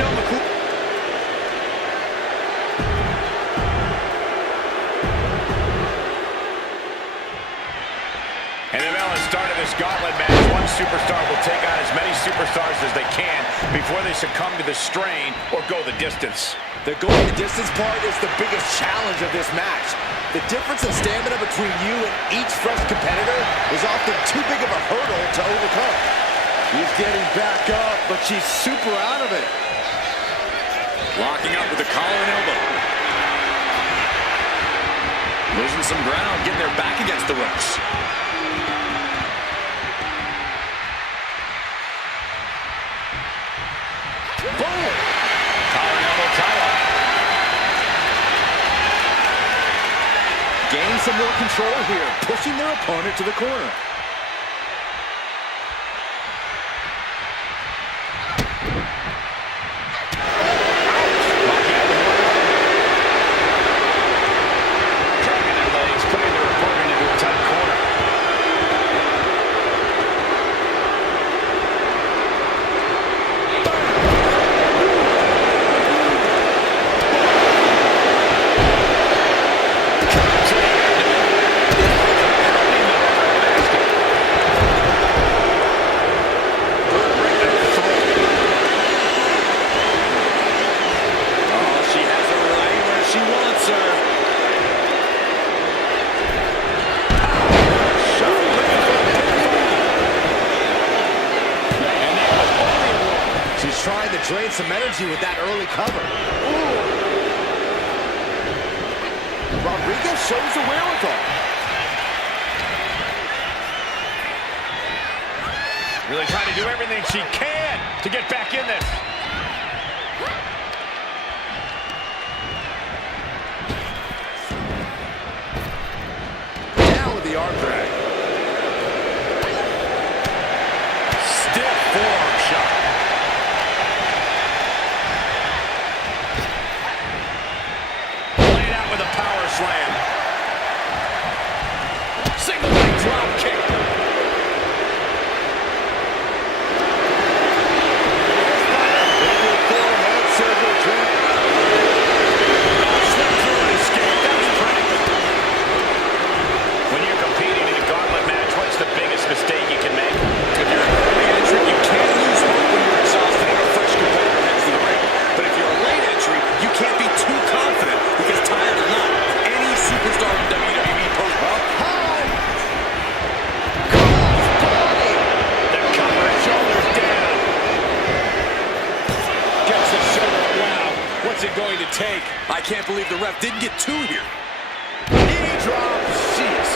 show McCool. NFL has started this gauntlet match. One superstar will take on as many superstars as they can before they succumb to the strain or go the distance. The going the distance part is the biggest challenge of this match. The difference in stamina between you and each fresh competitor is often too big of a hurdle to overcome. She's getting back up, but she's super out of it. Locking up with the collar and elbow. Losing some ground, getting their back against the ropes. Boom! Collar and elbow tie-up. Gain some more control here, pushing their opponent to the corner. Dragging their legs, putting their opponent into a tight corner. Trying to drain some energy with that early cover. Ooh. Rodriguez shows the wherewithal. Really trying to do everything she can to get back in this. Down with the arm drag. Stiff forearm shot. With a power slam. Single leg drop kick. When you're competing in a gauntlet match, what's the biggest mistake you can make? If you're an early entrant, you can't lose hope when you're exhausted and a fresh competitor heads to the ring. But if you're a late entry, you can't be too confident because tired or not, any superstar in WWE post up high. The cover and shoulders down. Gets the shoulder. Wow, what's it going to take? I can't believe the ref didn't get two here. Knee drop. Jeez.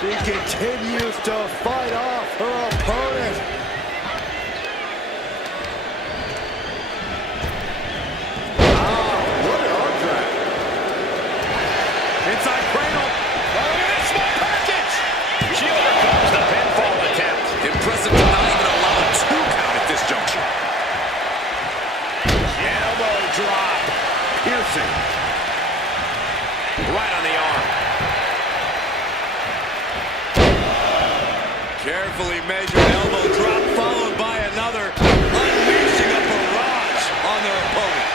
She continues to fight off her opponent. What an arm drag. Inside cradle. Oh, look at this small package. She overcomes the pinfall attempt. Impressive to not even allow a 2 count at this juncture. Elbow drop. Piercing. Right on the arm. Carefully measured elbow drop followed by another, unleashing a barrage on their opponent.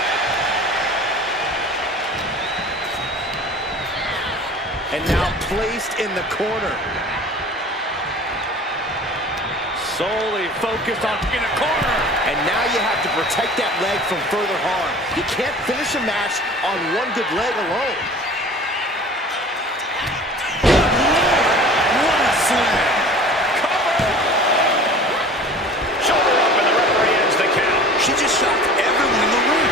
And now placed in the corner. Solely focused on in a corner. And now you have to protect that leg from further harm. You can't finish a match on one good leg alone. What a slam! Shoulder up and the referee ends the count. She just shocked everyone in the ring.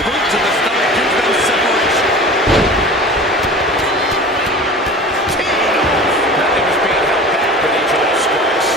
Boot to the stomach gives them separation. Teeing off. Nothing was being held back with each of those strikes.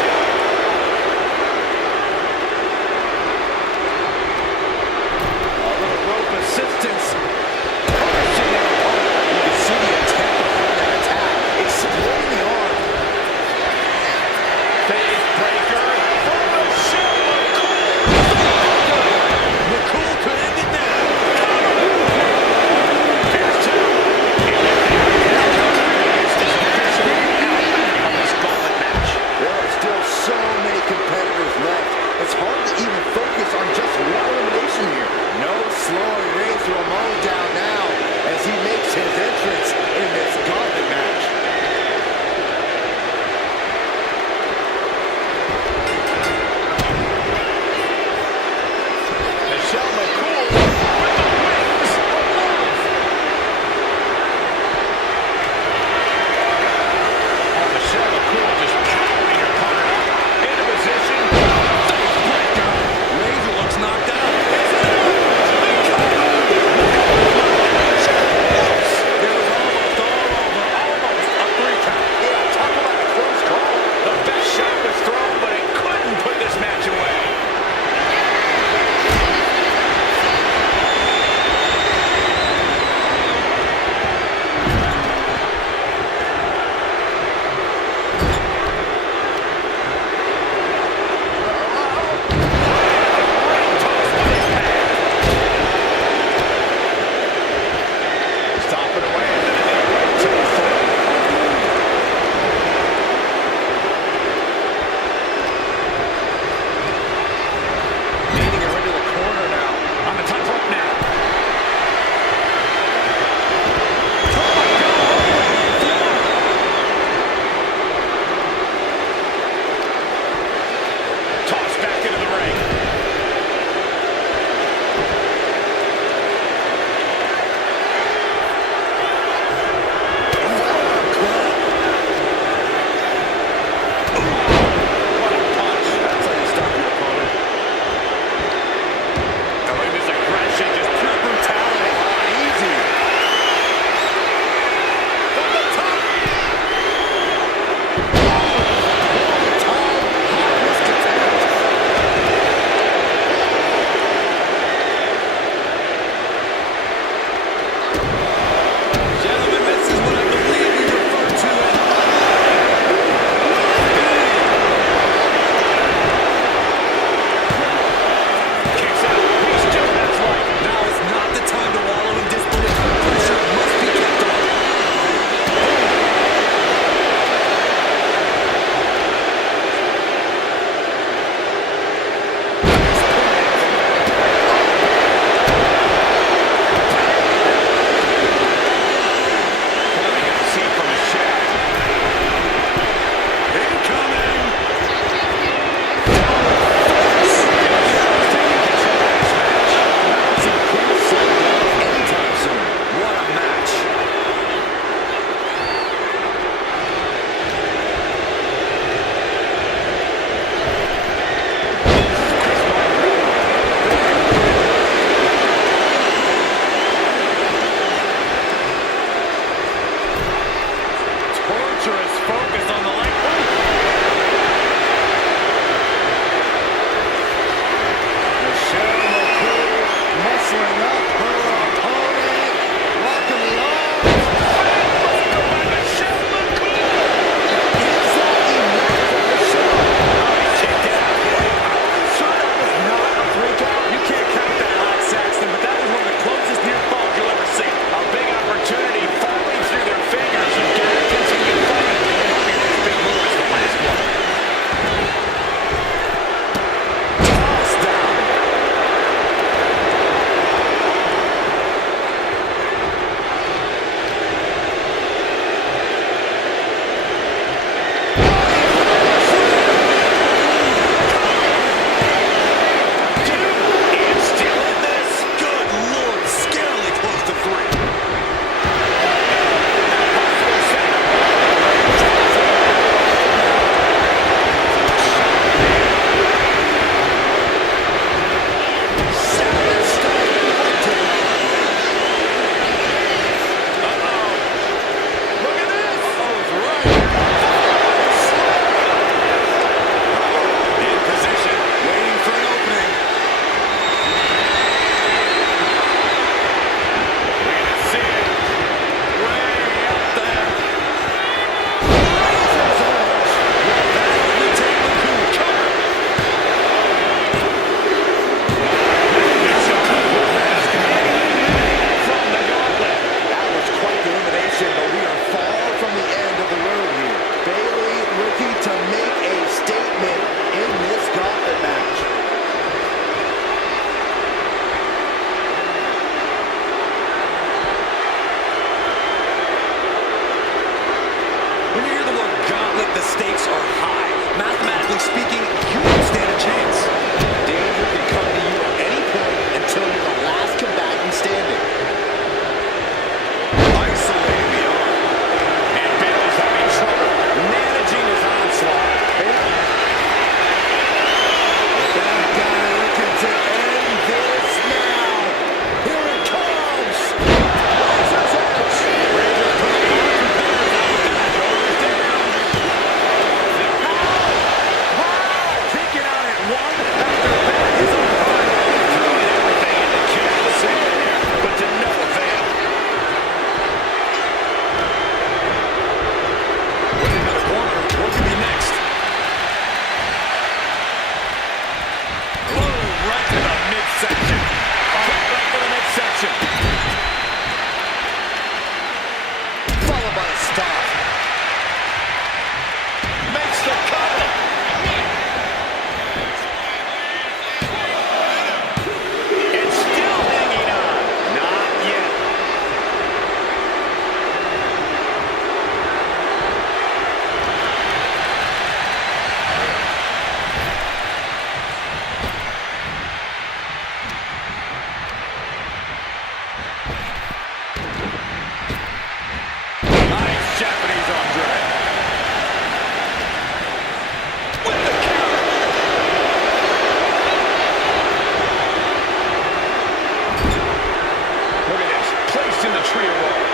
the tree of woe.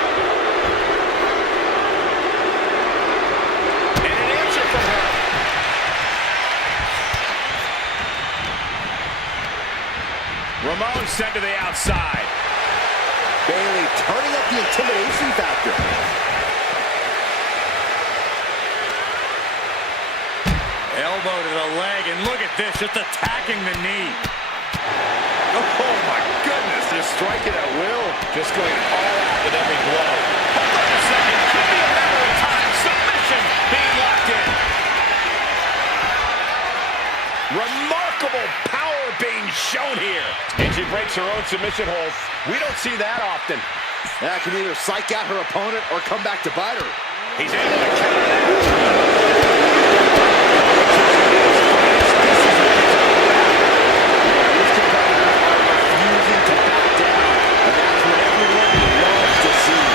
And an answer from her. Ramon sent to the outside. Bayley turning up the intimidation factor. Elbow to the leg, and look at this, just attacking the knee. Oh my goodness, just striking at will. Just going all out with every blow. Hold on a second, could be a matter of time. Submission being locked in. Remarkable power being shown here. And she breaks her own submission hold. We don't see that often. That can either psych out her opponent or come back to bite her. He's able to counter that. These competitors are refusing to back down, and that's what everyone loves to see.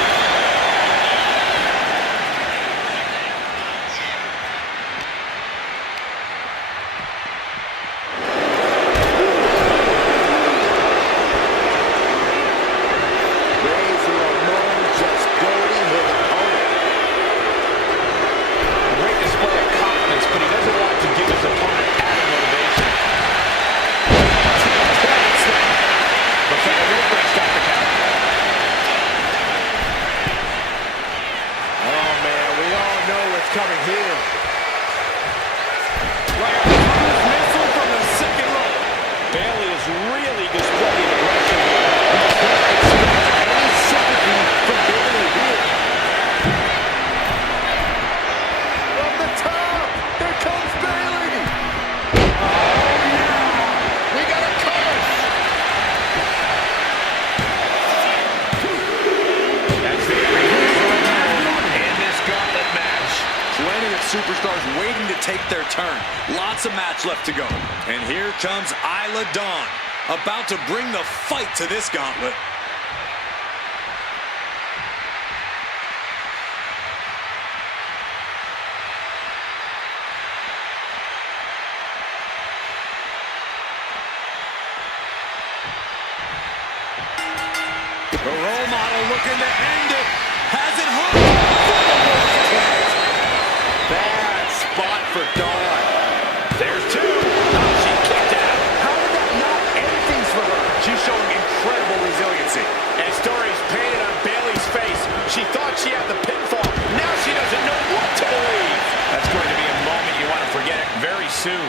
Razor Ramon just goading his opponent. A great display of confidence, but he doesn't want to give his opponent added motivation. Looks like a rope break stop the count. Oh, man, we all know what's coming here. Like a cruise missile from the second rope. Bayley is really displaying aggression. Any sympathy from Bayley here. From the top, here comes Bayley. Oh, yeah. We got a cover. That's the end in this gauntlet match. Plenty of superstars waiting to take their turn. Lots of match left to go. And here comes Isla Dawn, about to bring the fight to this gauntlet. The role model looking to end it. Has it hooked. Bad spot for Dawn. There's two. Oh, she kicked out. How did that not end things for her? She's showing incredible resiliency. And stories painted on Bayley's face. She thought she had the pinfall. Now she doesn't know what to believe. That's going to be a moment you want to forget it very soon.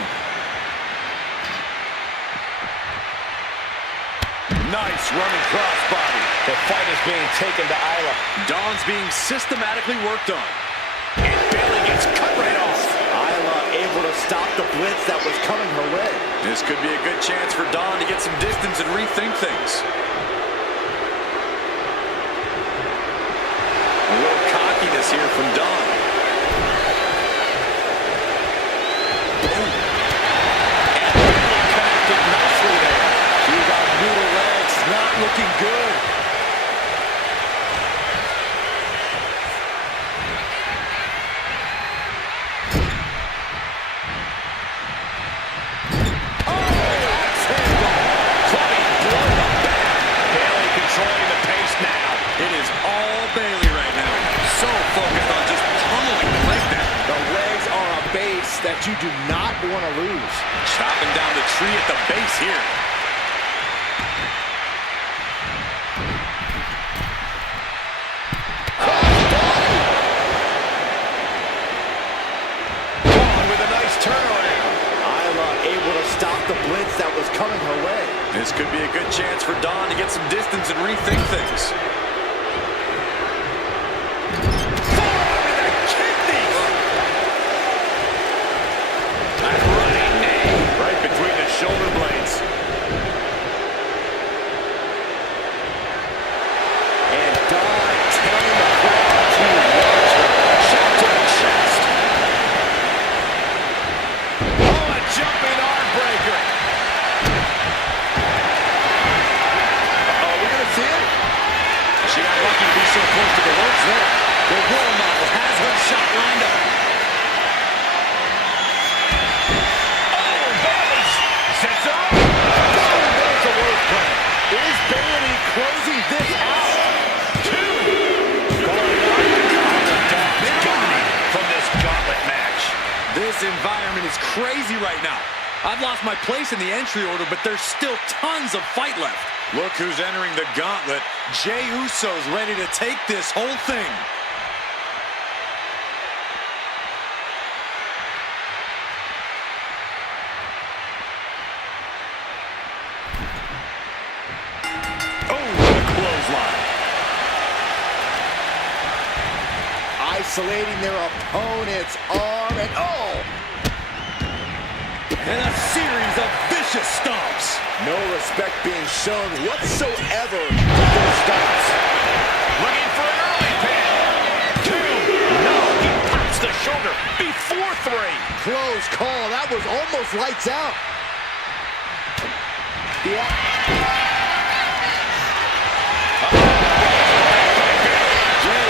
Nice running crossbody. The fight is being taken to Isla. Dawn's being systematically worked on. And Bayley gets cut right off. Isla able to stop the blitz that was coming her way. This could be a good chance for Dawn to get some distance and rethink things. A little cockiness here from Dawn. And Bayley connected nicely there. She got noodle legs, not looking good. Clubbing blow to the back. Bayley controlling the pace now. It is all Bayley right now. So focused on just pummeling the leg there. The legs are a base that you do not want to lose. Chopping down the tree at the base here. Dawn with a nice turnaround. Isla able to stop the blitz that was coming her way. This could be a good chance for Dawn to get some distance and rethink things. Forearm to the kidneys. A running knee right between the shoulder blades. And Dawn telling the crowd to watch her. Shot to the chest. Oh, a jumping arm breaker. Are we going to see it? She got lucky to be so close to the ropes there. The role model has her shot lined up. Oh, Bayley sets up. Oh, there's the wordplay. Is Bayley closing this out? 2, environment is crazy right now. I've lost my place in the entry order, but there's still tons of fight left. Look who's entering the gauntlet. Jey Uso's ready to take this whole thing. Isolating their opponent's arm, and and a series of vicious stomps. No respect being shown whatsoever for those stomps. Looking for an early pin. 2. No, he pops the shoulder before 3. Close call. That was almost lights out. Jey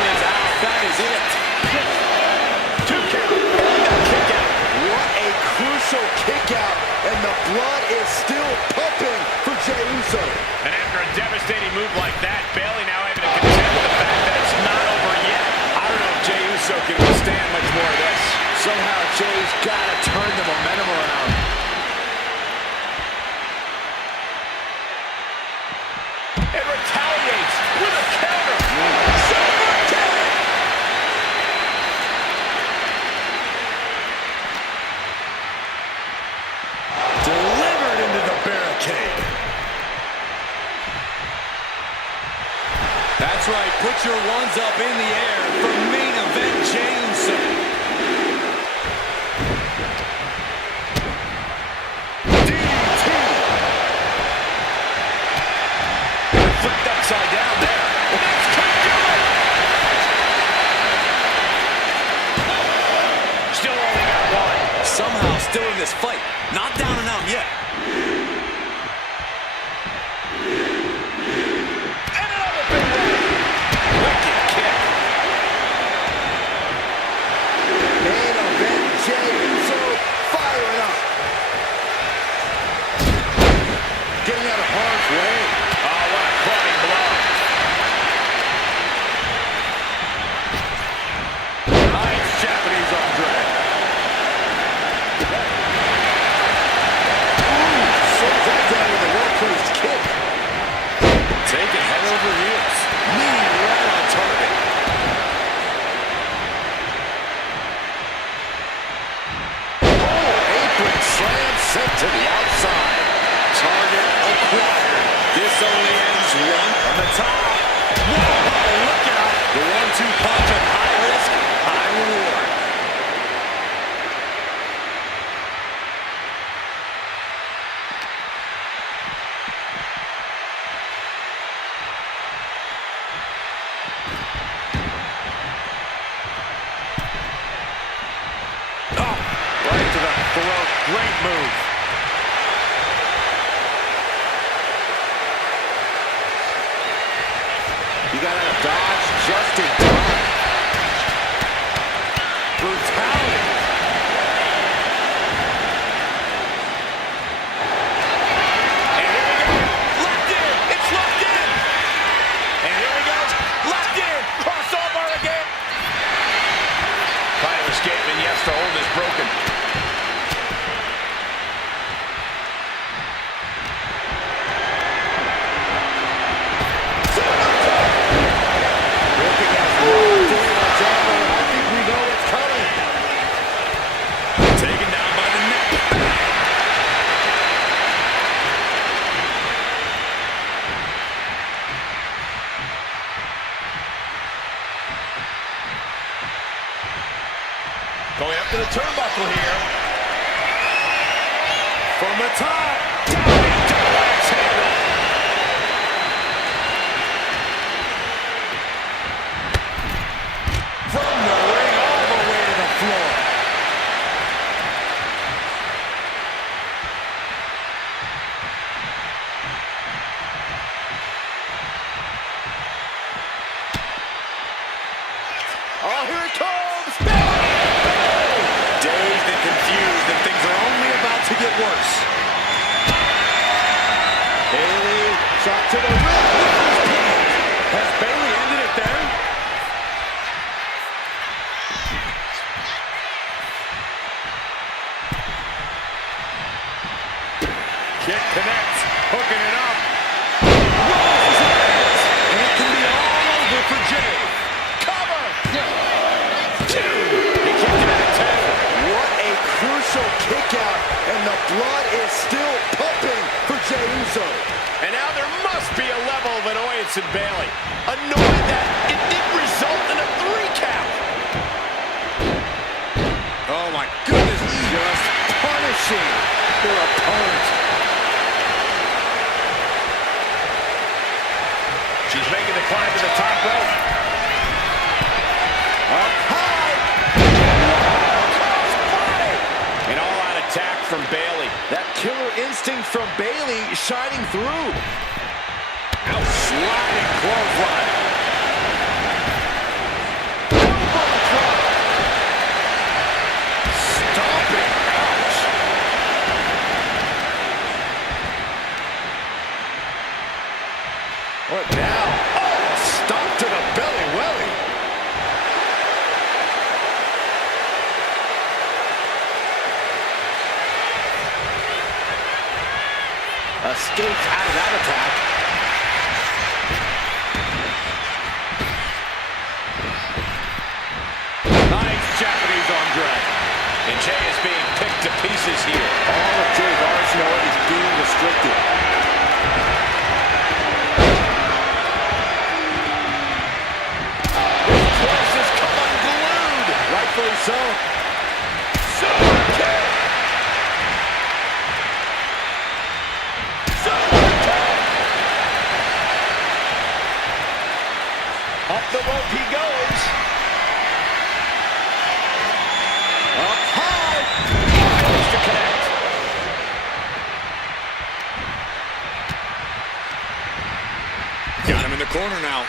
is out. That is it. 2 count. And a kick out. What a crucial kick out, and the blood is still pumping for Jey Uso. And after a devastating move like that, Bayley now having to contend with the fact that it's not over yet. I don't know if Jey Uso can withstand much more of this. Somehow Jey's got to turn the momentum around. And retaliates with a counter. Delivered into the barricade. That's right. Put your ones up in the air for main event Jey Uso. DDT. Flipped upside down there. This could do it. Still only got 1. Somehow still in this fight. Not down and out yet. And another big one. Wicked kick. Main event Jey Uso firing up. Getting out of harm's way. Oh, what a crushing blow. Nice Japanese arm drag. Down with a well-placed kick. Taking head over heels. Knee right on target. Apron slam sent to the outside. Target acquired. This only ends one from the top. Whoa, look out. The 1-2 punch of high risk, high reward. Right to the throat. Great move. You got out of dodge just in time. Brutality. And here we go. Locked in. It's locked in. And here we go. Locked in. Crossover again. Trying to escape, and yes, the hold is broken. Taken down by the neck. Going up to the turnbuckle here. From the top. Down into the axe handle. From the ring all the way to the floor. Oh, here it comes! Dazed and confused, and things are only about to get worse. level of annoyance in Bayley. Annoyed that it didn't result in a 3 count. Oh, my goodness. Just punishing their opponent. She's making the climb to the top rope. Up high. Crossbody. An all-out attack from Bayley. That killer instinct from Bayley shining through. Out sliding clothesline. Elbow drop. Stomping. Ouch. What now? Oh, stop to the belly welly. Escapes out of that attack. Nice Japanese arm drag. And Jay is being picked to pieces here. All of Jay's arsenal is being restricted. This place has come unglued. Rightfully so. Super kick. Super kick. Up the rope he goes. Up high. Fails to connect. Got him in the corner now.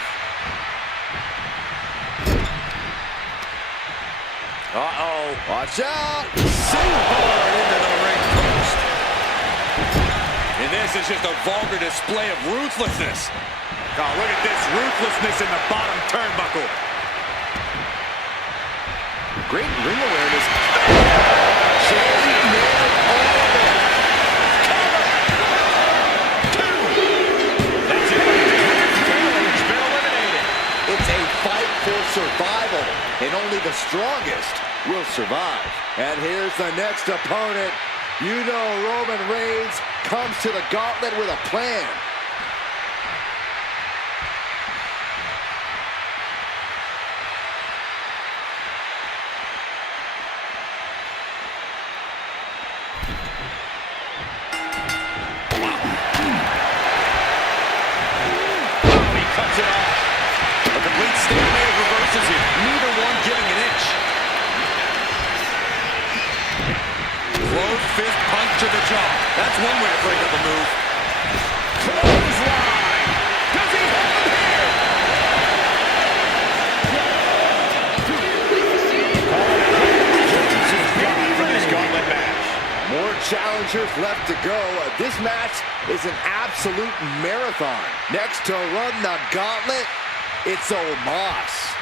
Uh-oh. Watch out. So hard into the ring post. And this is just a vulgar display of ruthlessness. Oh, look at this ruthlessness in the bottom turnbuckle. Great ring awareness. Jay nailed all of it. That's it right there. Bayley's been eliminated. It's a fight for survival, and only the strongest will survive. And here's the next opponent. You know Roman Reigns comes to the gauntlet with a plan. He cuts it off. A complete stalemate of reverses here. Neither one giving an inch. Closed fist punch to the jaw. That's one way to break up a move. Clothesline. Does he have him here? Reigns is gone from this gauntlet match. More challengers left to go. This match is an absolute marathon. Next to run the gauntlet, it's Omos.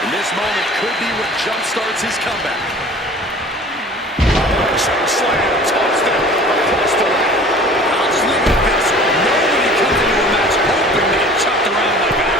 And this moment could be what jump-starts his comeback. Choke slam, tossed him across the ring. I'll just leave it at this. Nobody comes into a match hoping to get chucked around like that.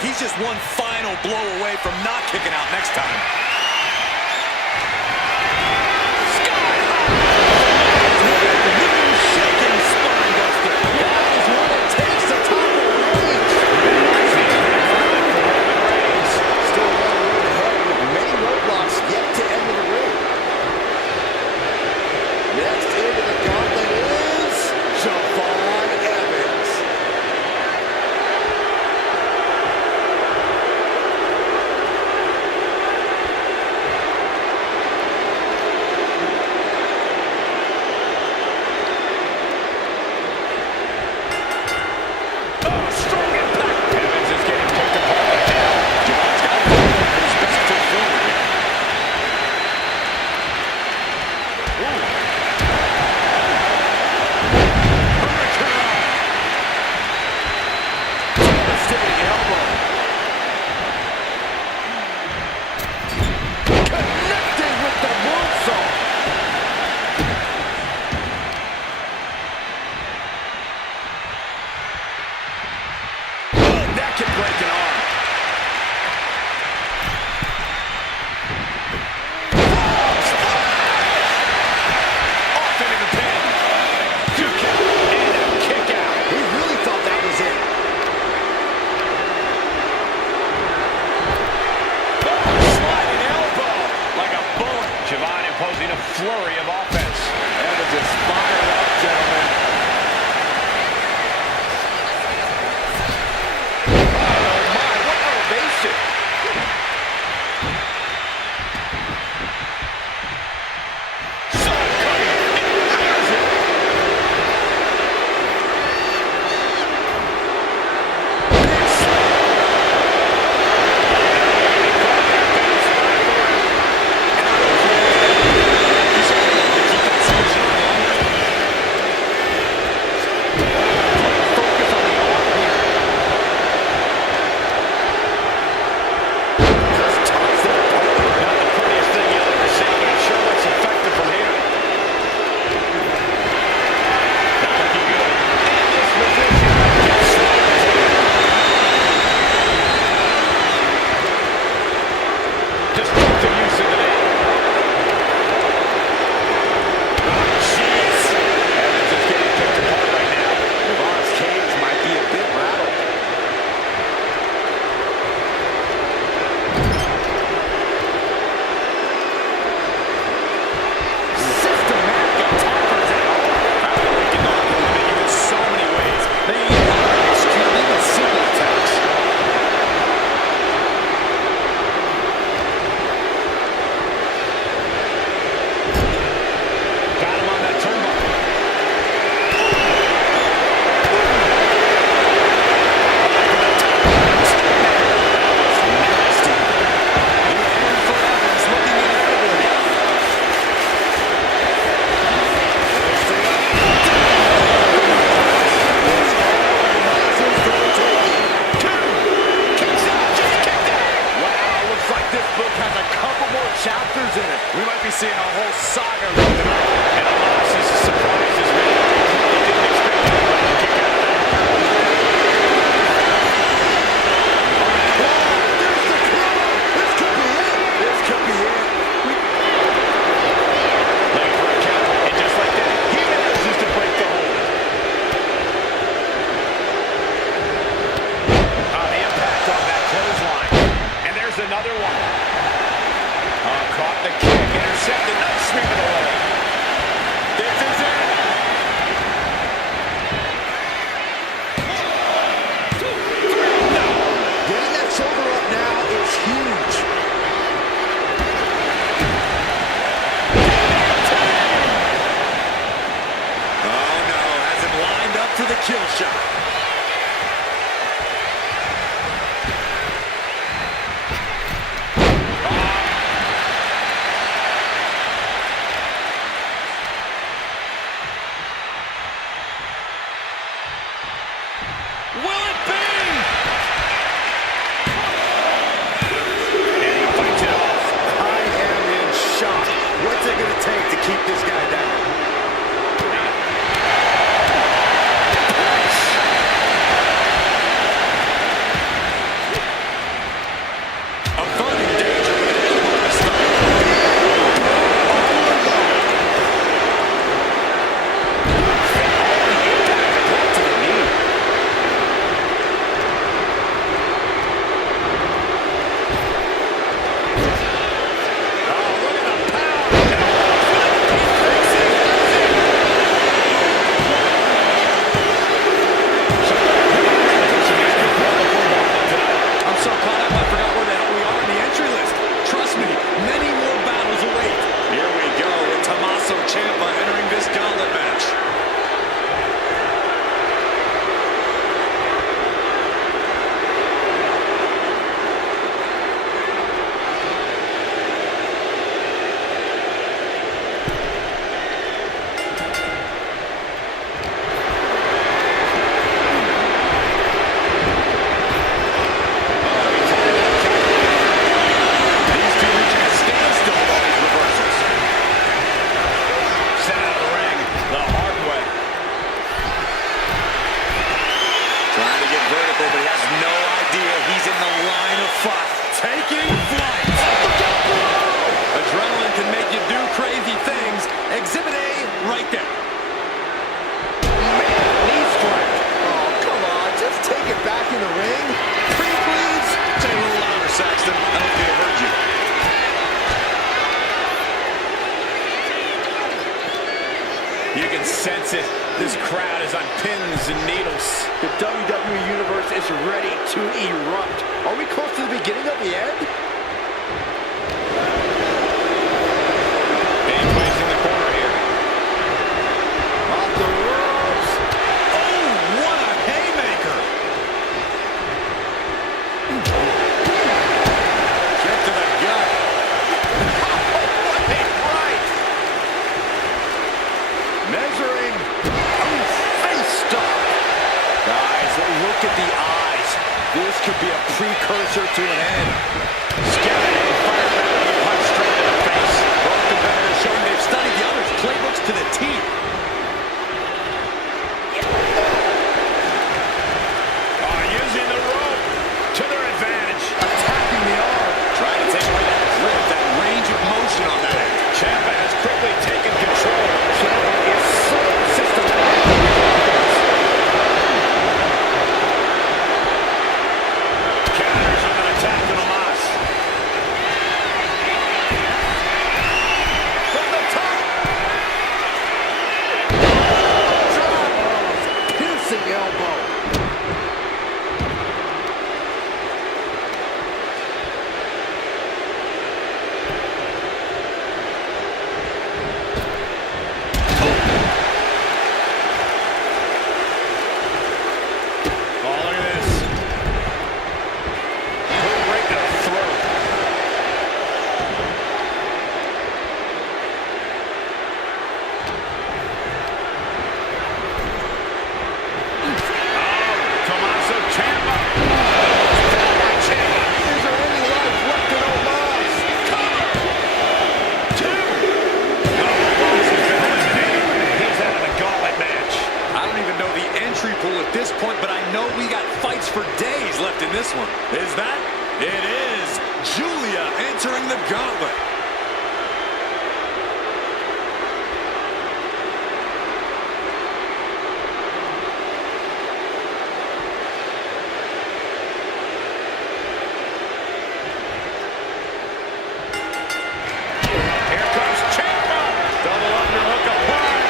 He's just one final blow away from not kicking out next time. Sky high! Shaking spine buster. That is what it takes to topple Reigns. Still a long road ahead with many roadblocks yet to enter the ring. Next into the gauntlet is Javon Evans. Imposing a flurry of offense. Evans is fired up, gentlemen. Oh my, what elevation! chapters in it. We might be seeing a whole saga right tonight. And a loss is a surprise as well. They didn't expect anybody to kick out of that. There's the cover. This could be it. This could be it. Looking for a count. And just like that, he manages to break the hold. The impact on that clothesline. And there's another one. Caught the kick, intercepted, nice sweep of the leg. This is it. 1, 2, 3, no. Getting that shoulder up now is huge. Oh no, has him lined up for the kill shot. taking flight. Adrenaline can make you do crazy things. Exhibit A right there. Man, knee strike. Oh, come on. Just take it back in the ring. Pretty please. Say a little louder, Saxton. I don't think I heard you. You can sense it. This crowd is on pins and needles. The WWE Universe is ready to erupt. Are we close to the beginning of the end? Big place in the corner here. Off the ropes. Oh, what a haymaker. Get to the gut. What a right. Measuring. Face stop. Guys, look at the eyes. This could be a precursor to an end. Skeleton fired back with a punch straight to the face. Both competitors showing they've studied the other's playbooks to the T. Using the rope to their advantage. Attacking the arm. Trying to take away that grip, that range of motion on that end. Ciampa has quickly taken control. Ciampa is so systematic. Counters with an attack to Omos. From the top. Drop. Piercing elbow. Oh, look at this. Put right to the throat. Tommaso Ciampa. Fell by Ciampa. Is there any life left in Omos? Two. Omos has been eliminated. He's out of the gauntlet match. I don't even know the entry pool at this point, but I know we got fights for days left in this one. Is that? It is Julia entering the gauntlet. Here comes Ciampa. Double underhook applied.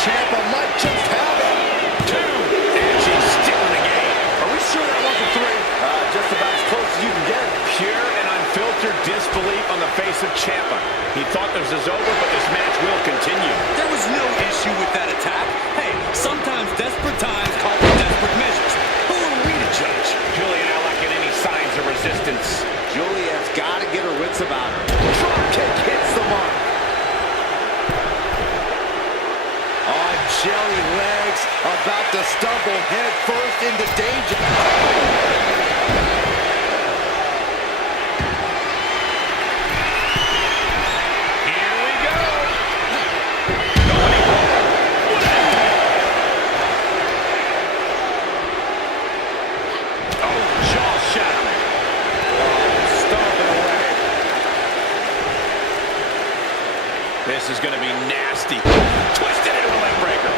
Ciampa might just have it. Two. And she's still in the game. Are we sure that wasn't three? Just about as close as you can get. Pure and unfiltered disbelief on the face of Ciampa. He thought this was over, but this match will continue. There was no issue with that attack. Hey, sometimes desperate times call for desperate measures. Who are we to judge? Julia not lacking any signs of resistance. Julia's got to get her wits about her. Drop kick hits the mark. On jelly legs, about to stumble head first into danger. Here we go. Nobody. Oh, jaw shattering. Stomping away. This is going to be nasty. Twisted into a leg breaker.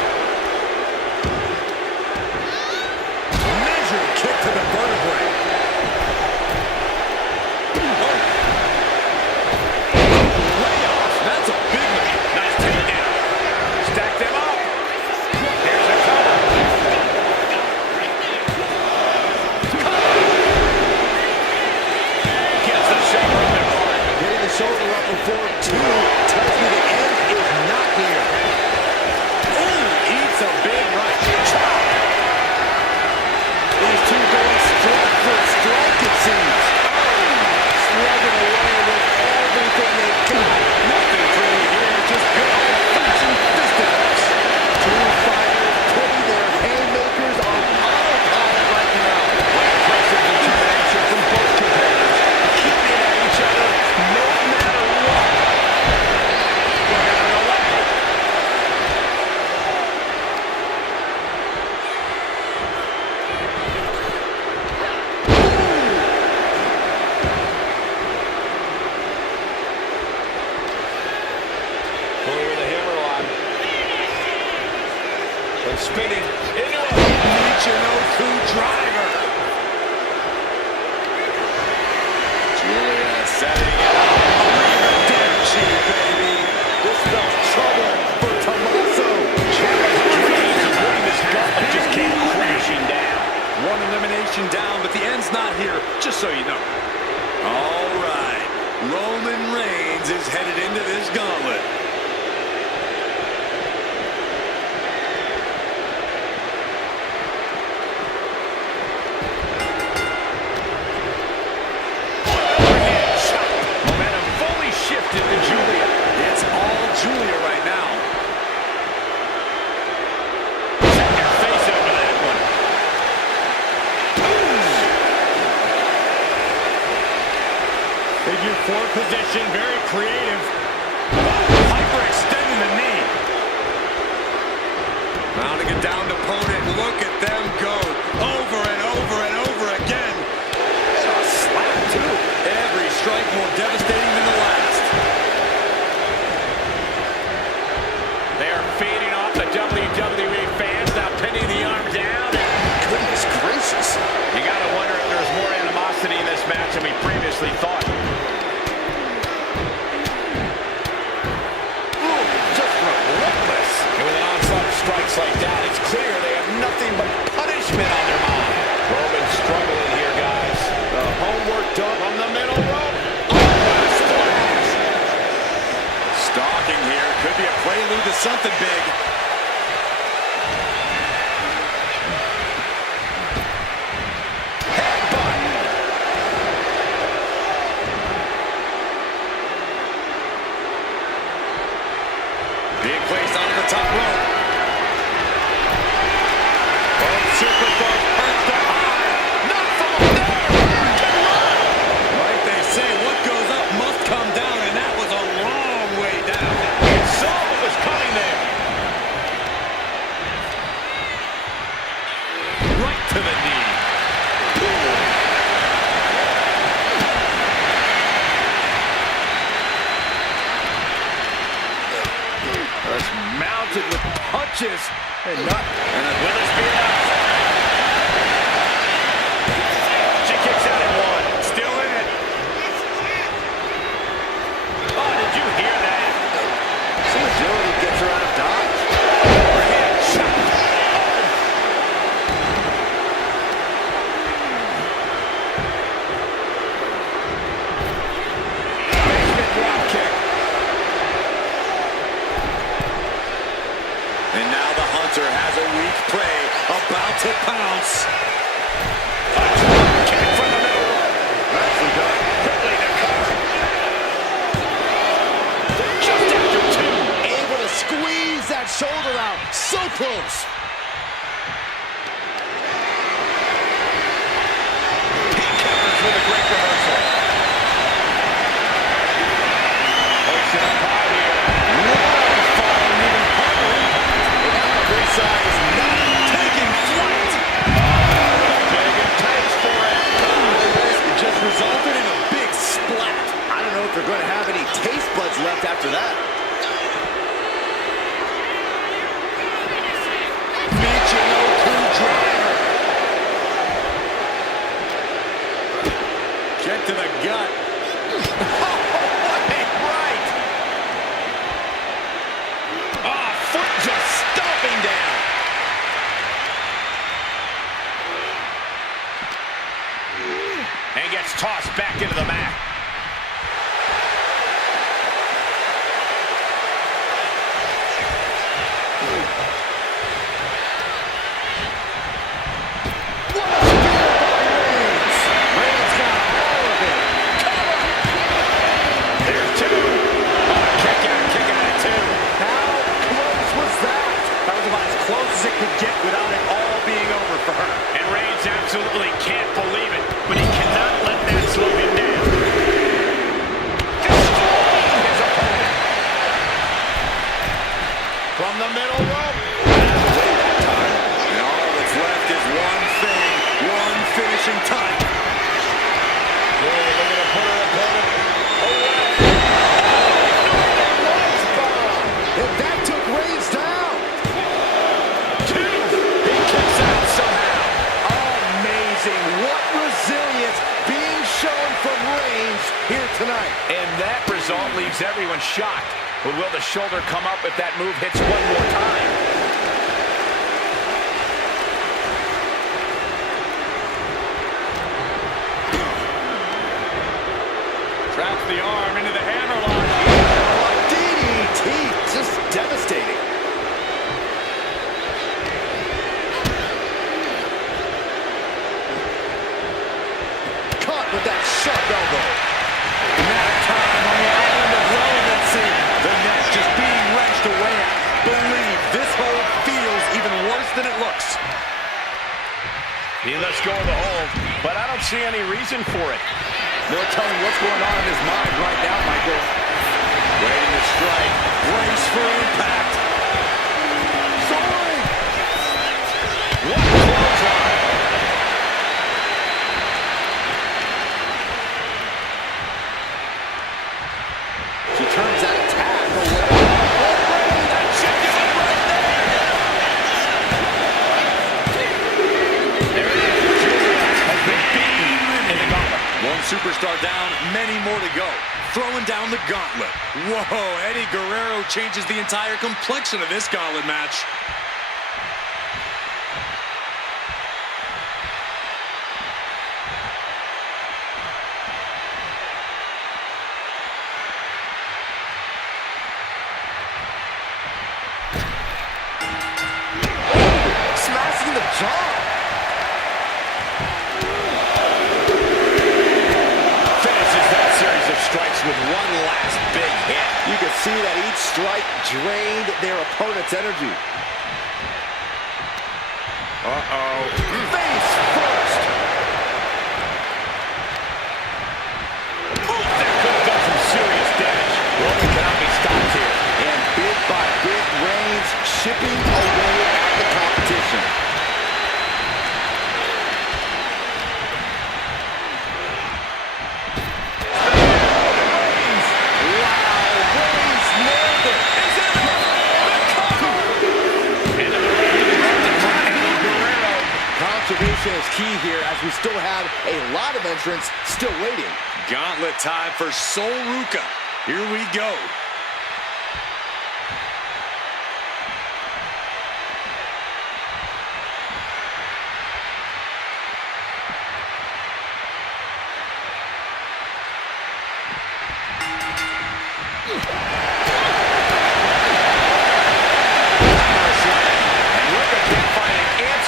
Measured kick to the vertebrae. Layoff. That's a big one. Nice takedown. Stack them up. Here's a cover. Gets the shoulder up and hard. Getting the shoulder up before two tells me the end is not near. Ooh, eats a big right. These two going straight for domination down, but the end's not here, just so you know. All right, Roman Reigns is headed into this gauntlet. Overhead shot. Momentum fully shifted to Julia. It's all Julia right now. Check your face over that one. Figure four position, very creative. Hyperextending the knee. Mounting a downed opponent. Look at them go over and over and over again. A slap, too. Every strike more devastating than the last. They are feeding off the WWE fans, now pinning the arm down. Goodness gracious. You got to wonder if there's more animosity in this match than we previously thought. Ooh, just relentless. And with an onslaught of strikes like that, it's clear they have nothing but punishment on their mind. Roman struggling here, guys. The homework done from the middle rope. Oh, splash! Stalking here. Could be a prelude to something big. Being placed onto the top rope. Oh, superstars perched up high. Not from up there. Hurricane run. Like they say, what goes up must come down, and that was a long way down. It saw what was coming there. Right to the knee. Just mounted with punches and not. Will this be enough? She kicks out at one. Still in it. Oh, did you hear that? Some agility gets her out of dodge. Overhead shot. Basement drop kick. And now the Hunter has a weak prey about to pounce. A drop kick from the middle rope. Nicely done. Quickly to cover. Just after two. Able to squeeze that shoulder out. So close. He covers with a great reversal. Hoisted up high here. Falling even harder. And now the ringside is not. Taking flight. Big intense for it. It just resulted in a big splat. I don't know if they're going to have any taste buds left after that. Michinoku driver. Kick to the gut. Right. Oh, foot just stomping down. And gets tossed back into the mat. What a spear by Reigns. Reigns got all of it. There's two. Oh, kick out at two. How close was that? That was about as close as it could get without it all being over for her. And Reigns absolutely can't believe it, but he cannot let that slow him down. Destroying his opponent. From the middle rope. And all that's left is one thing, one finishing touch. Looking to put her opponent away. And that took Reigns down. Two. He kicks out somehow. Amazing. What resilience being shown from Reigns here tonight. And that result leaves everyone shocked. But will the shoulder come up if that move hits one more time? the arm into the hammerlock. DDT, just devastating. Caught with that sharp elbow. Now time on the island of relevancy. The neck just being wrenched away at. Believe this hold feels even worse than it looks. He lets go of the hold, but I don't see any reason for it. No telling what's going on in his mind right now, Michael. Waiting to strike. Brace for impact. Soaring! What a clothesline. She turns that attack away. That chicken right there. There it is. Julia has been beaten in the gauntlet. One superstar down, many more to go. Throwing down the gauntlet. Whoa, Eddie Guerrero changes the entire complexion of this gauntlet match. Smashing the jaw. Finishes that series of strikes with one last big hit. You can see that each strike drained their opponent's energy. Uh-oh. Face first. That could have done some serious damage. Roman cannot be stopped here. And bit by bit, Reigns chipping away at the competition. Conservation is key here as we still have a lot of entrants still waiting. Gauntlet time for Sol Ruca. Here we go.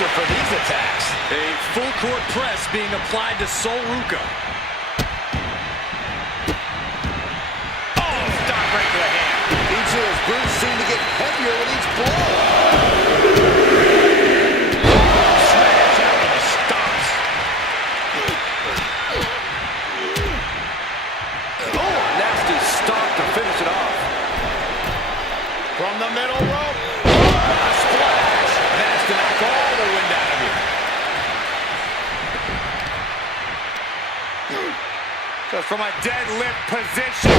For these attacks. A full court press being applied to Sol Ruca. Oh, stop right to the hand. Each of those boots seem to get heavier with each blow. Smash out with the stomps. Oh, nasty stomp to finish it off. From the middle rope. Oh, a splash. That's to knock all the wind out of you. Just from a deadlift position.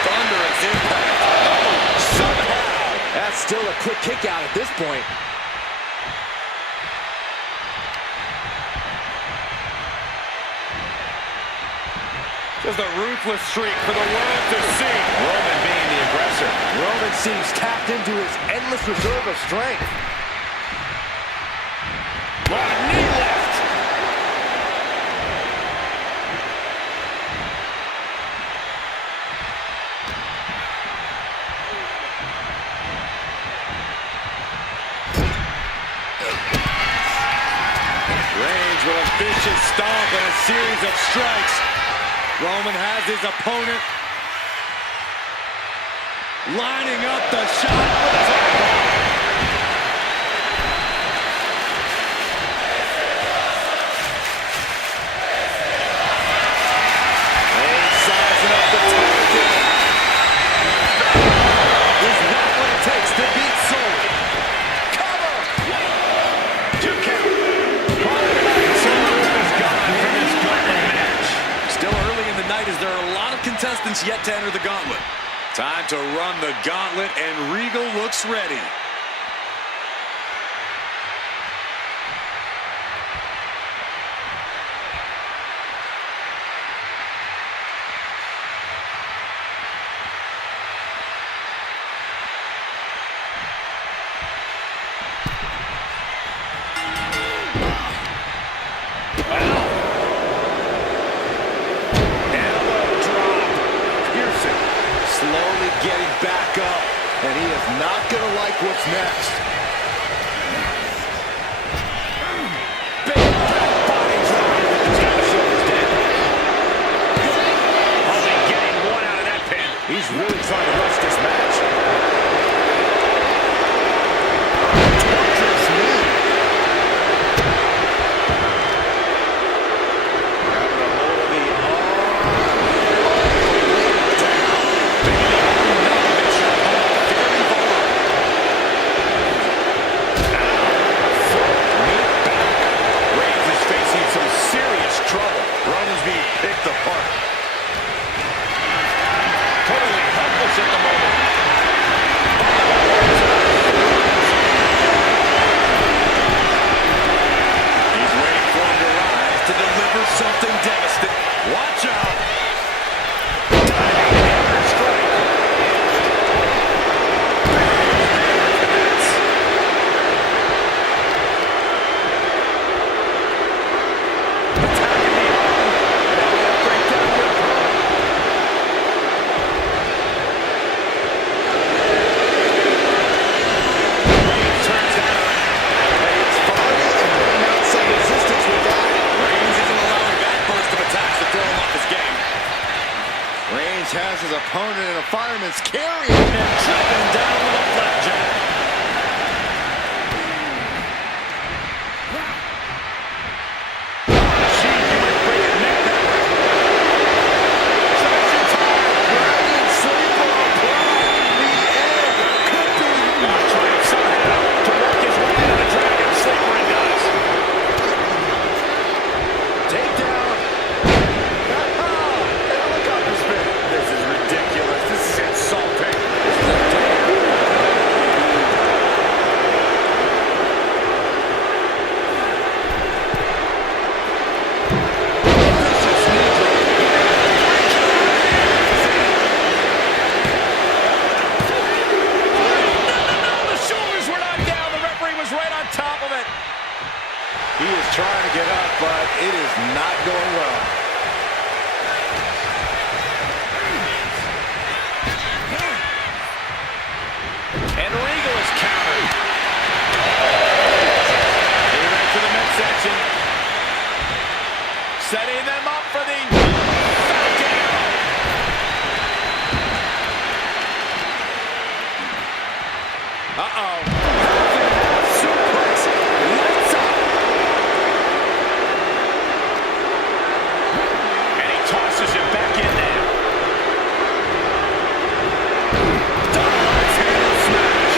Thunderous impact. Oh, somehow. That's still a quick kick out at this point. Just a ruthless streak for the world to see. Roman being the aggressor. Roman seems tapped into his endless reserve of strength. What a knee lift. Reigns with a vicious stomp and a series of strikes. Roman has his opponent lining up the shot with his elbow. Reigns sizing up the target. Is not what it takes to beat Sol. Cover! 2 count. Sol is gone from this gauntlet match. Still early in the night as there are a lot of contestants yet to enter the gauntlet. Time to run the gauntlet, and Regal looks ready. think what's next. Big back body drop. He's got his shoulders down. Only getting one out of that pin. He's really trying to rush this match. Torturous knee. Grabbing a hold of the arm. Down. Makes your opponent very vulnerable. Foot, knee back. Reigns is facing some serious trouble. Roman's being picked apart. Totally helpless at the moment. He's waiting for him to rise to deliver something devastating. Watch out. Diving hammer strike. Attacking the arm. Now we have breakdown whip. Reigns turns that around. It's FAUJI and they mount some resistance with that. Reigns isn't allowing that burst of attacks to throw him off his game. Reigns has his opponent in a fireman's carry. And driven down with a flapjack. Gee, you might break a neck that way. Traction time. Dragon sleeper applied. The end could be. Trying somehow to work his way out of the dragon sleeper and does. Takedown. Helicopter spin. This is ridiculous. This is insulting. The shoulders were knocked down. The referee was right on top of it. He is trying to get up, but it is not going well. And Regal is countered. Getting back to the midsection. Setting them up for the Falcon Arrow. Uh-oh. Half and half suplex. Lights up. And he tosses him back in there. Double axe handle smash.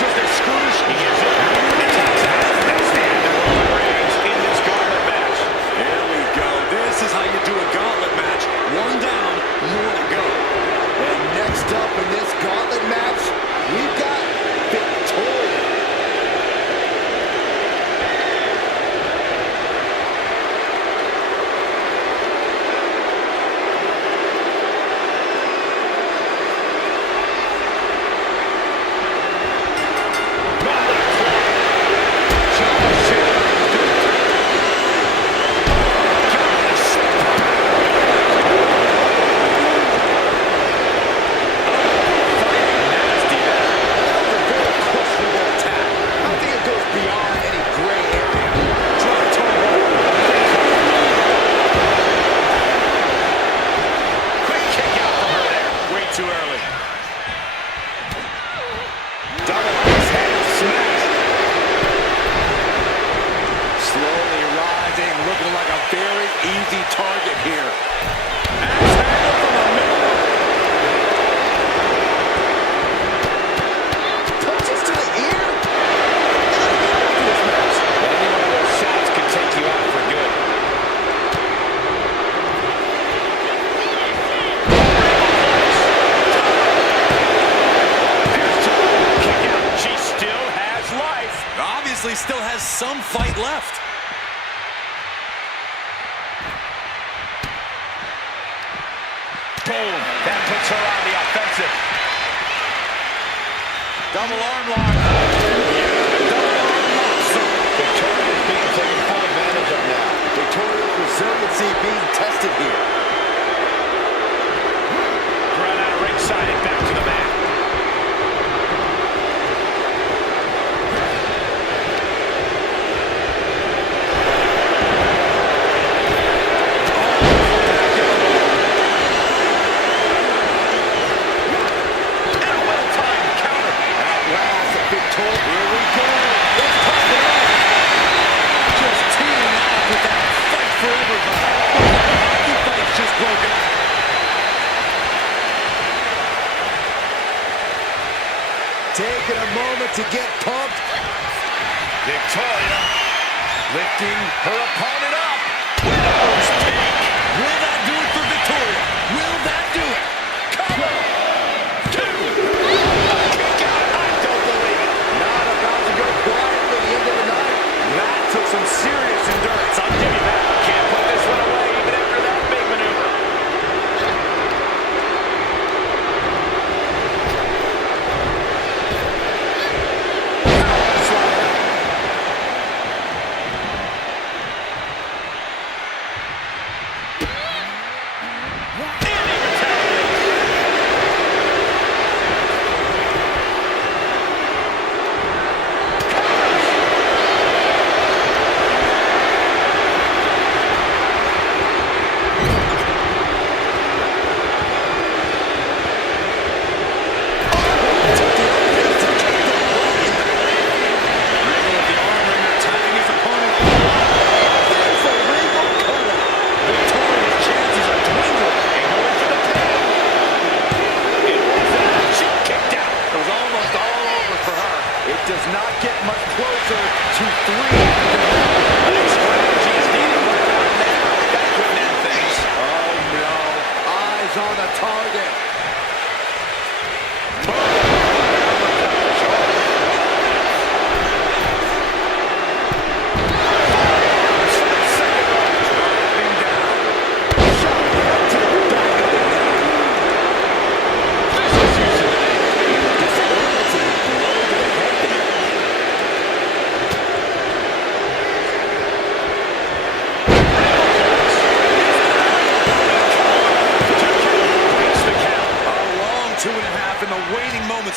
Just excruciating. That's the end of Roman Reigns in this gauntlet match. Here we go. This is how you do a gauntlet match. One down, more to go. And next up in this gauntlet match, we've got Victoria. Questionable attack. I think it goes beyond any gray area. Drop toe hold. Quick kick out from her there. Way too early. Double axe handle smash. Slowly rising, looking like a very easy target here. Axe handle from the middle. Touches to the ear. This match. Any one of those shots could take you out for good. Kick out. She still has life. Obviously still has some fight left. Boom. That puts her on the offensive. Double arm lock. Double arm lock. Victoria is being taken full advantage of now. Victoria's resiliency being tested here. Right out of ringside and back to the mat. Taking a moment to get pumped. Victoria lifting her opponent up. Widow's peak. Will that do it for Victoria? Will that do it? Cover. 2. A kick out. I don't believe it. Not about to go quietly at the end of the night. That took some serious endurance. I'll give you that. Can't put this one away even after that big maneuver. Does not get much closer to 3. I think strategy is needed right now. That couldn't end things. Oh no, eyes on the target.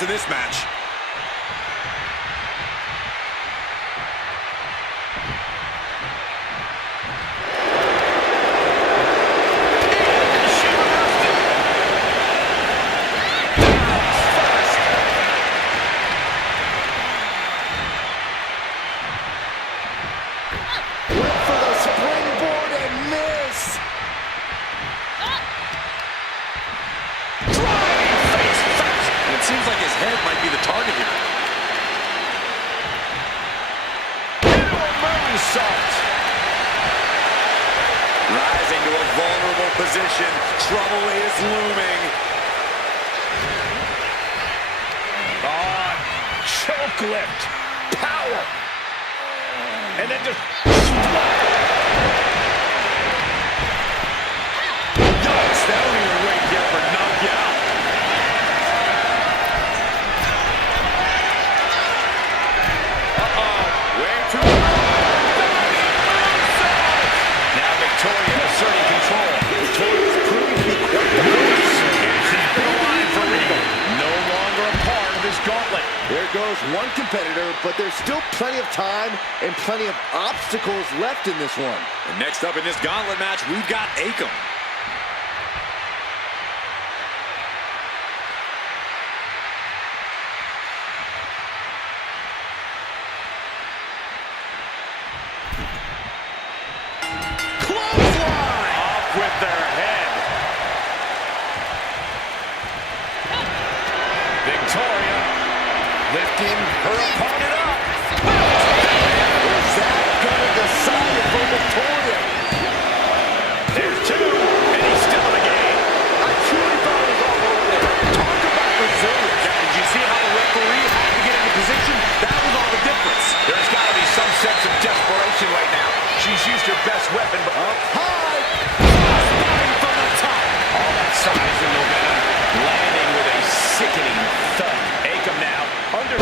Of this match. Went for the springboard and miss. It seems like his head might be the target here. Moonsault. Rising to a vulnerable position. Trouble is looming. Choke lift. Power. And then just... Yikes, that don't even wake you up or knock you out. Now Victoria asserting control. Victoria's proving to be quite the force. She's been alive for Regal. No longer a part of this gauntlet. There goes one competitor, but there's still plenty of time and plenty of obstacles left in this one. And next up in this gauntlet match, we've got Akam. With their head. Victoria lifting her opponent up. Is that going to decide it for Victoria? There's 2, and he's still in the game. I truly thought it was all over there. Talk about resilience. Now, did you see how the referee had to get into position? That was all the difference. There's got to be some sense of desperation right now. She's used her best weapon, but Up high. From the top. all that size and momentum landing with a sickening thud. Akam now under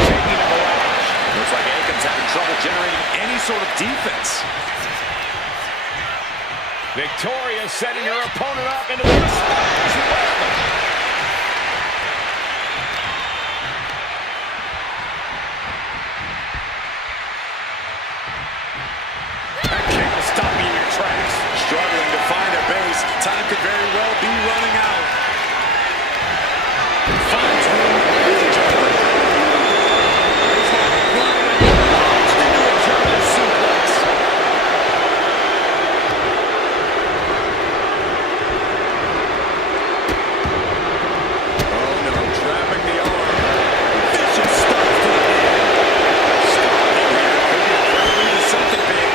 Reed's having trouble generating any sort of defense. Victoria setting her opponent up into the splash web. That kick will stop you in your tracks. Struggling to find a base. Time could very well be running out. Finds room as a jumper. Launched into a German suplex. Oh no, trapping the arm. Vicious stuff to the head. Stopping here. Could be a prelude to something big.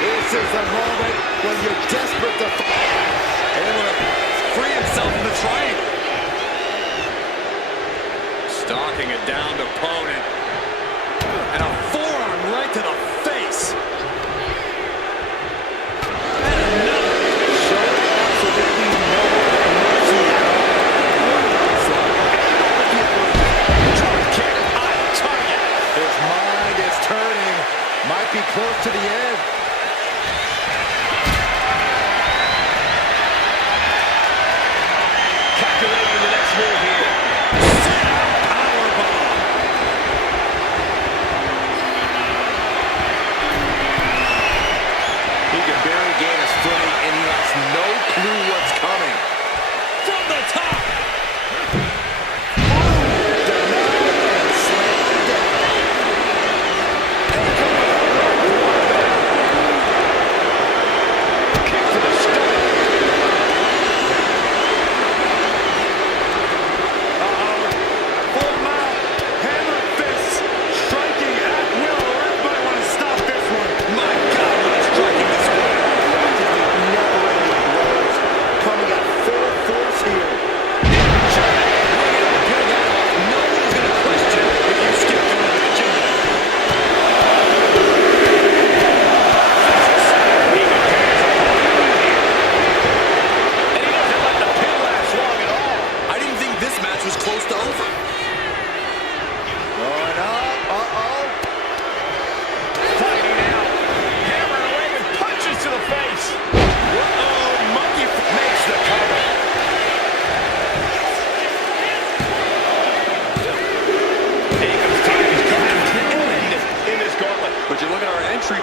This is the moment when you're desperate to able to free himself from the triangle. Stalking a downed opponent. And a forearm right to the face. And another. Showing absolutely no mercy at all. Drop kick on target. His mind is turning. Might be close to the end. Calculating the next move here. Powerbomb. He can barely gain his footing, and he has no clue what's coming. From the top.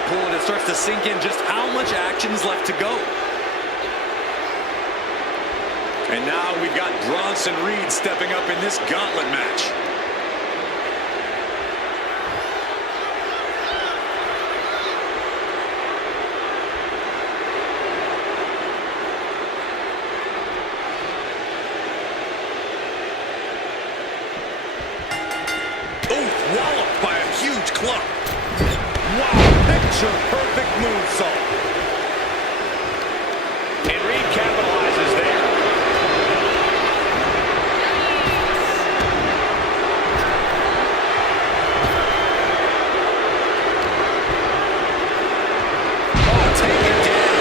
Pool, and it starts to sink in just how much action is left to go. And now we've got Bronson Reed stepping up in this gauntlet match. Ooh, walloped by a huge club. Wow. Picture-perfect moonsault. And Reed capitalizes there. Oh, take it down.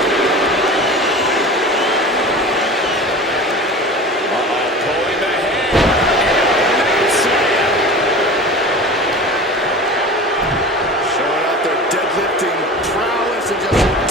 Pulling the head. And slam. Showing out their deadlifting prowess and just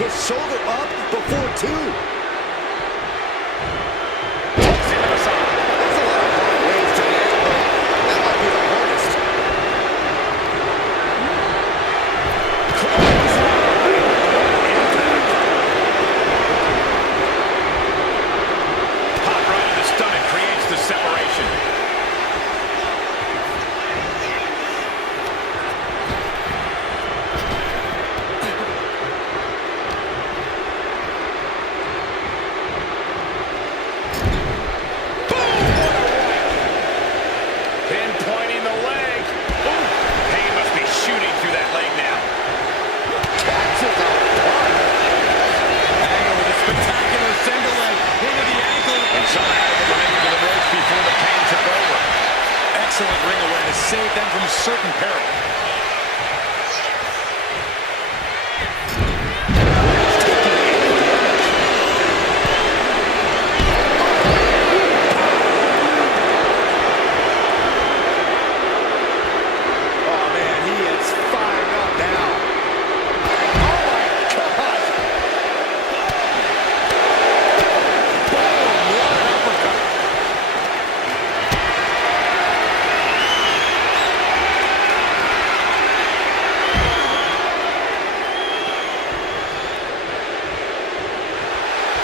his shoulder up before two. Hooks into the side. There's a lot of hard ways to land, but that might be the hardest. Hot right in the stomach creates the separation. Pinpointing the leg. Ooh, pain must be shooting through that leg now. Catches a punch. Angle with a spectacular single leg into the ankle. And Shawn able to make it to the ropes before the pain took over. Excellent ring awareness saved them from certain peril. Oh, man, he is fired up now. Oh, my gosh. Boom, what an uppercut.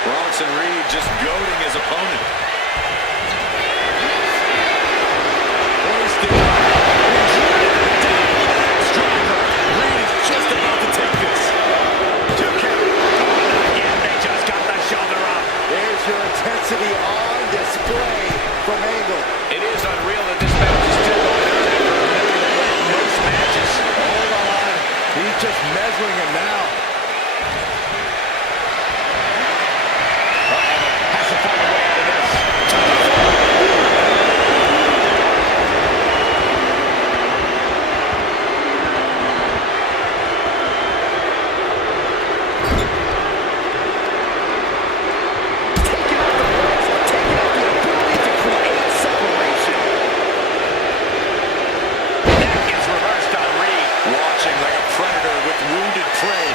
Bronson Reed just goading his opponent. Hoisted. Striker. Reed is just about to take this. 2 count. Oh, not again. They just got the shoulder up. There's your intensity on display from Angle. It is unreal that this match is still going on after a minute delay in most matches. Hold on. He's just measuring him now. Has to find a way out of this. Taking out the ropes, taking out the ability to create separation. That gets reversed on Reed. Watching like a predator with wounded prey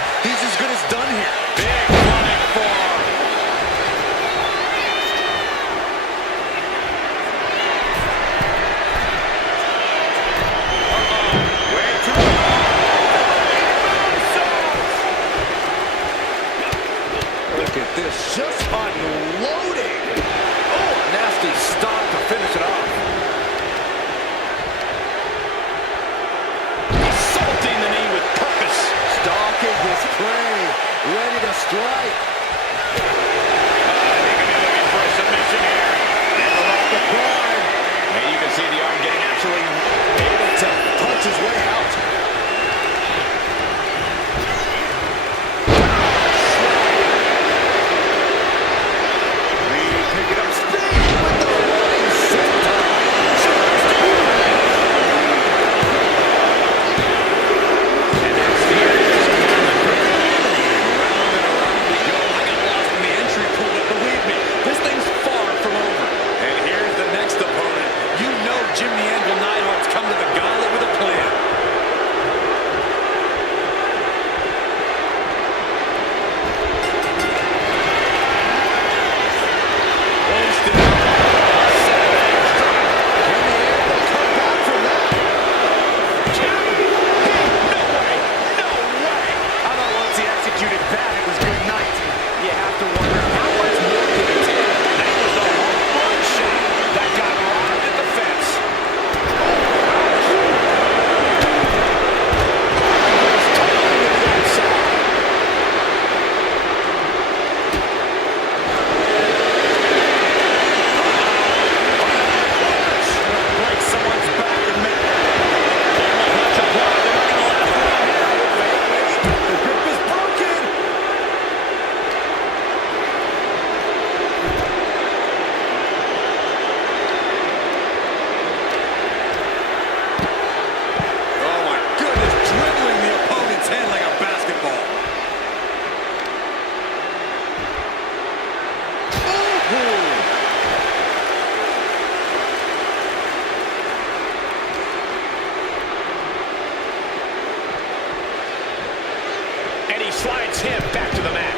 slides him back to the mat.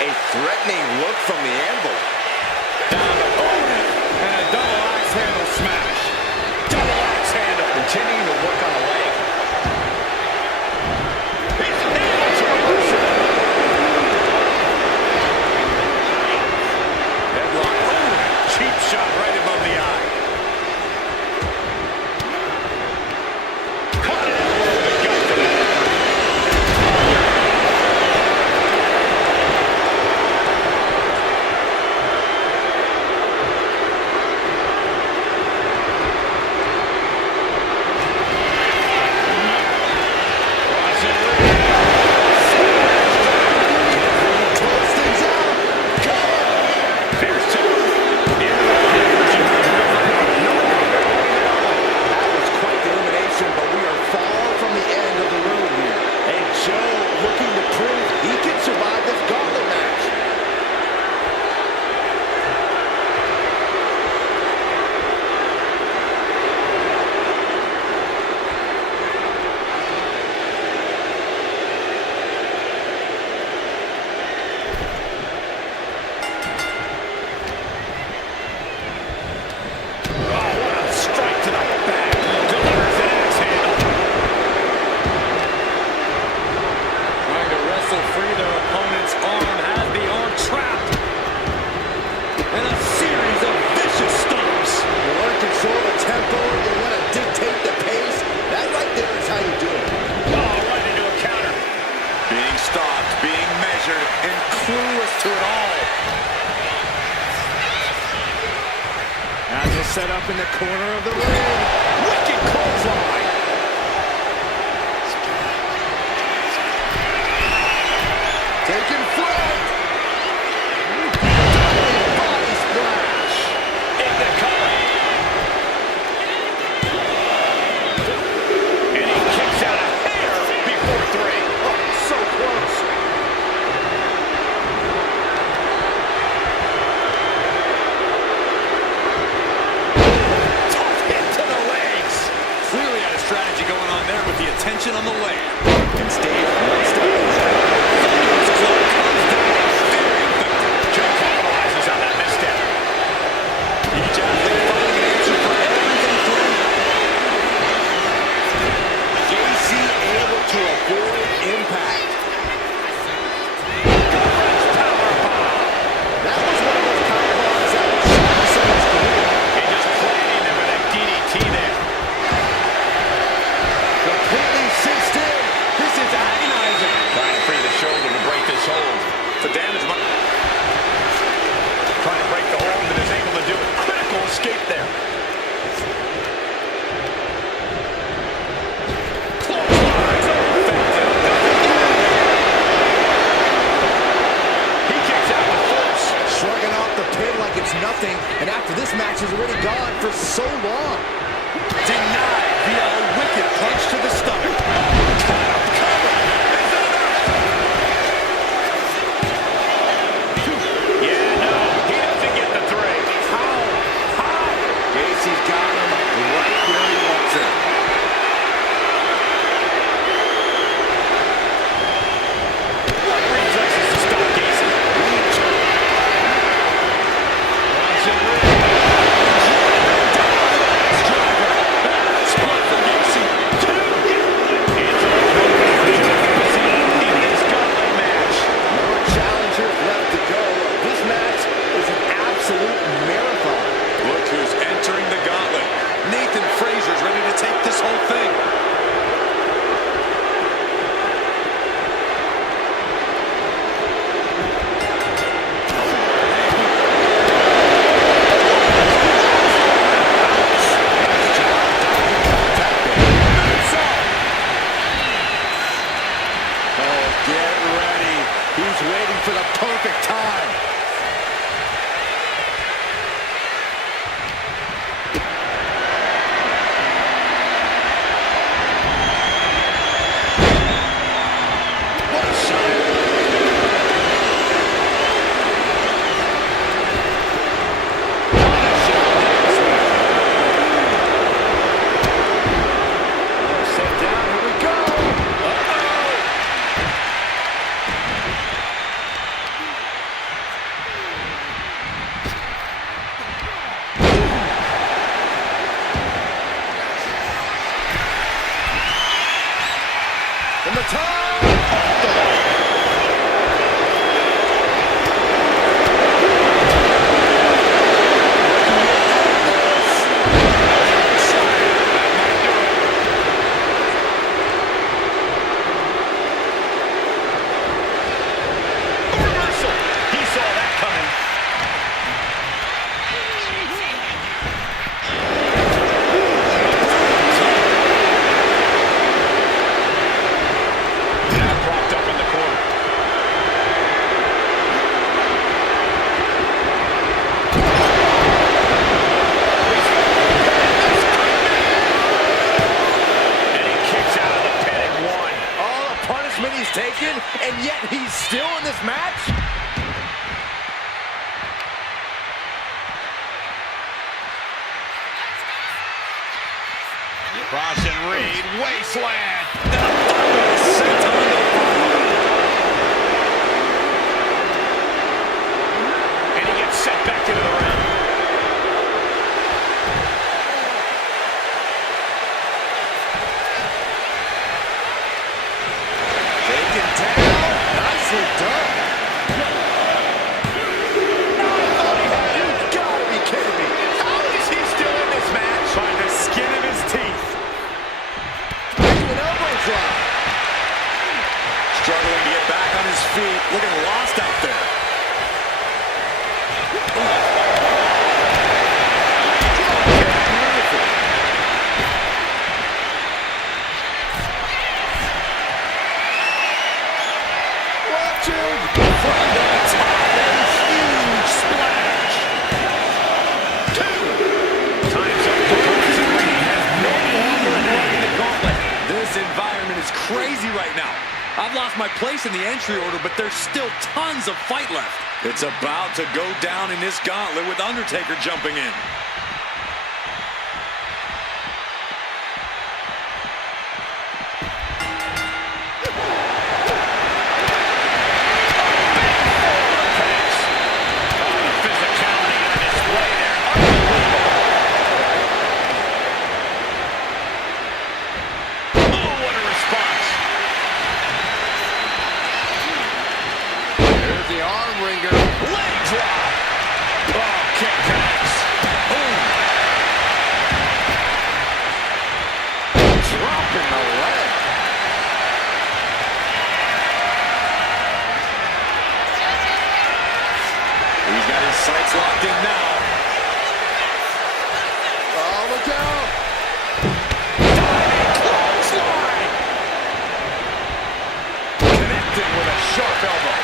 A threatening look from the anvil. Down the opponent. And a double axe handle smash. Double axe handle. Continuing to work on the leg. He's able to reverse it. Headlock. Oh, cheap shot right above the eye. Caught it elbow to the gut for that. And clueless to it all. As a set up in the corner of the ring. Wicked clothesline. Taking flight. Body splash. In the cover. And he kicks out a hair before 3. Oh, so close. Attention on the way. And Steve, one step. Thunder's club comes down. Very effective. Joe capitalizes on that misstep. Each athlete finding an answer for everything thrown. JC able to avoid impact. That was one of those power bombs that would shatter someone's career. And just planting them with that DDT there. Completely cinched in. This is agonizing. taken, and yet he's still in this match? Cross and Reed, wasteland. And he gets set back into the ring. Taken down. Nicely done. You gotta be kidding me. How is he still in this match? By the skin of his teeth. An elbow drop. Struggling to get back on his feet. Looking lost out there. Crazy right now. I've lost my place in the entry order, but there's still tons of fight left. It's about to go down in this gauntlet with Undertaker jumping in. Sights locked in now. Oh, look out. Diving clothesline. Connecting with a sharp elbow.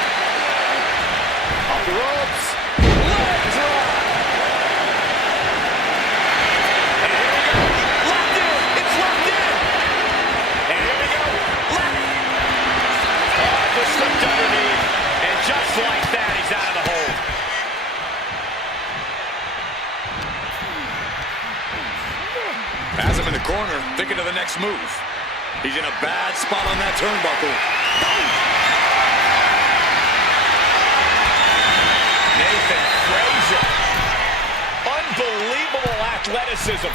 Off the ropes. Leg drop. And here we go. Locked in. It's locked in. And here we go. Locked. Oh, just slipped underneath. And just like that, he's out of the hold. Has him in the corner, thinking of the next move. He's in a bad spot on that turnbuckle. Nathan Frazier. Unbelievable athleticism.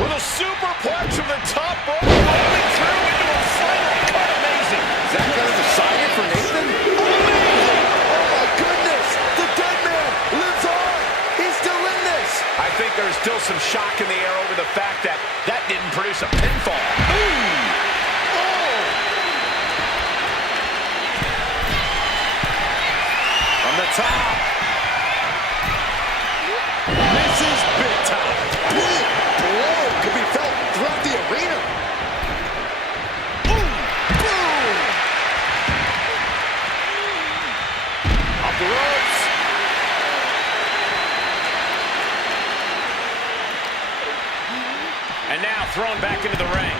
With a superplex from the top rope, rolling through into a final cut. Amazing. Is that going to decide it for Nathan? Amazing. Oh, my goodness. The dead man lives on. He's still in this. I think there's still some shock in the air over the fact that that didn't produce a pinfall. Ooh. Oh. From the top. Misses big time. Big blow could be felt throughout the arena. Boom. Boom. Off the ropes. And now thrown back into the ring.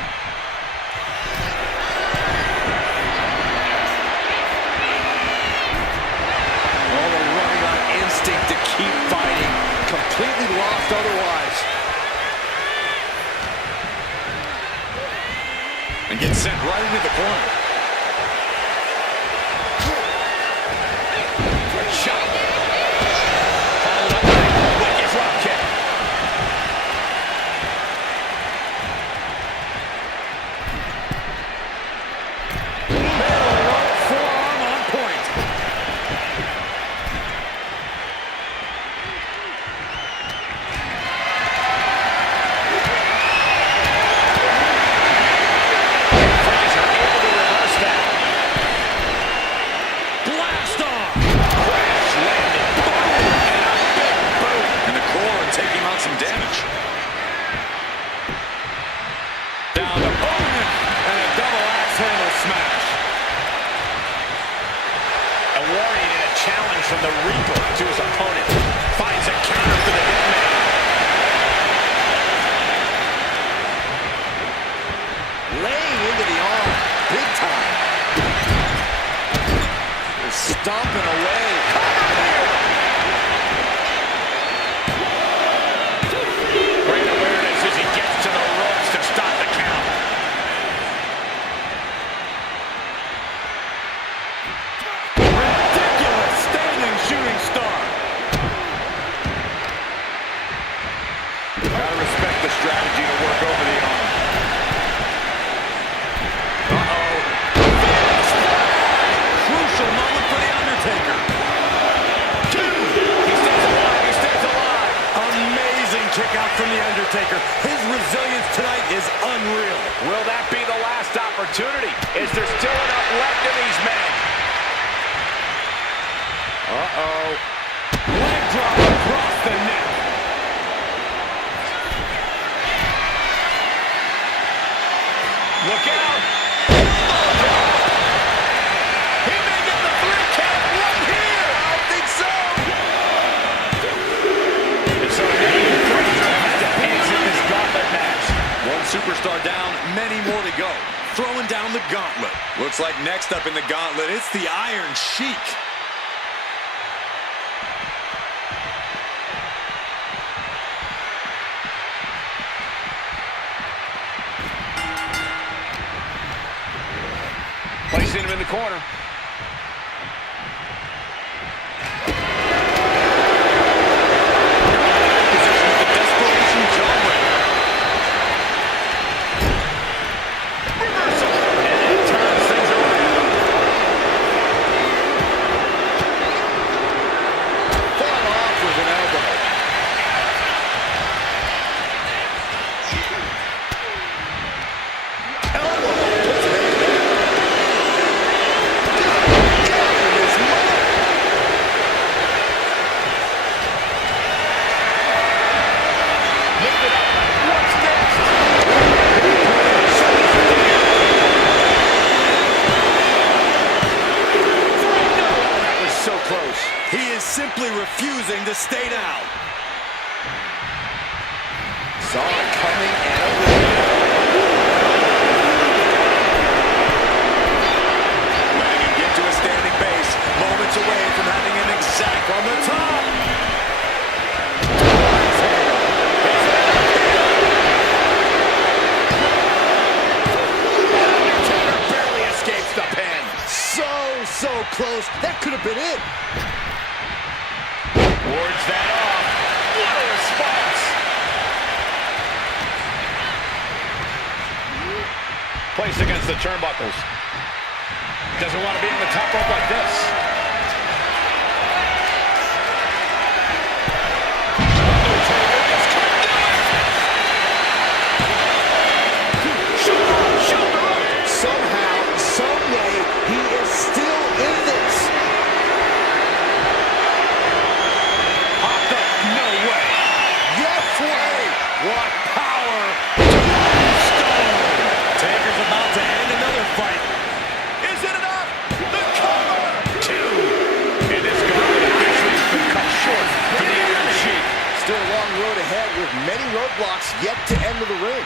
Oh, they're running on instinct to keep fighting. Completely lost otherwise. And gets sent right into the corner. A shot. Followed up by a wicked drop kick. Forearm on point. Frazier able to reverse that. Blast off. Crash landed. Boom. And a big boot. And the core taking on some damage. Down to Bowman. And a double axe handle smash. A warning and a challenge from the Reaper to his opponent. Finds a counter for the Hitman. Laying into the arm. Big time. stomping away. Great awareness as he gets to the ropes to stop the count. Ridiculous standing shooting star. Gotta respect the strategy to work over the arm. Crucial moment for The Undertaker. Two. He stays alive. He stays alive. Amazing kick out from The Undertaker. His resilience tonight is unreal. Will that be the last opportunity? Is there still enough left in these men? Uh-oh. Leg drop across the neck. Look out. He may get the 3 count right here. I don't think so. And so now the threat has to exit this gauntlet match. One superstar down, many more to go. Throwing down the gauntlet. Looks like next up in the gauntlet, it's the Iron Sheik. Placing him in the corner. Position with the desperation jawbreaker. Reversal. And it turns things around. Fought off with an elbow. He is simply refusing to stay down. Saw it coming and avoided. Letting him get to a standing base. Moments away from having him exact on the top. Undertaker barely escapes the pin. So close. That could have been it. Wards that off. What a response. Placed against the turnbuckles. Doesn't want to be on the top rope like this. Somehow, someway, he is still in this. Popped up. No way. Yes way. What power! Tombstone! Taker's about to end another fight. Is it enough? The cover. 2. And this gauntlet officially has been cut short for the Iron Sheik. Still a long road ahead with many roadblocks yet to enter the ring.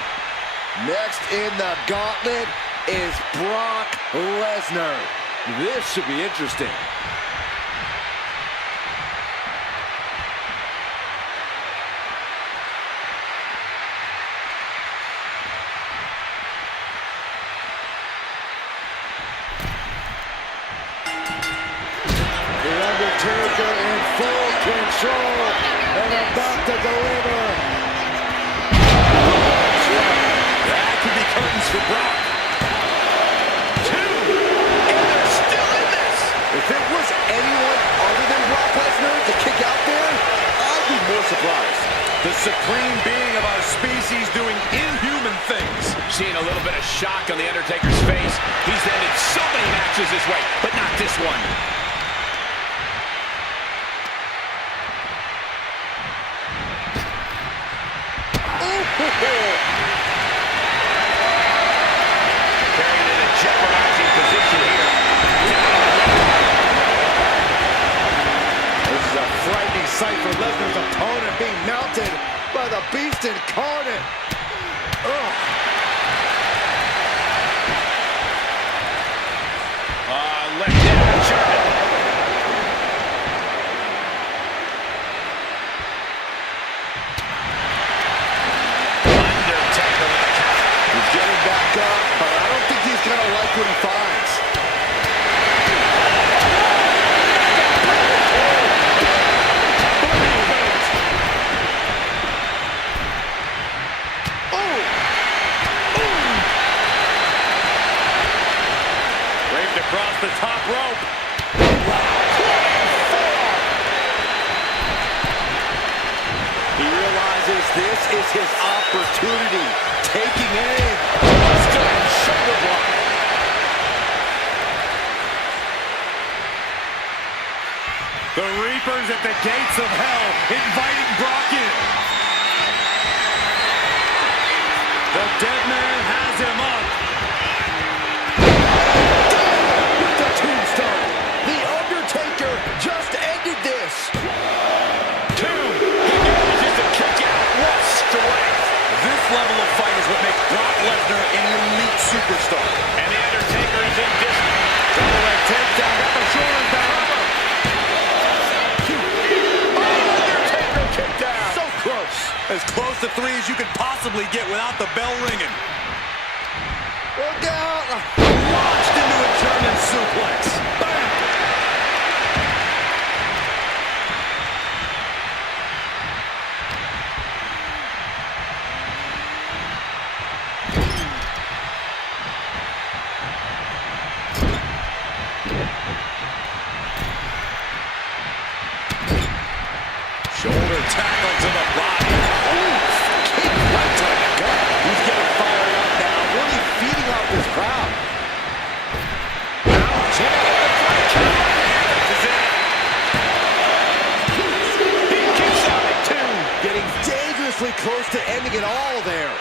Next in the gauntlet is Brock Lesnar. This should be interesting. The Undertaker in full control and about to deliver. That could be curtains for Brock. 2. And they're still in this. If it was anyone other than Brock Lesnar to kick out there, I'd be more surprised. The supreme being of our species doing inhuman things. Seeing a little bit of shock on the Undertaker's face. He's ended so many matches this way, but not this one. Carried in a jeopardizing position here. This is a frightening sight for Lesnar's opponent, being mounted by the Beast incarnate. Left down German. what he finds. Raped across the top rope. He realizes this is his opportunity. Taking aim. Stunning shoulder block. The Reapers at the gates of hell, inviting Brock in. The dead man has him up. With the tombstone. The Undertaker just ended this. Two. He manages to kick out. What strength. This level of fight is what makes Brock Lesnar an elite superstar. And the Undertaker is in distance. Double leg takedown, got the shoulders down. Undertaker kicked out. So close. As close to 3 as you could possibly get without the bell ringing. Look out. Launched into a German suplex. Bam! Shoulder tackle to the body. Kick right to the gut. He's getting fired up now. Really feeding off this crowd. Ouch. This is it. He kicks out at 2. Getting dangerously close to ending it all there.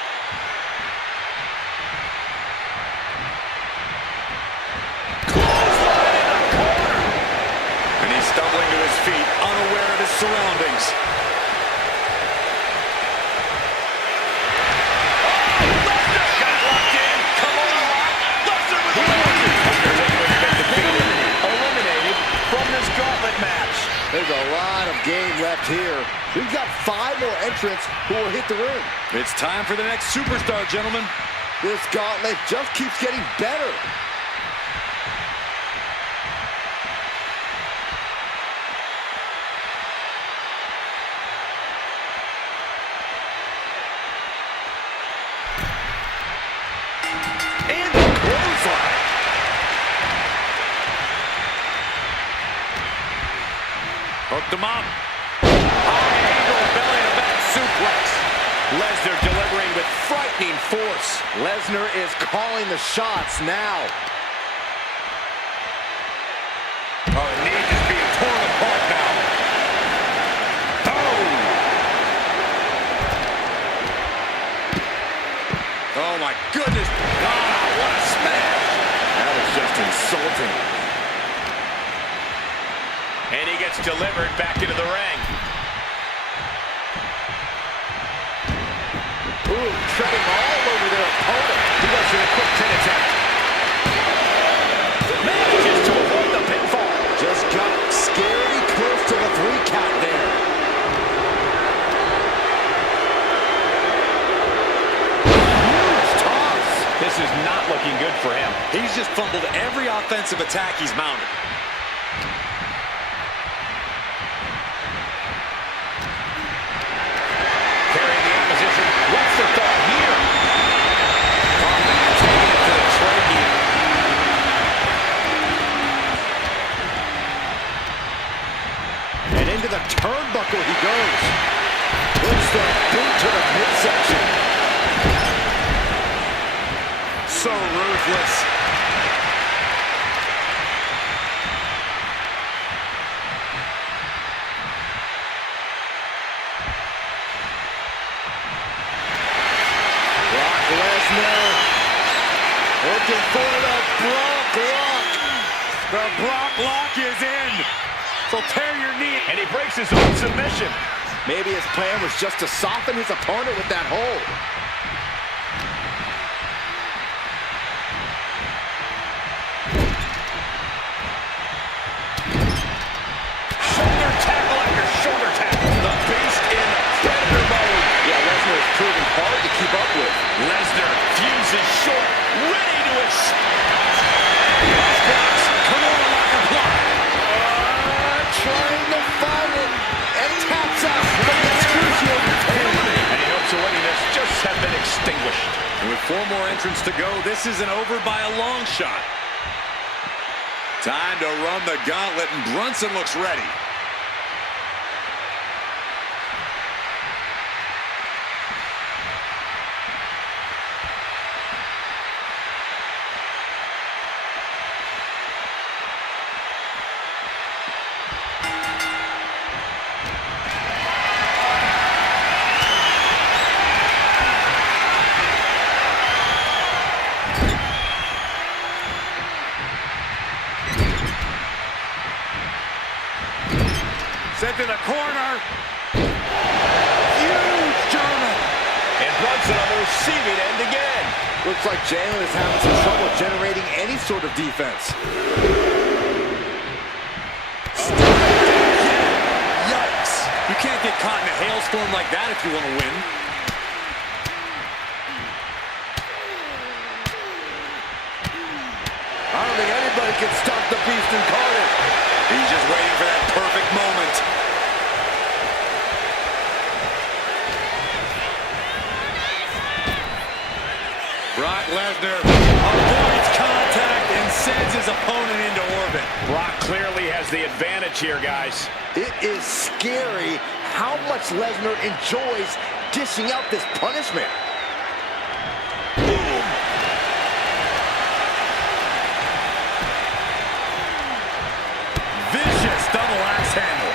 Clothesline in the corner. And he's stumbling to his feet, unaware of his surroundings. Lesnar got locked in. Come on. Lesnar with the Undertaker has been defeated. Eliminated from this gauntlet match. There's a lot of game left here. We've got 5 more entrants who will hit the ring. It's time for the next superstar, gentlemen. This gauntlet just keeps getting better. And the clothesline. Hooked him up. High angle belly-to-back suplex. Lesnar delivering with frightening force. Lesnar is calling the shots now. Oh, the knee is being torn apart now. Oh, my goodness. Ah, what a smash. That was just insulting. And he gets delivered back into the ring. Ooh, treading all over their opponent. He goes for the quick pin attempt. Manages to avoid the pinfall. Just got scary close to the 3 count there. Huge toss. This is not looking good for him. He's just fumbled every offensive attack he's mounted. Carrying the opposition. What's the thought here? Oh, man, taking it to the trachea. And into the turnbuckle he goes. Puts the boot to the midsection. So ruthless. Brock Lesnar looking for the Brock Lock. The Brock Lock is in. So tear your knee. And he breaks his own submission. Maybe his plan was just to soften his opponent with that hold. Shoulder tackle after shoulder tackle. The beast in predator mode. Yeah, Lesnar is proving hard to keep up with. Lesnar fuses short, ready to extinguished. And with 4 more entrants to go, this isn't over by a long shot. Time to run the gauntlet, and Brunson looks ready. Sent to the corner. Huge German. And Brunson on the receiving end again. Looks like Jalen is having some trouble generating any sort of defense. Yikes. You can't get caught in a hailstorm like that if you want to win. I don't think anybody can stop the beast incarnate. He's just waiting for that perfect moment. Brock Lesnar avoids contact and sends his opponent into orbit. Brock clearly has the advantage here, guys. It is scary how much Lesnar enjoys dishing out this punishment. Boom. Vicious double axe handle.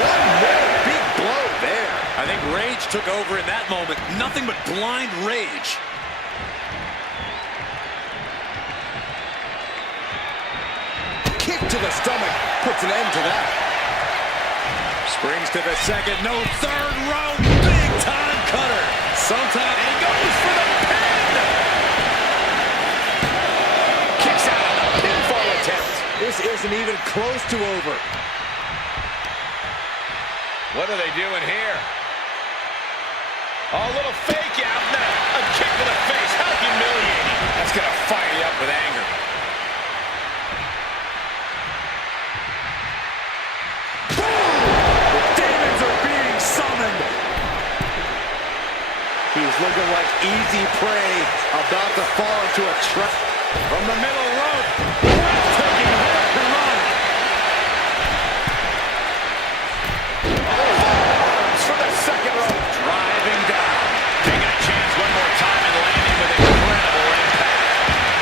One more big blow there. I think rage took over in that moment. Nothing but blind rage. Kick to the stomach puts an end to that. Springs to the second, no third row, big time cutter. Sometime he goes for the pin. Kicks out on the pinfall attempt. This isn't even close to over. What are they doing here? Oh, a little fake out. Now, a kick to the face. How humiliating. That's going to fire you up with anger. Demons are being summoned. He's looking like easy prey, about to fall into a trap. From the middle rope, breathtaking run. Arms for the second rope. Driving down. Taking a chance one more time and landing with incredible impact.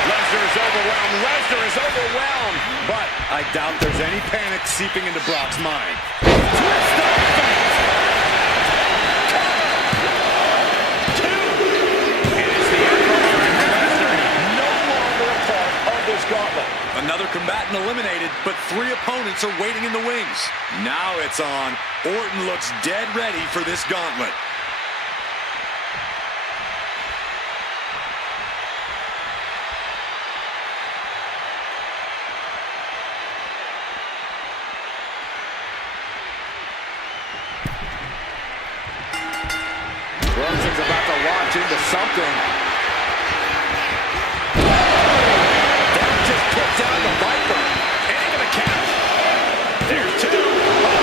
Lesnar is overwhelmed. Lesnar is overwhelmed. But I doubt there's any panic seeping into Brock's mind. Twist of fate. Another combatant eliminated, but 3 opponents are waiting in the wings. Now it's on. Orton looks dead ready for this gauntlet. Brunson's about to launch into something. Down the Viper. Into the count. There's 2. Oh,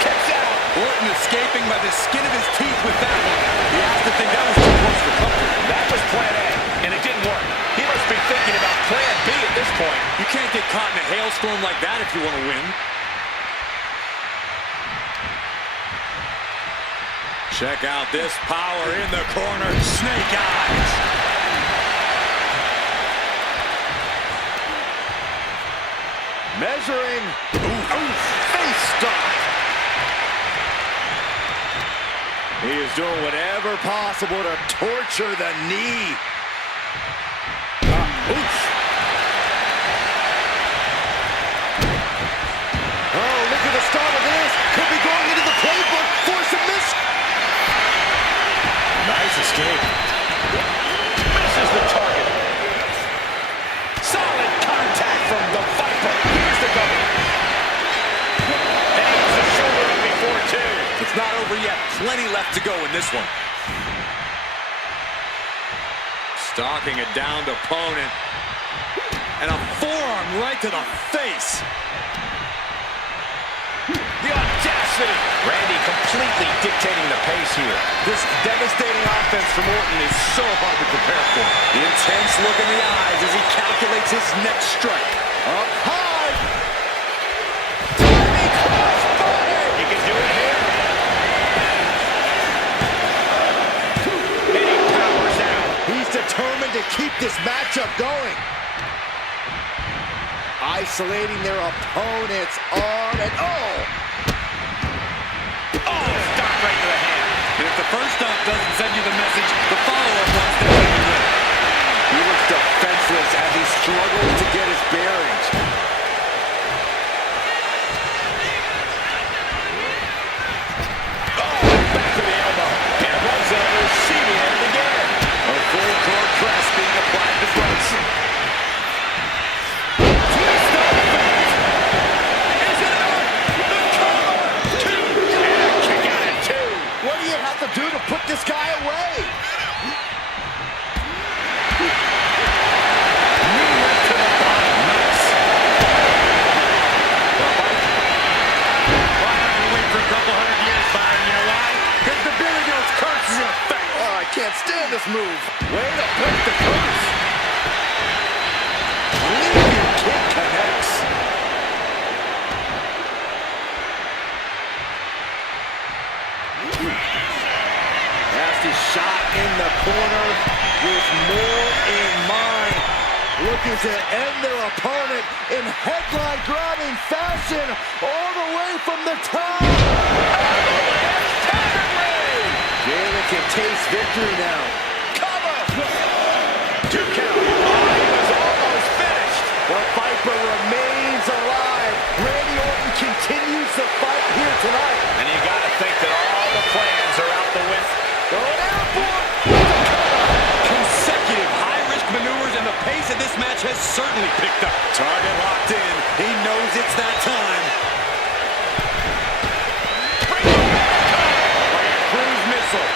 kicks out. Orton escaping by the skin of his teeth with that one. He has to think that was too close for comfort. That was plan A, and it didn't work. He must be thinking about plan B at this point. You can't get caught in a hailstorm like that if you want to win. Check out this power in the corner. Snake eyes. Measuring. Face stop. He is doing whatever possible to torture the knee. Oh, look at the start of this. Could be going into the playbook for submission. Nice escape. Misses the target. Solid contact from the Viper. Here's the cover. And he has the shoulder up before 2. It's not over yet. Plenty left to go in this one. Stalking a downed opponent. And a forearm right to the face. The audacity intensity. Randy completely dictating the pace here. This devastating offense from Orton is so hard to prepare for. The intense look in the eyes as he calculates his next strike. Up high. Diving crossbody. He can do it here. And he powers out. He's determined to keep this matchup going. Isolating their opponent's arm and oh! Oh, stop right to the hand. And if the first stop doesn't send you the message, the follow-up one's definitely will. He looks defenseless as he struggles to get his bearings. Oh, back to the elbow. And runs over, receiving it again. A full court press being applied to Brunson. What do you have to do to put this guy away? Oh, I can't stand this move. Way to break the curse. Leaping kick connects. Nasty shot in the corner with more in mind. Looking to end their opponent in headline-grabbing fashion all the way from the top. Jalen can taste victory now. Cover! 2 count. Oh, he was almost finished. The Viper remains alive. Randy Orton continues the fight here tonight. And you got to think that all the plans are out the window. Going airborne. Consecutive high-risk maneuvers, and the pace of this match has certainly picked up. Target locked in. He knows it's that time. Bring it back. Like a cruise missile.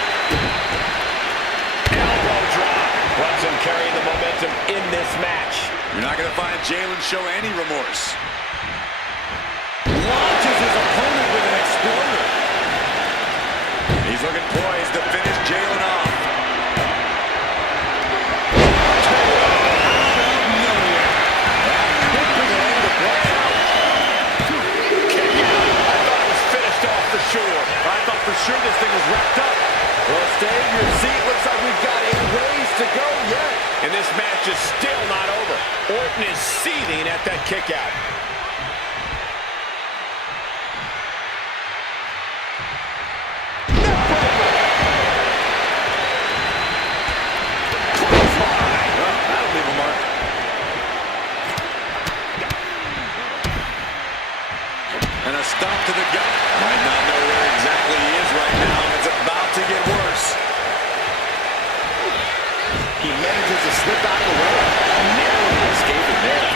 Elbow drop. Brunson carrying the momentum in this match. You're not going to find Jalen show any remorse. Launches his opponent with an exploder. He's looking poised to finish Jalen off. Sure. I thought for sure this thing was wrapped up. Well, stay in your seat. Looks like we've got a ways to go yet. And this match is still not over. Orton is seething at that kick out. That'll leave a mark. And a stop to the gut. Might not know where exactly he is right now. It's about to get worse. He manages to slip out of the way. Narrowly escaping there.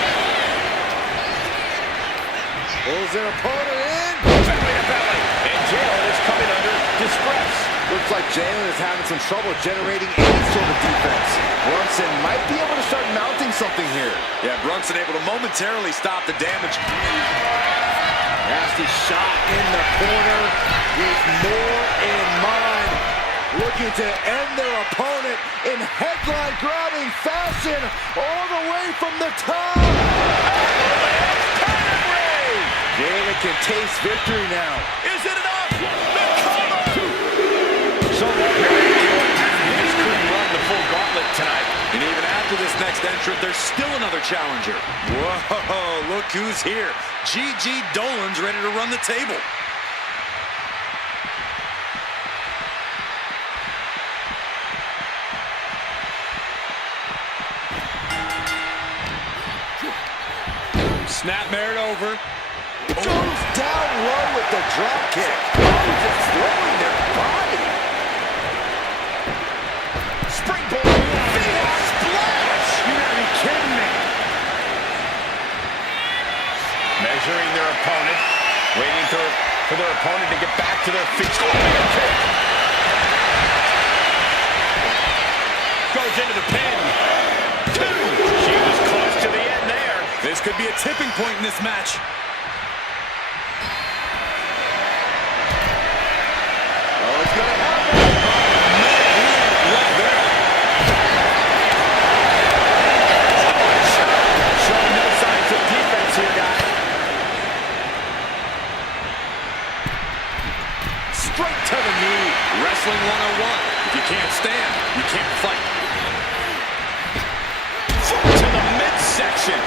Pulls their opponent in. Belly to belly. And Jalen is coming under distress. Looks like Jalen is having some trouble generating any sort of defense. Brunson might be able to start mounting something here. Yeah, Brunson able to momentarily stop the damage. Nasty shot in the corner with more in mind. Looking to end their opponent in headline-grabbing fashion all the way from the top. Jalen can taste victory now. Is it enough? The cover! So he just couldn't run the full gauntlet tonight. And even after this next entrant, there's still another challenger. Whoa, look who's here. G.G. Dolan's ready to run the table. Snap Merritt over. Goes down low with the drop kick. Just throwing their body. Springboard. Big splash. You gotta be kidding me. Measuring their opponent. Waiting for their opponent to get back to their feet. Scorpion kick. Goes into the pin. 2. She was close to the end there. This could be a tipping point in this match. straight to the knee. Wrestling 101. If you can't stand, you can't fight. Foot to the midsection.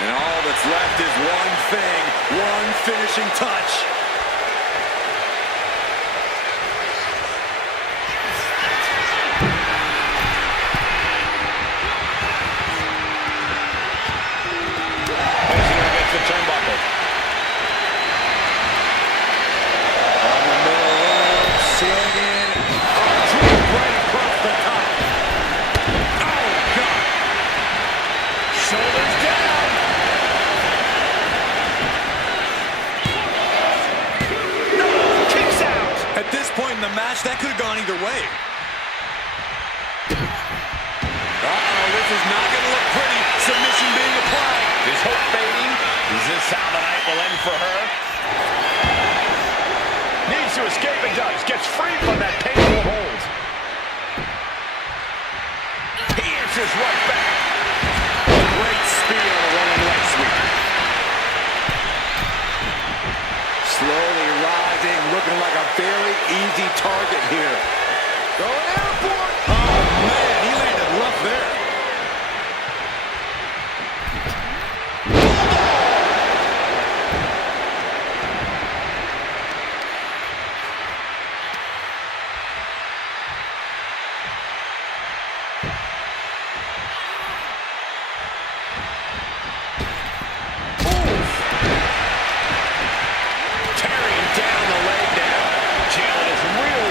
And all that's left is one thing, one finishing touch. Placing her against the turnbuckle. On the middle rope, swinging. Drop right across the top. Oh, God. Shoulders down. Kicks out. At this point in the match, that could have gone either way. Uh-oh, this is not going to look pretty. Submission being applied. Is hope fading? Is this how the night will end for her? Needs to escape and does. Gets free from that painful hold. He answers right back. Great speed on a running leg sweep. Slowly rising, looking like a very easy target here. Going airborne. Oh, man, he landed rough there.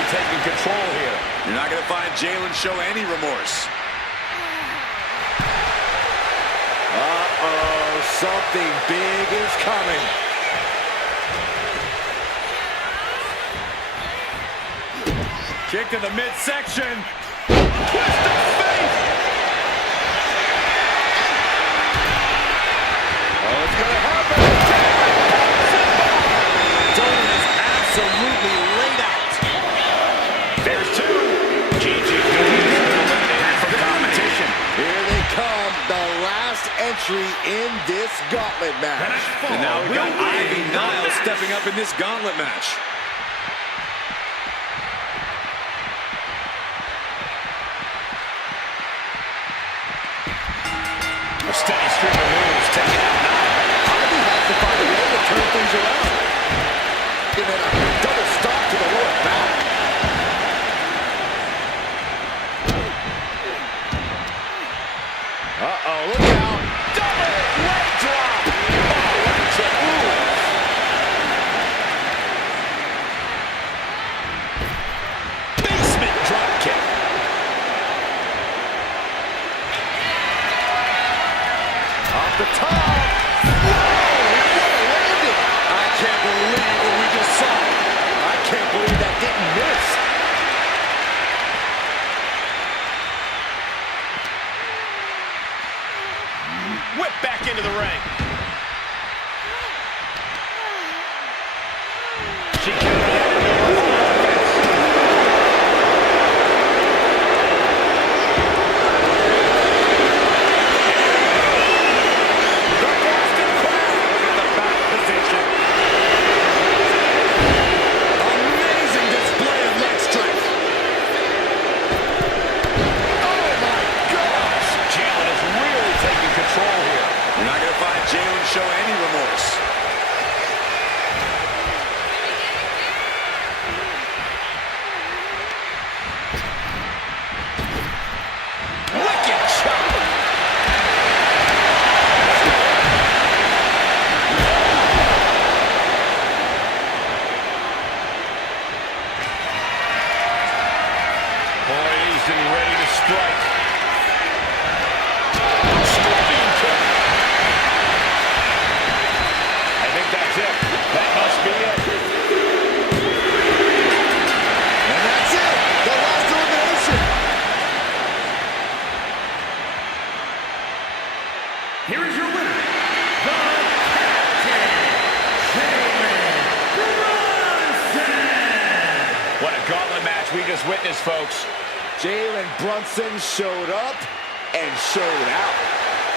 Taking control here. You're not going to find Jalen show any remorse. Uh-oh, something big is coming. Kick to the midsection. Twist of fate. Oh, it's going to happen. Dolan is absolutely laid out. There's two. Gigi's been eliminated from competition. Here they come, the last entry in this gauntlet match. And now we've got Ivy Niles stepping up in this gauntlet match. A steady stream of moves taking out Niles. Ivy has to find a way to turn things around. And then a double stop to the lower back. Uh-oh, look out. Double leg drop. Oh, what a kick. Basement drop kick. Off the top. Whoa, what a landing. I can't believe what we just saw. I can't believe that didn't miss. Whip back into the ring. She countered that into her own offense. The Boston Crab in the back position. Amazing display of leg strength. Oh, my gosh. Jalen is really taking control here. You're not going to find Jalen show any remorse. Wicked shot. Poised and ready to strike. Scorpion kick. I think that's it. That must be it. And that's it. The last elimination. Here is your winner, the Captain, Jalen Brunson. What a gauntlet match we just witnessed, folks. Jalen Brunson showed up and showed out.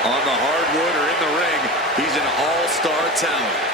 On the hardwood or in the ring, he's an all-star talent.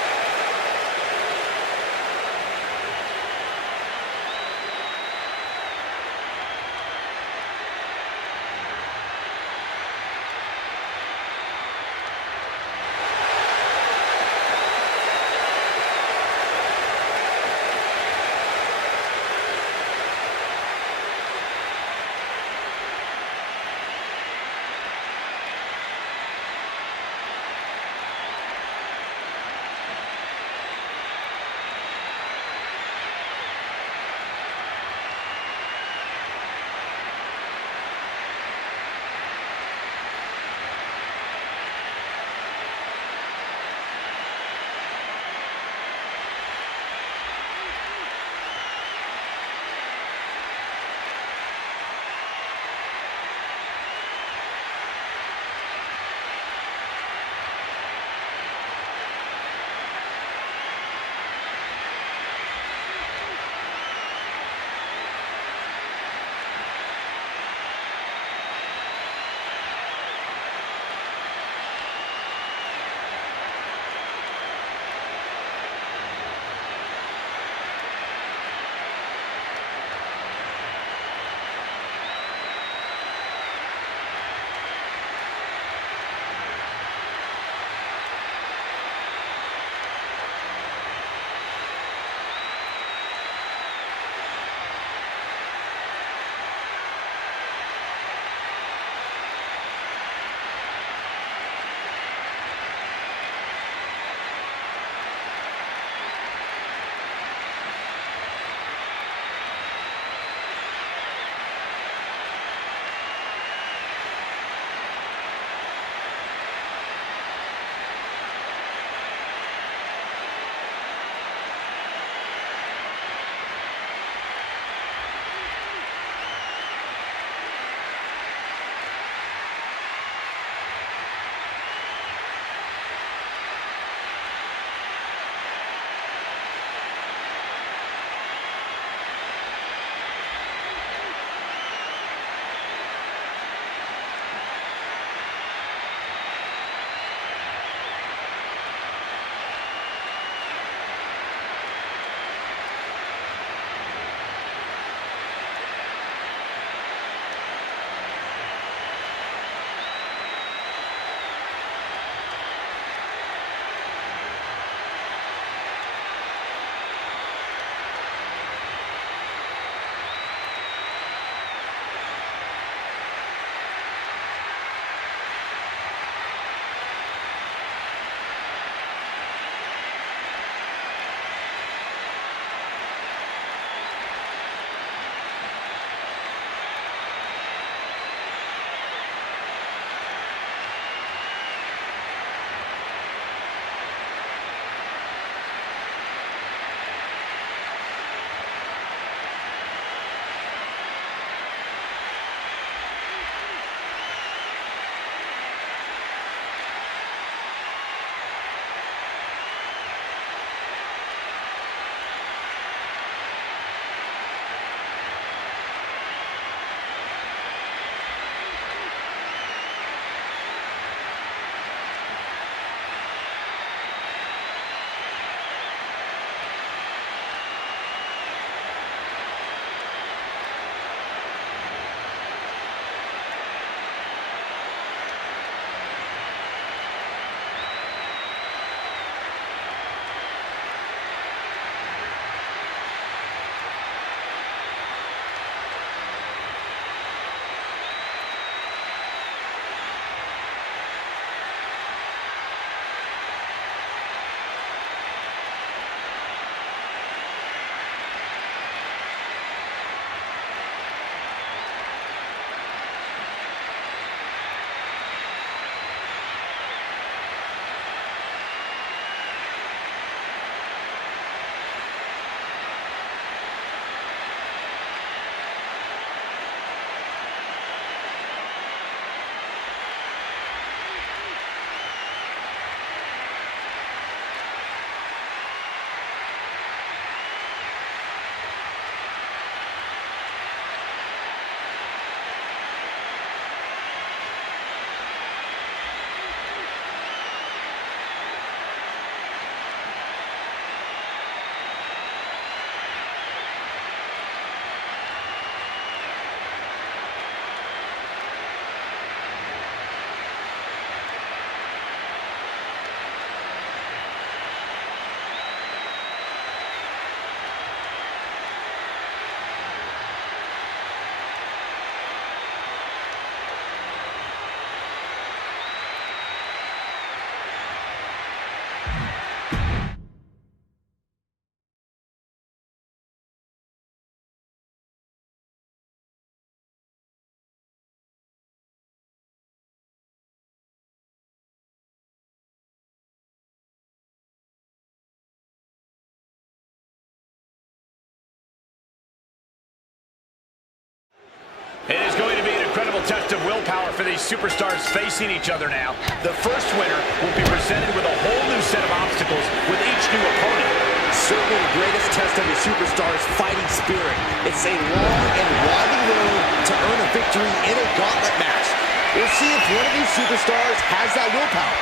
incredible test of willpower for these superstars facing each other now. The first winner will be presented with a whole new set of obstacles with each new opponent. Certainly the greatest test of a superstar's fighting spirit. It's a long and winding road to earn a victory in a gauntlet match. We'll see if one of these superstars has that willpower.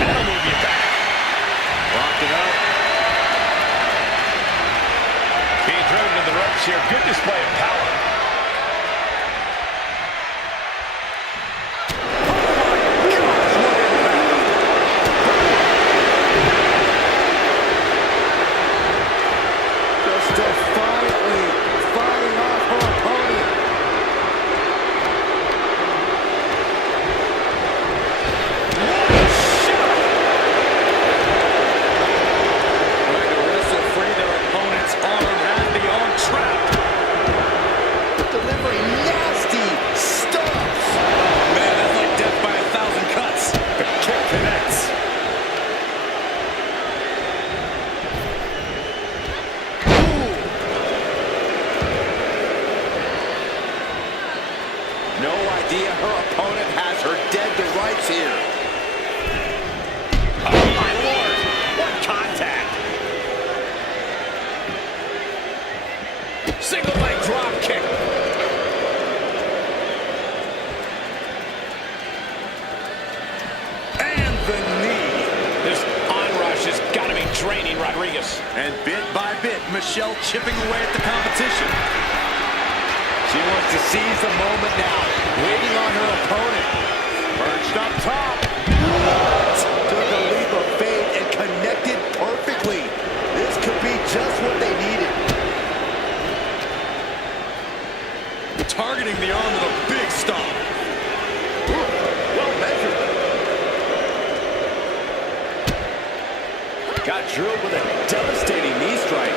That'll move you back. Locked it up. Being driven to the ropes here. Good display of power. Just defiantly fighting off her opponent. Trying to wrestle free their opponent's arm, has the arm trapped. Delivering nasty stuff. Oh man, that's like death by 1,000 cuts. The kick connects. No idea her opponent has her dead to rights here. Oh my Lord. What contact. Single leg drop kick. And the knee. This onrush has got to be draining Rodriguez. And bit by bit, Michelle chipping away at the competition. She wants to seize the moment now, waiting on her opponent. Perched up top. Took a leap of faith and connected perfectly. This could be just what they needed. Targeting the arm with a big stomp. Well measured. Got drilled with a devastating knee strike.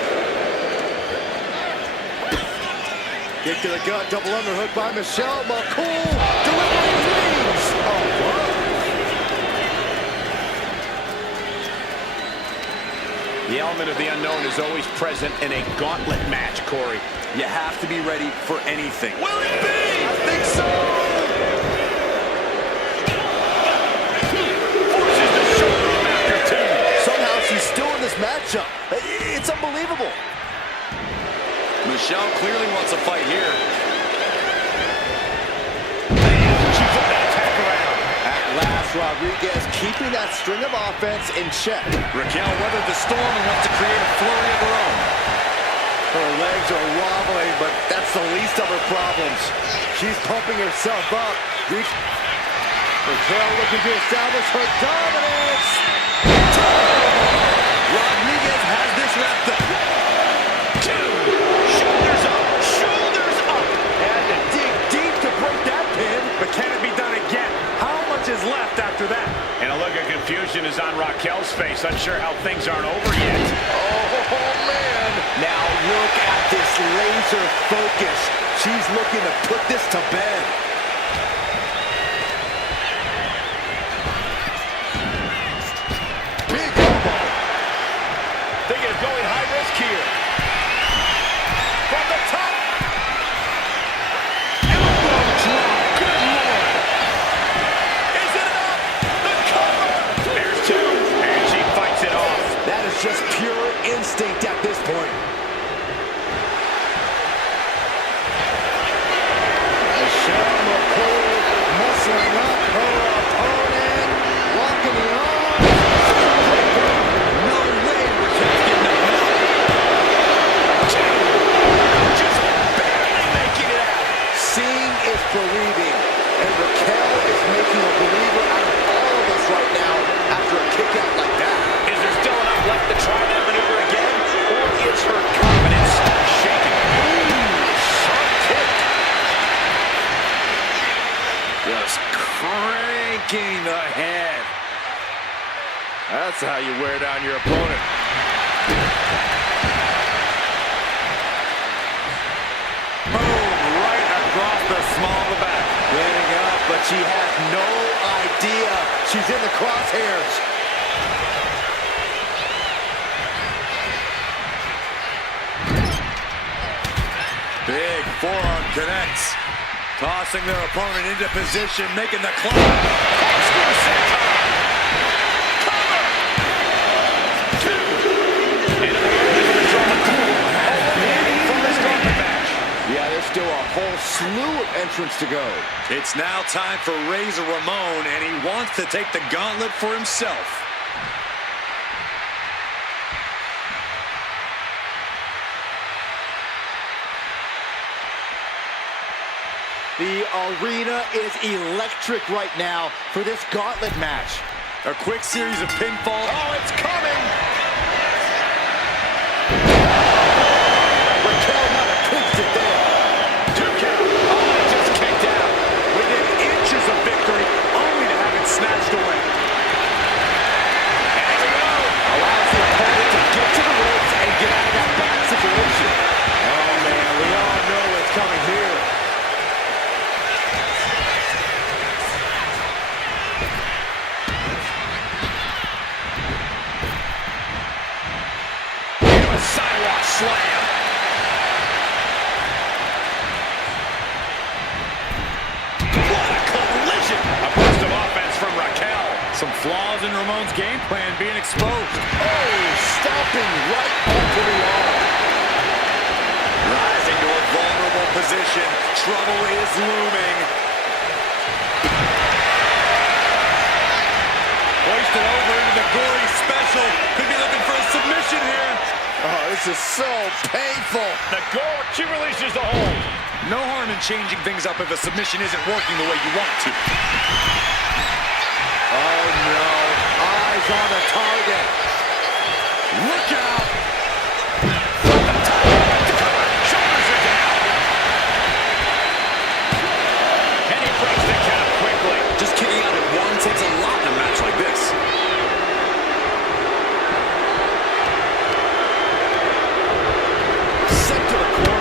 Kick to the gut, double underhook by Michelle. McCool delivering dreams. Oh, wow. The element of the unknown is always present in a gauntlet match, Corey. You have to be ready for anything. Will it be? I think so. Forces the shoulder up after two. Somehow she's still in this matchup. It's unbelievable. Michelle clearly wants a fight here. She put that attack around. At last, Rodriguez keeping that string of offense in check. Raquel weathered the storm and wants to create a flurry of her own. Her legs are wobbling, but that's the least of her problems. She's pumping herself up. Raquel looking to establish her dominance. Rodriguez has this wrapped up. Shoulders up. Shoulders up. Had to dig deep to break that pin. But can it be done again? How much is left after that? And a look of confusion is on Raquel's face. Unsure how things aren't over yet. Oh, man. Now look at this laser focus. She's looking to put this to bed. Big elbow. Thinking of going high risk here. From the top. Elbow drop. Good Lord. Is it enough? The cover. There's two. And she fights it off. That is just pure instinct at this point. Michelle McCool muscling up her opponent. Locking the arm. No way Raquel's getting up now. Just barely making it out. Seeing is believing. And Raquel is making a believer out of all of us right now after a kick out like that. Is there still enough left to try that maneuver again? Or is her confidence shaken? Sharp kick. Just cranking the head. That's how you wear down your opponent. Boom, right across the small of the back. Getting up, but she has no idea she's in the crosshairs. Big forearm connects. Tossing their opponent into position, making the climb. Yeah, there's still a whole slew of entrants to go. It's now time for Razor Ramon, and he wants to take the gauntlet for himself. The arena is electric right now for this gauntlet match. A quick series of pinfalls. Oh, it's coming! Snatched away. And here we go. Allows the opponent to get to the ropes and get out of that bad situation. Oh, man, we all know what's coming here. Into a sidewalk slam. Some flaws in Ramon's game plan being exposed. Oh, stomping right onto the arm. Rising to a vulnerable position. Trouble is looming. Hoisted over into the gory special. Could be looking for a submission here. Oh, this is so painful. The goal, she releases the hold. No harm in changing things up if a submission isn't working the way you want to. Oh, no. Eyes on the target. Look out. From the top rope to cover. Shoulders are down. And he breaks the count quickly. Just kicking out at one takes a lot in a match like this. Sent to the corner.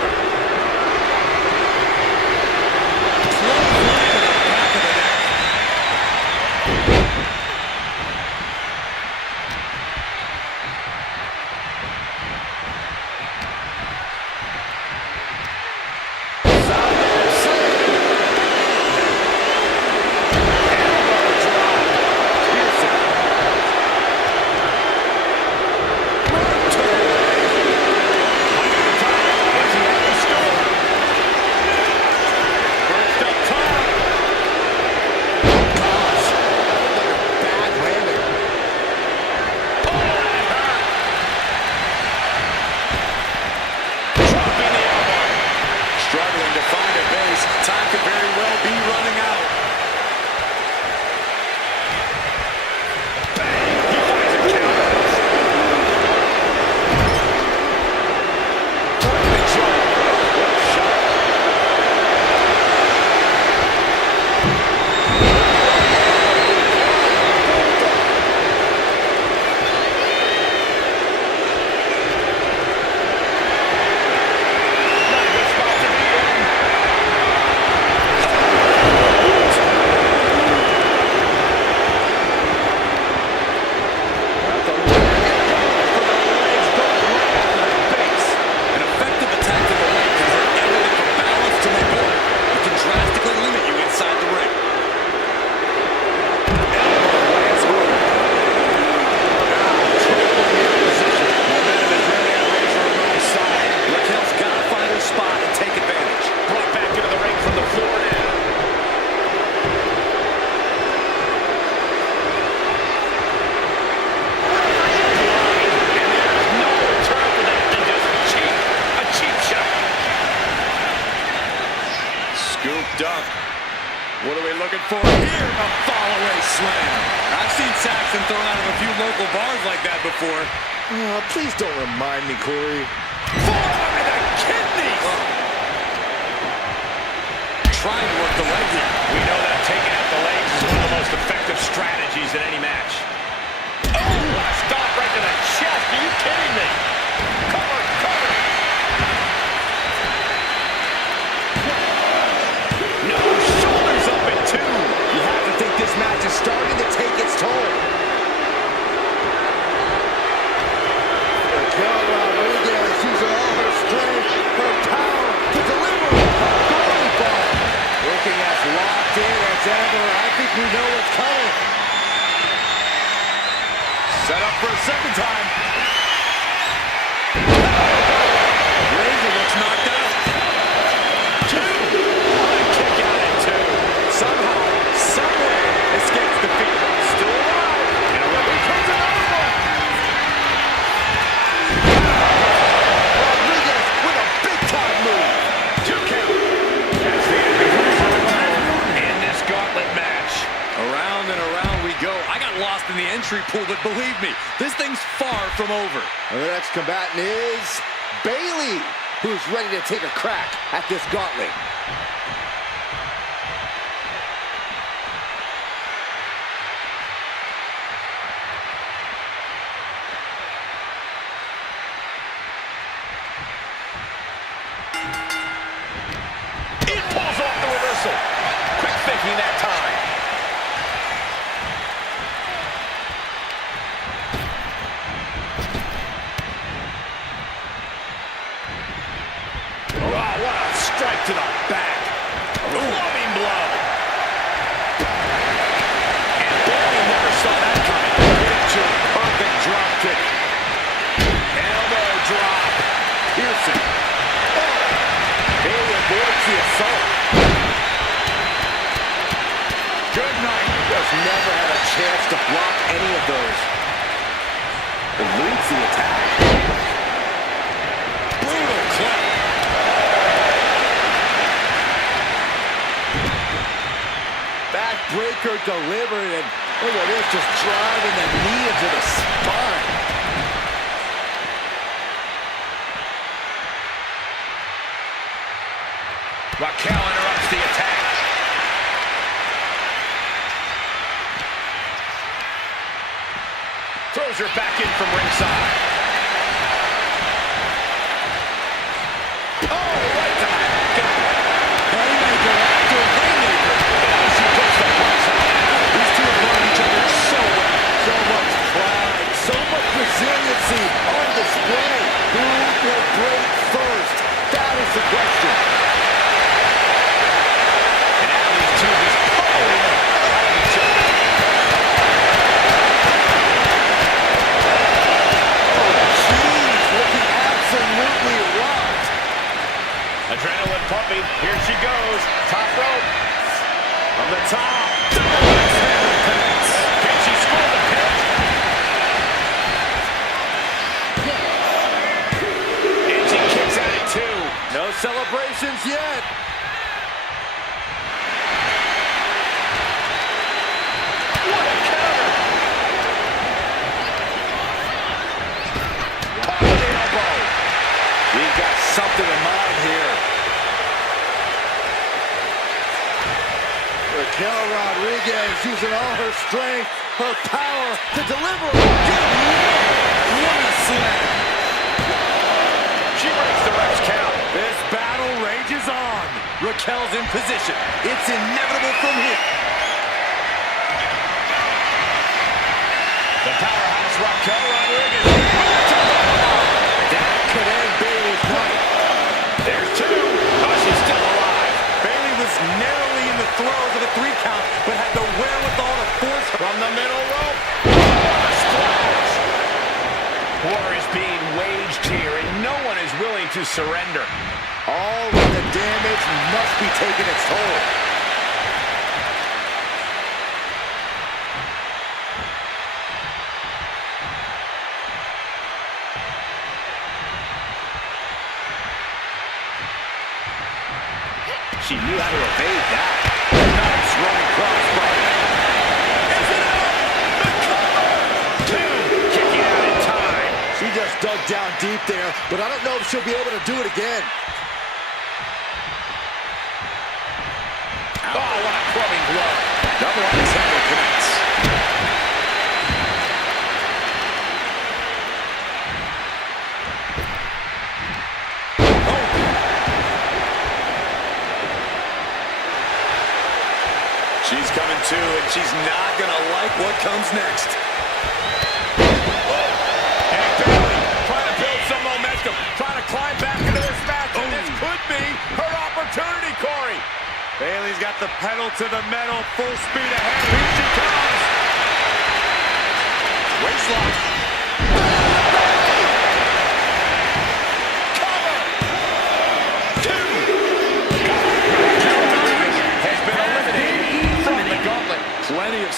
What are we looking for here? A fall-away slam. I've seen Saxton thrown out of a few local bars like that before. Please don't remind me, Corey. Forearm to the kidneys! Trying to work the leg here. We know that taking out the legs is one of the most effective strategies in any match. Oh, what a stop right to the chest. Are you kidding me? Cover, cover. No, shoulders up at two. You have to think this match is starting to take its toll. Raquel Rodriguez using all her strength, her power to deliver a golden bomb. for a second time. Razor looks knocked out. Two. What a kick out at two. Somehow, someway, escapes defeat. Still alive. And here comes another one. Rodriguez with a big-time move. 2 count. That's the end of in this gauntlet match. Around and around we go. I got lost in the entry pool, but believe me, this thing's far from over. And the next combatant is Bayley, who's ready to take a crack at this gauntlet. It pulls off the reversal. Quick thinking that time. Oh, what a strike to the back. A loving blow. And Bayley never saw that coming. Picture perfect drop kick. Elbow drop. Piercing. Oh. Bayley avoids the assault. Good night. Just never had a chance to block any of those. Eludes the attack. Brutal club. Backbreaker delivered, and look at this, just driving the knee into the spine. Raquel interrupts the attack. Throws her back in from ringside. Oh, right to the gut. Haymaker after haymaker. And she puts the punch out. These two have known each other so well. So much pride, so much resiliency on display. Who will break first? That is the question. And now these two just pulling at each other. She's looking absolutely rocked. Adrenaline pumping. Here she goes. Top rope. From the top. Can she score the pin? And she kicks out at two. No celebrations yet. What a counter! Top of the elbow. We've got something in mind here. Raquel Rodriguez using all her strength, her power to deliver. Good Lord, what a slam. She breaks the ref's count. This battle rages on. Raquel's in position. It's inevitable from here. The powerhouse Raquel Rodriguez. That could end Bayley's night. There's two. Oh, she's still alive. Bayley was narrowly in the throes of a 3 count, but had the wherewithal to force her. From the middle rope. What a splash. War is being waged here, and no one is willing to surrender. All of the damage must be taking its toll. She knew how to evade that. Nice running crossbody. Is it out? The cover. Two. Kicking out in time. She just dug down deep there, but I don't know if she'll be able to do it again. Oh, what a clubbing blow. Double axe handle connects. She's coming to, and she's not going to like what comes next. And Bayley trying to build some momentum, trying to climb back into this match, and this could be her opportunity, Corey. Bayley's got the pedal to the metal, full speed ahead. Here she comes. Waistlock.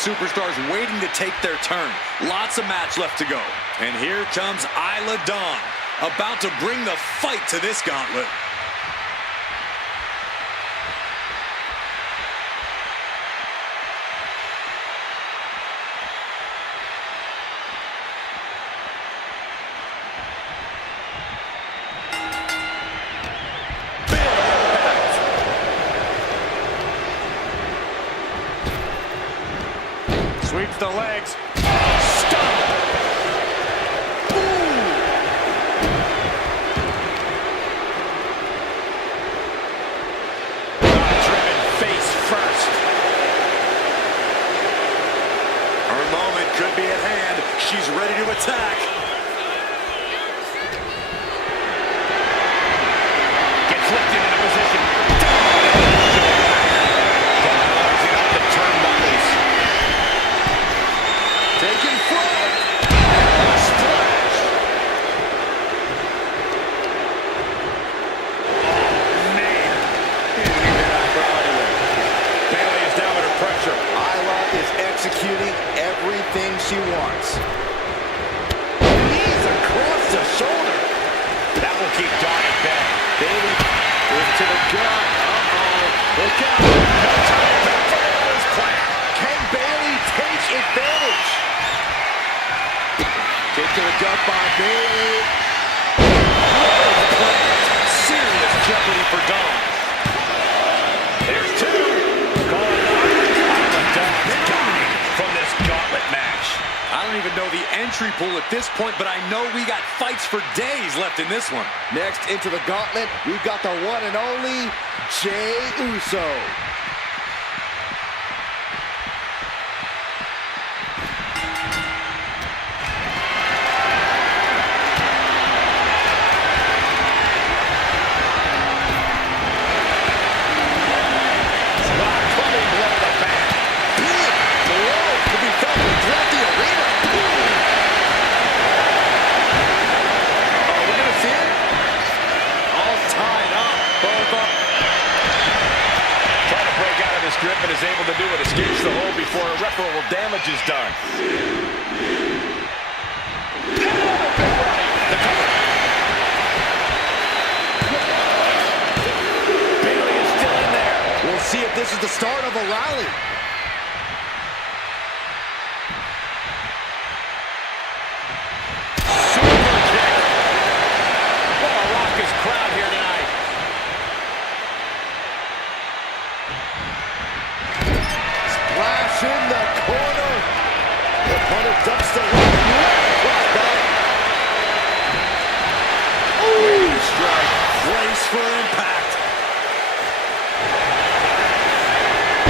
superstars waiting to take their turn. Lots of match left to go. And here comes Isla Dawn, about to bring the fight to this gauntlet. Sweeps the legs. Stop! Driven face first. Her moment could be at hand. She's ready to attack. Gets lifted into position. Rising up the turnbuckles. Taking flight. Splash. Oh, man. Bayley is down under pressure. Isla is executing everything she wants. Knees across the shoulder. That will keep Dawn at bay. Bailey into the gut. Look out. No time back for Bayley's plan. Can Bailey take advantage? Kick to the gut by Bailey. Serious jeopardy for Dawn. There's two. Isla Dawn's dominating from this gauntlet match. I don't even know the entry pool at this point, but I know we got fights for days left in this one. Next into the gauntlet, we've got the one and only Jey Uso. Coming blow to the back. Big blow to be felt throughout the arena. Oh, we're going to see it? All tied up. Both up. Trying to break out of this grip and is able to do it. Escapes the hold before irreparable damage is done. Bayley is still in there. We'll see if this is the start of a rally. Super kick. What a raucous crowd here tonight. Splash in the corner. The opponent dumps the leg. Ooh, strike. Brace for impact.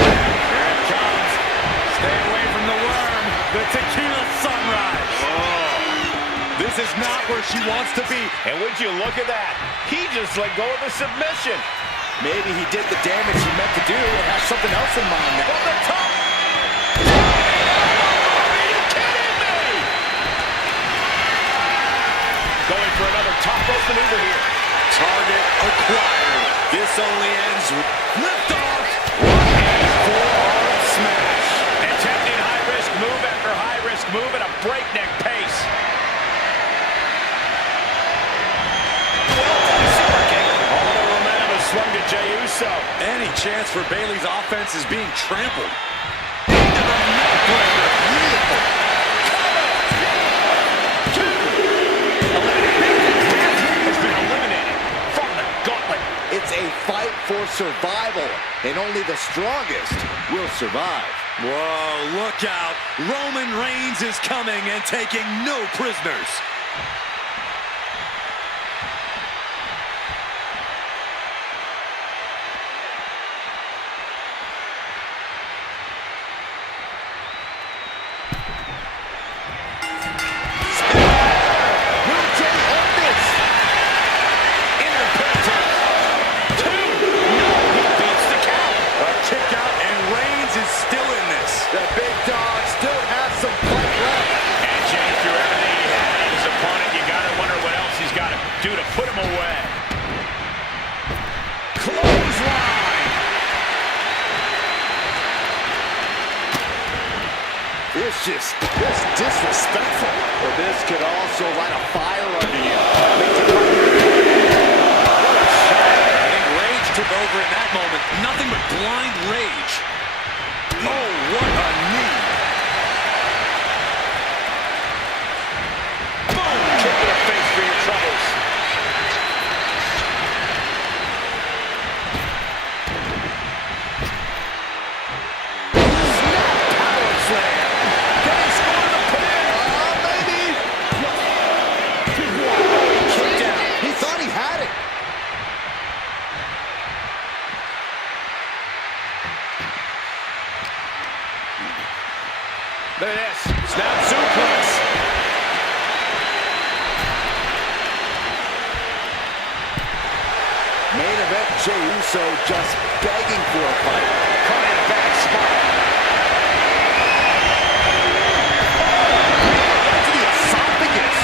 Here it comes. Stay away from the worm. The tequila sunrise. Oh, this is not where she wants to be. And would you look at that? He just let go of the submission. Maybe he did the damage he meant to do and has something else in mind now. From the top. Are you kidding me? Going for another top rope maneuver here. Target acquired. This only ends with liftoff. Forearm smash. Attempting high-risk move after high-risk move at a breakneck pace. Super kick. All the momentum has swung to Jey Uso. Any chance for Bayley's offense is being trampled. Into the neckbreaker. Beautiful. Has been eliminated from the gauntlet. It's a fight for survival, and only the strongest will survive. Whoa, look out. Roman Reigns is coming and taking no prisoners. Will Jey end this? Into the pin. 2. No, he beats the count. A kick out, and Reigns is still in this. The big dog still has some fight left. And Jey threw everything he had at his opponent. You Just disrespectful. Well, this could also light a fire under you. What a shot. I think rage took over in that moment. Nothing but blind rage. Oh, what a knee. Boom! Kick to the face for your troubles. Power slam. Can he score the pin? Maybe. Kick down. He thought he had it. Look at this. Snap suplex. Main event, Jey Uso just begging for a fight. Caught in a bad spot. Right to the esophagus.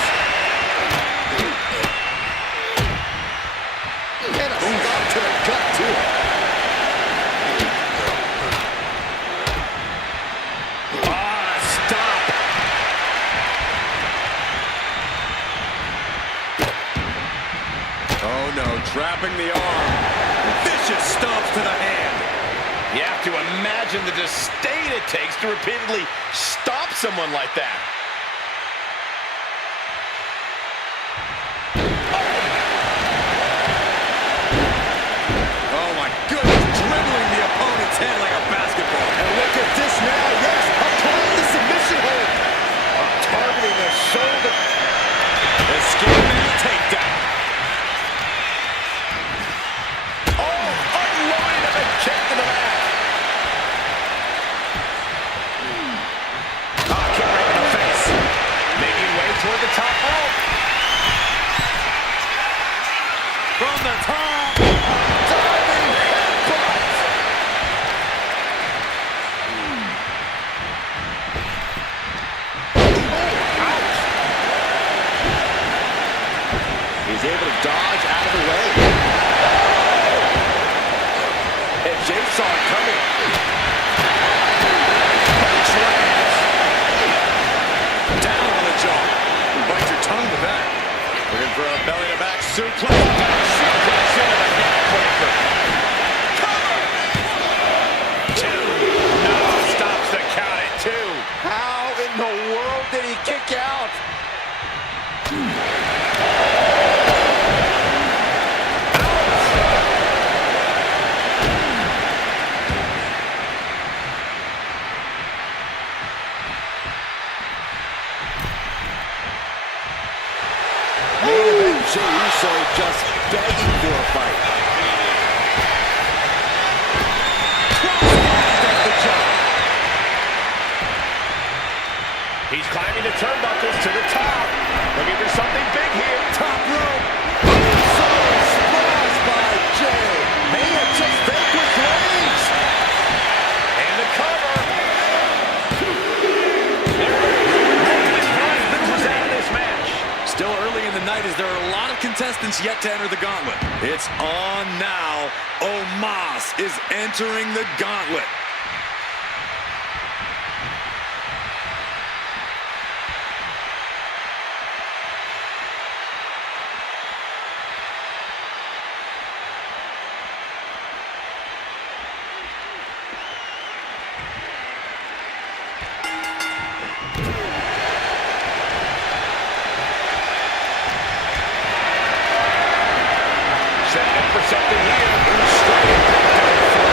And a stop to the gut, too. Stop. Oh, no. Trapping the arm. Vicious stomps to the hand. You have to imagine the disdain it takes to repeatedly stop someone like that. Oh, my goodness. Dribbling the opponent's head like a basketball. And look at this now. Yes, applying the submission hold. Targeting the shoulder. Escaping the takedown. Unloading of a kick to the back. Kick right in the face. Making way toward the top rope. From the top. Diving headbutt. Ouch. He's able to dodge out of the way. And Jey saw it coming. Punch lands. Down on the jaw. Bite your tongue with that. Looking for a belly-to-back suplex. Back suplex into the neckbreaker. Cover! Two. No, stops the count at two. How in the world did he kick out? Main event, Jey Uso just begging for a fight. That's the jaw. He's climbing the turnbuckles to the top. Looking for something big here. Top rope. Uso splash by Jey. May have just vanquished Reigns. And the cover. This out of this match. Still early in the night as there are a lot of contestants yet to enter the gauntlet. It's on now. Omos is entering the gauntlet. Setting up for something here. Straight impact on the floor.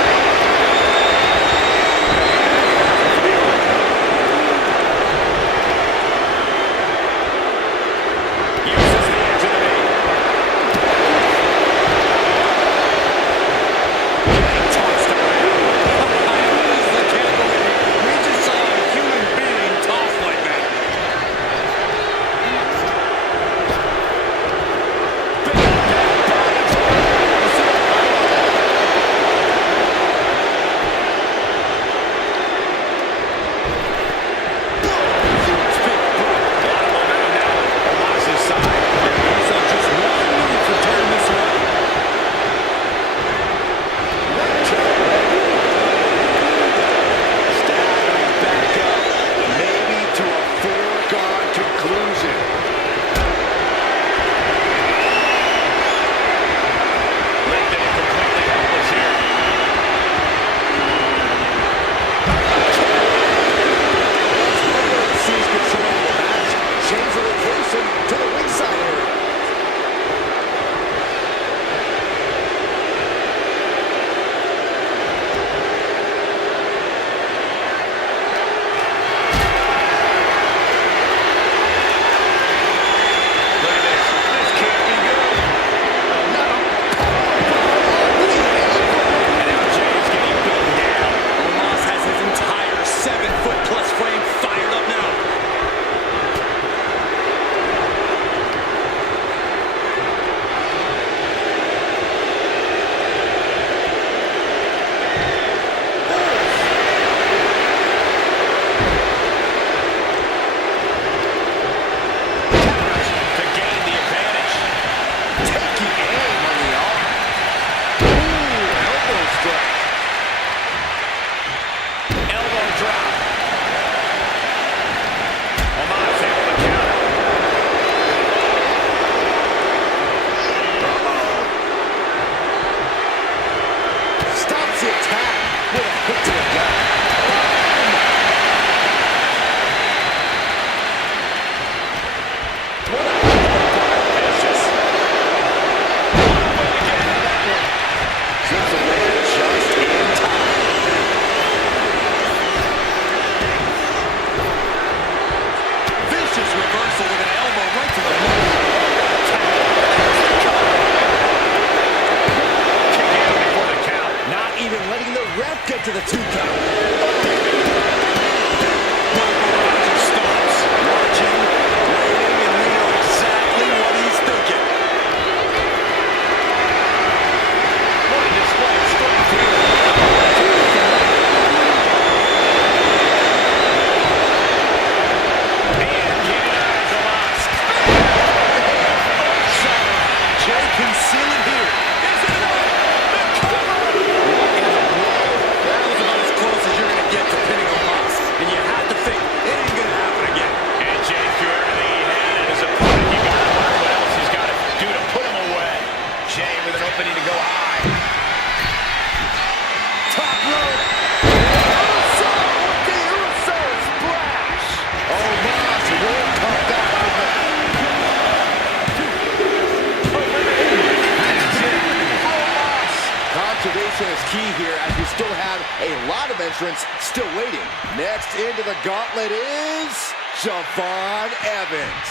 key here, as we still have a lot of entrants still waiting. Next into the gauntlet is Javon Evans.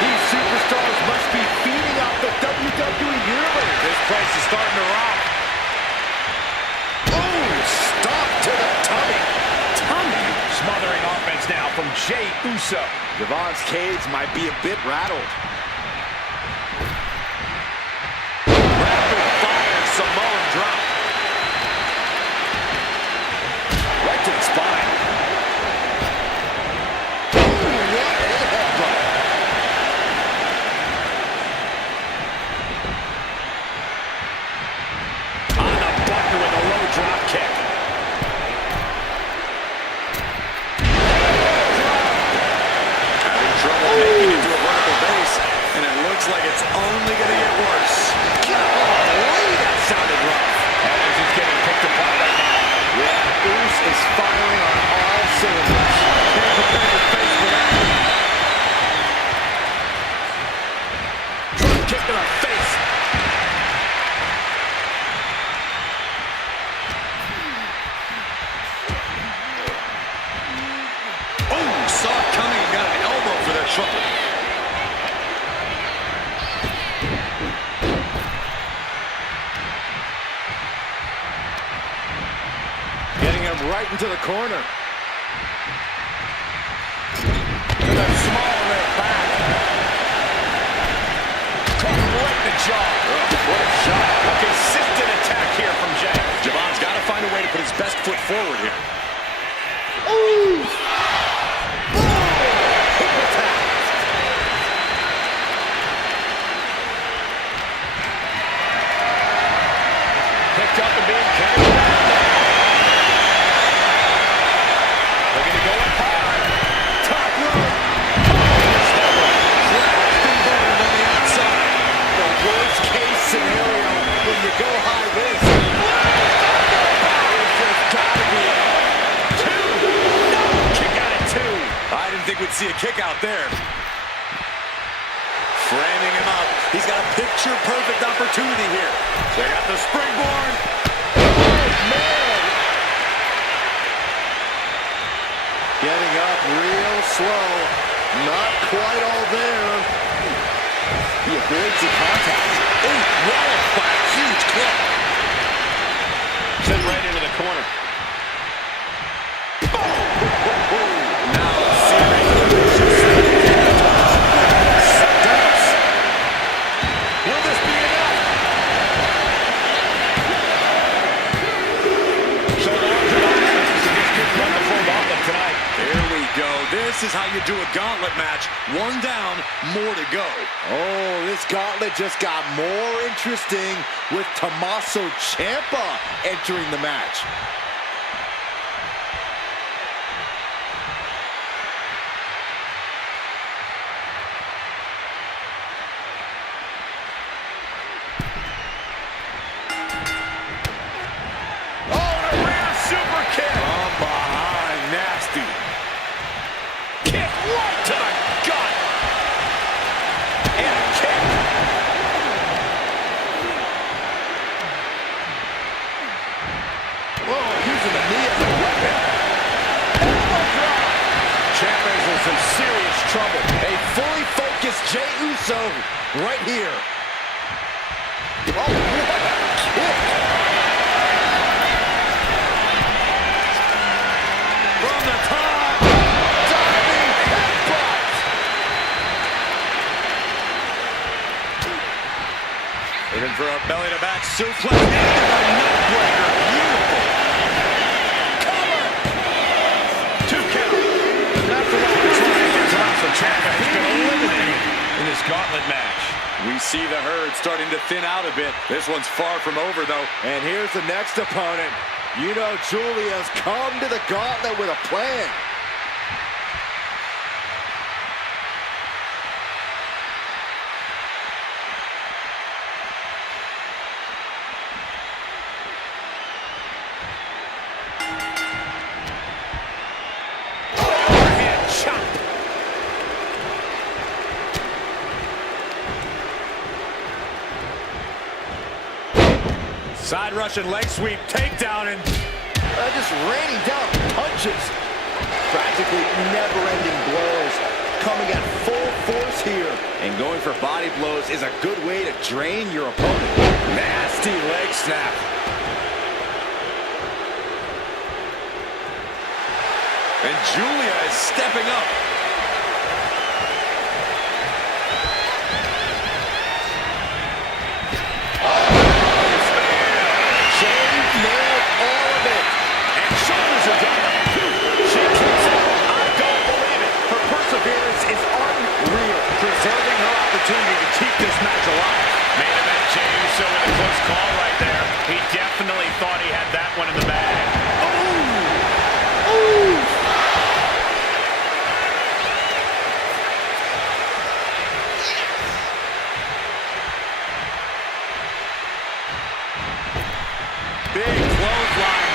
These superstars must be feeding off the WWE Universe. This place is starting to rock. Oh, stop to the tummy. Smothering offense now from Jey Uso. Javon's cage might be a bit rattled. Rapid fire Samoan drop. Right to the spine. Ooh, what a headbutt. On the button with a low drop kick. Making it to a vertical base, and it looks like it's only going to get worse. Golly, that sounded rough. Evans is getting picked apart right now. Yeah, Uso is firing on all cylinders. Can't prepare your face for that. Drop kick to the face. Oh, saw it coming and got an elbow for their trouble. Getting him right into the corner. To the small of their back. Caught him right in the jaw. What a shot. A consistent attack here from Jey. Javon's got to find a way to put his best foot forward here. Ooh. Picked up and being carried back. Looking to go in hard. Top rope. Crashed and burned on the outside. The worst case scenario when you go high this. There's just gotta be Two. No. Kick out at two. I didn't think we'd see a kick out there. Framing him up. He's got a picture-perfect opportunity here. Check out the springboard. getting up real slow. Not quite all there. He avoids the contact. Oh, walloped by a huge club. Sent right into the corner. Now a series of vicious steps. Will this be enough? So long to Evans, who just didn't run the full gauntlet tonight. Here we go. This is how you do a gauntlet match. One down, more to go. Oh, this gauntlet just got more interesting with Tommaso Ciampa entering the match. Trouble. A fully focused Jey Uso right here. Oh, what a kick. From the top. Diving headbutt. Looking for a belly-to-back suplex. And a neckbreaker. Beautiful. Cover. 2 count. That's the one. So Ciampa has been eliminated in this gauntlet match. We see the herd starting to thin out a bit. This one's far from over, though. And here's the next opponent. You know Julia's come to the gauntlet with a plan. Side Russian leg sweep, takedown, and just raining down punches. Practically never-ending blows. Coming at full force here. And going for body blows is a good way to drain your opponent. Nasty leg snap. And Julia is stepping up. Opportunity to keep this match alive. Main event, Jey Uso with a close call right there. He definitely thought he had that one in the bag. Ooh! Ooh! Big clothesline.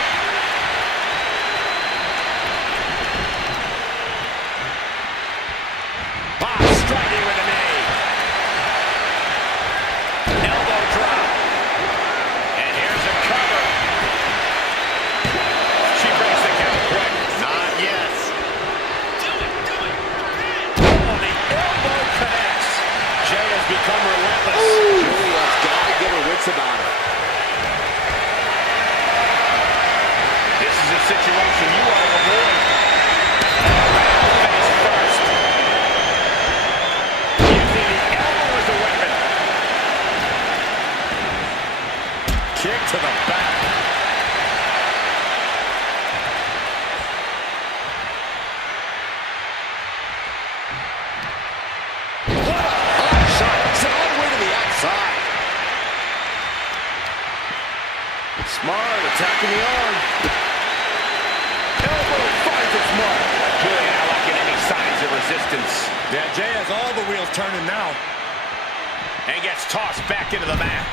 Striking with a knee. About it. This is a situation you want to avoid. Face first. Using the elbow as a weapon. Kick to the back. What a hot shot. It's all the way to the outside. Smart, attacking the arm. Elbow finds its mark. Julia not lacking any signs of resistance. Yeah, Jey has all the wheels turning now. And gets tossed back into the mat.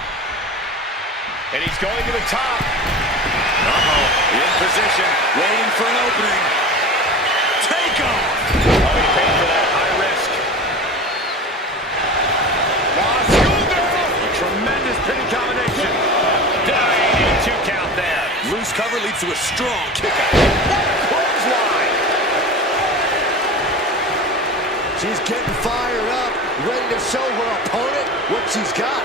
And he's going to the top. Uh-oh. In position, waiting for an opening. Take off. Oh, he paid for that high risk. Tremendous pinning combination. Two count there. Loose cover leads to a strong kick out. Clothesline. She's getting fired up, ready to show her opponent what she's got.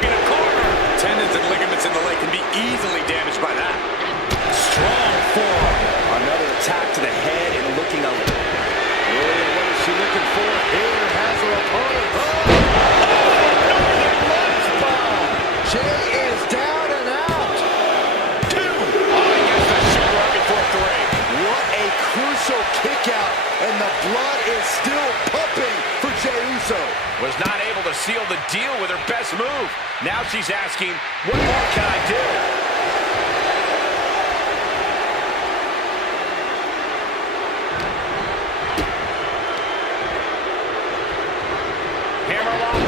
In a corner. Tendons and ligaments in the leg can be easily damaged by that. Strong forearm. Another attack to the head and looking up. What is she looking for? Here has her opponent. Jey is down and out. 2. Oh, he gets the shoulder up before 3. What a crucial kick out, and the blood is still pumping for Jey Uso. Was not able to seal the deal with her best move. Now she's asking, what more can I do? Hammerlock.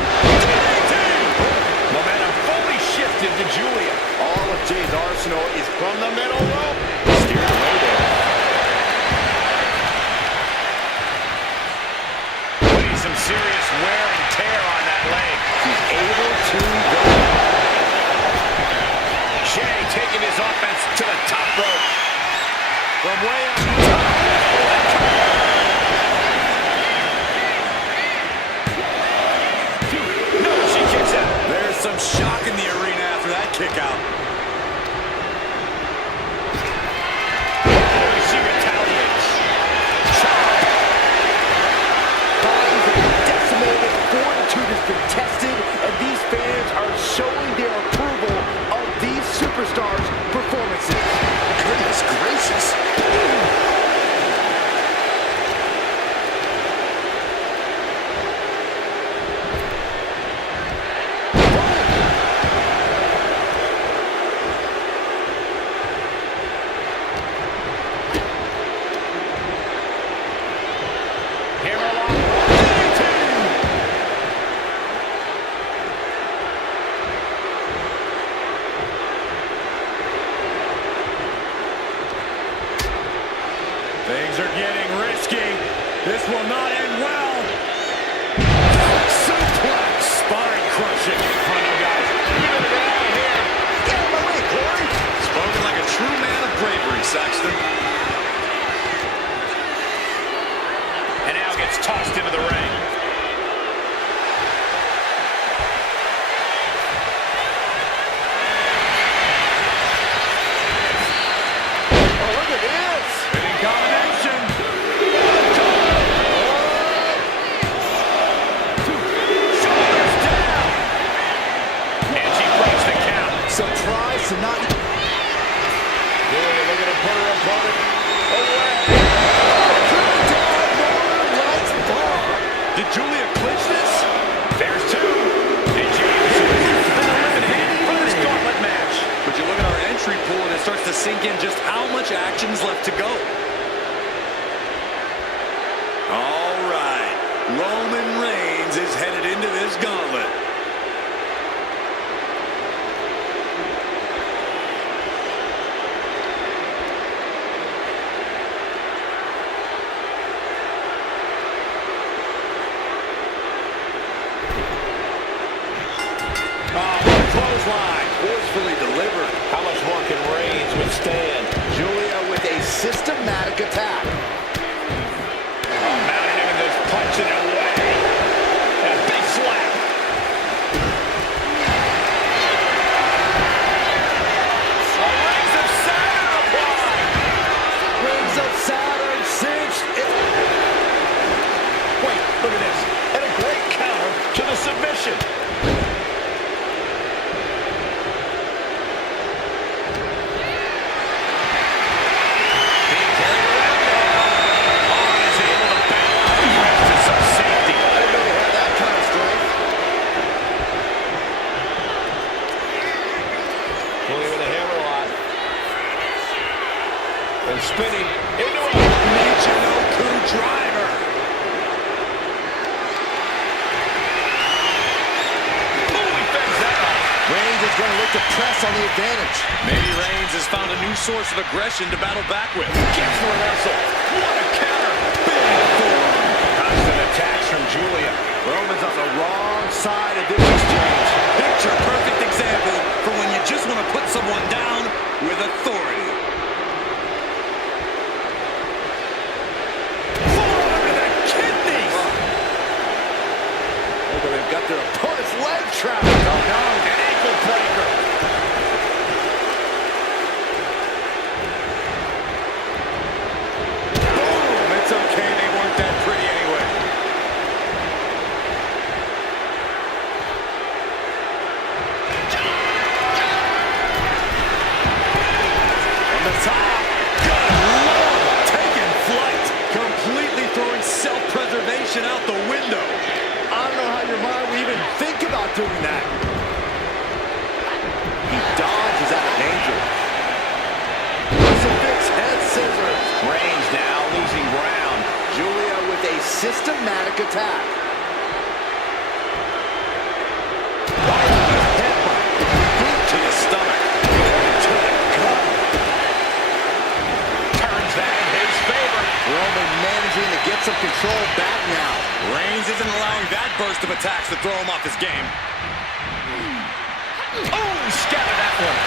Momentum fully shifted to Julia. All of Jey's arsenal is from the middle rope. Steered away there. Putting some serious wear and tear on that leg. He's able to go. Jey taking his offense to the top rope. From way up top. No, she kicks out. There's some shock in the arena after that kick out. Oh, she retaliates. Bodies have been decimated, fortitude has been tested, and these fans are showing their approval of these superstars' performances. Goodness gracious. Things are getting risky. This will not end well. Suplex. Spine crushing. Come on, guys. Even down here. Get him Surprised to not... Julia looking to put her opponent away. Did Julia clinch this? There's two. And Jey Uso has been eliminated from this gauntlet match. But you look at our entry pool and it starts to sink in just how much action's left to go. All right. Roman Reigns is headed into this gauntlet. Clothesline, forcefully delivered. How much more can Reigns withstand? Julia with a systematic attack. Mounting him and just punching it away. And a big slap. Rings of Saturn applied. Rings of Saturn cinched. Wait, look at this. And a great counter to the submission. And spinning into a Michinoku driver. boom, he fends that off. Reigns is going to look to press on the advantage. Maybe Reigns has found a new source of aggression to battle back with. Gets the reversal. What a counter. Big forearm. Constant attacks from Julia. Roman's on the wrong side of this exchange. Picture perfect example for when you just want to put someone down with authority. They've got their opponent's leg trapped. Oh, no. An ankle breaker. Boom! It's okay, they weren't that pretty anyway. From the top. Good Lord! Taking flight. Completely throwing self-preservation out the window. I don't know how your mind would even think about doing that. He dodges out of danger. Crucifix head scissors. Reigns now losing ground. Julia with a systematic attack. Boot to the stomach. To the gut. Turns that in his favor. Roman managing to get some control back now. Reigns isn't allowing that burst of attacks to throw him off his game. Oh, scattered that one.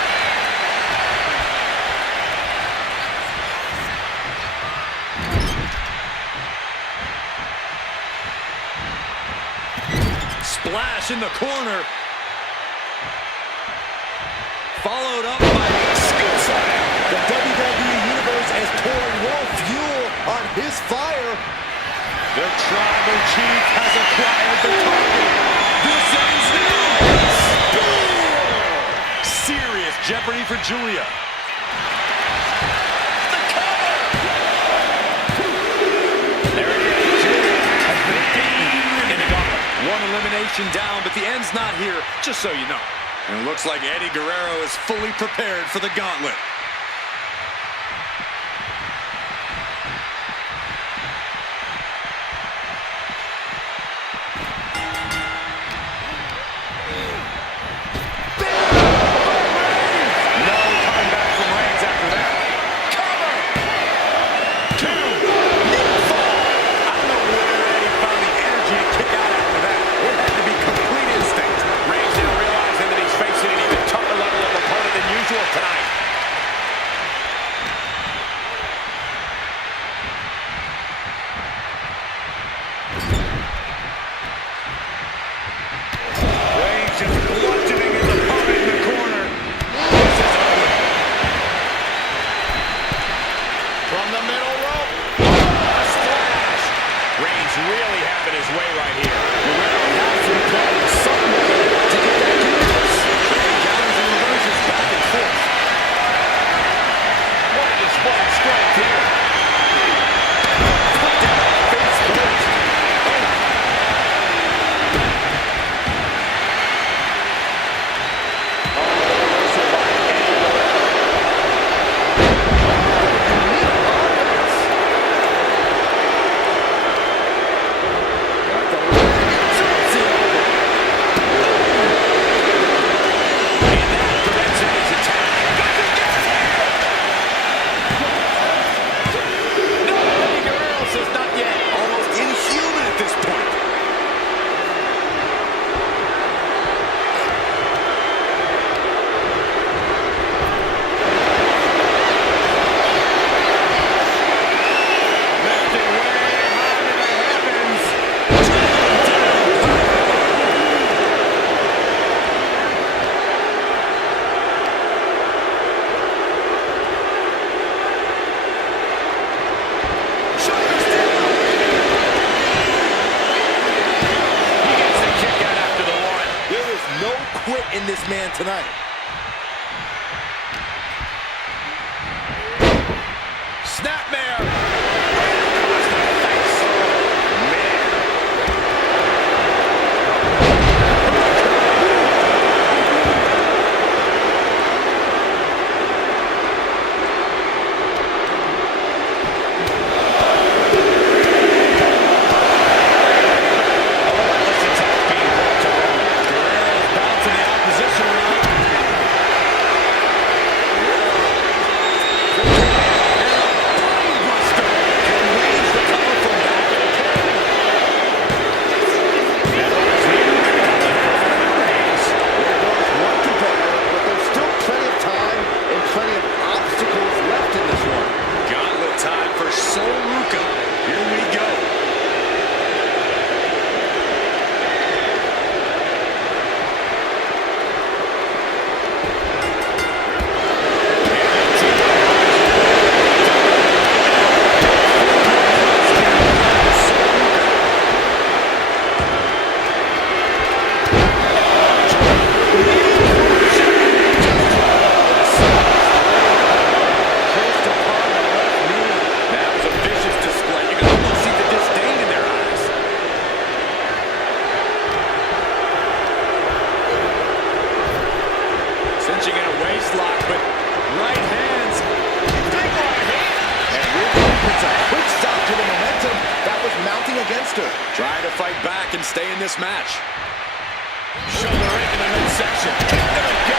Splash in the corner. Followed up by a scoop slam. The WWE Universe is pouring more fuel on his fire. The Tribal Chief has acquired the target. This ends now. Spear! Serious jeopardy for Julia. The cover. There it is. Julia has been beaten in the gauntlet. One elimination down, but the end's not here, just so you know. And it looks like Eddie Guerrero is fully prepared for the gauntlet. tonight. Snapmare. Across the face. Man. Trying to fight back and stay in this match. Shoulder right in the midsection. There we go.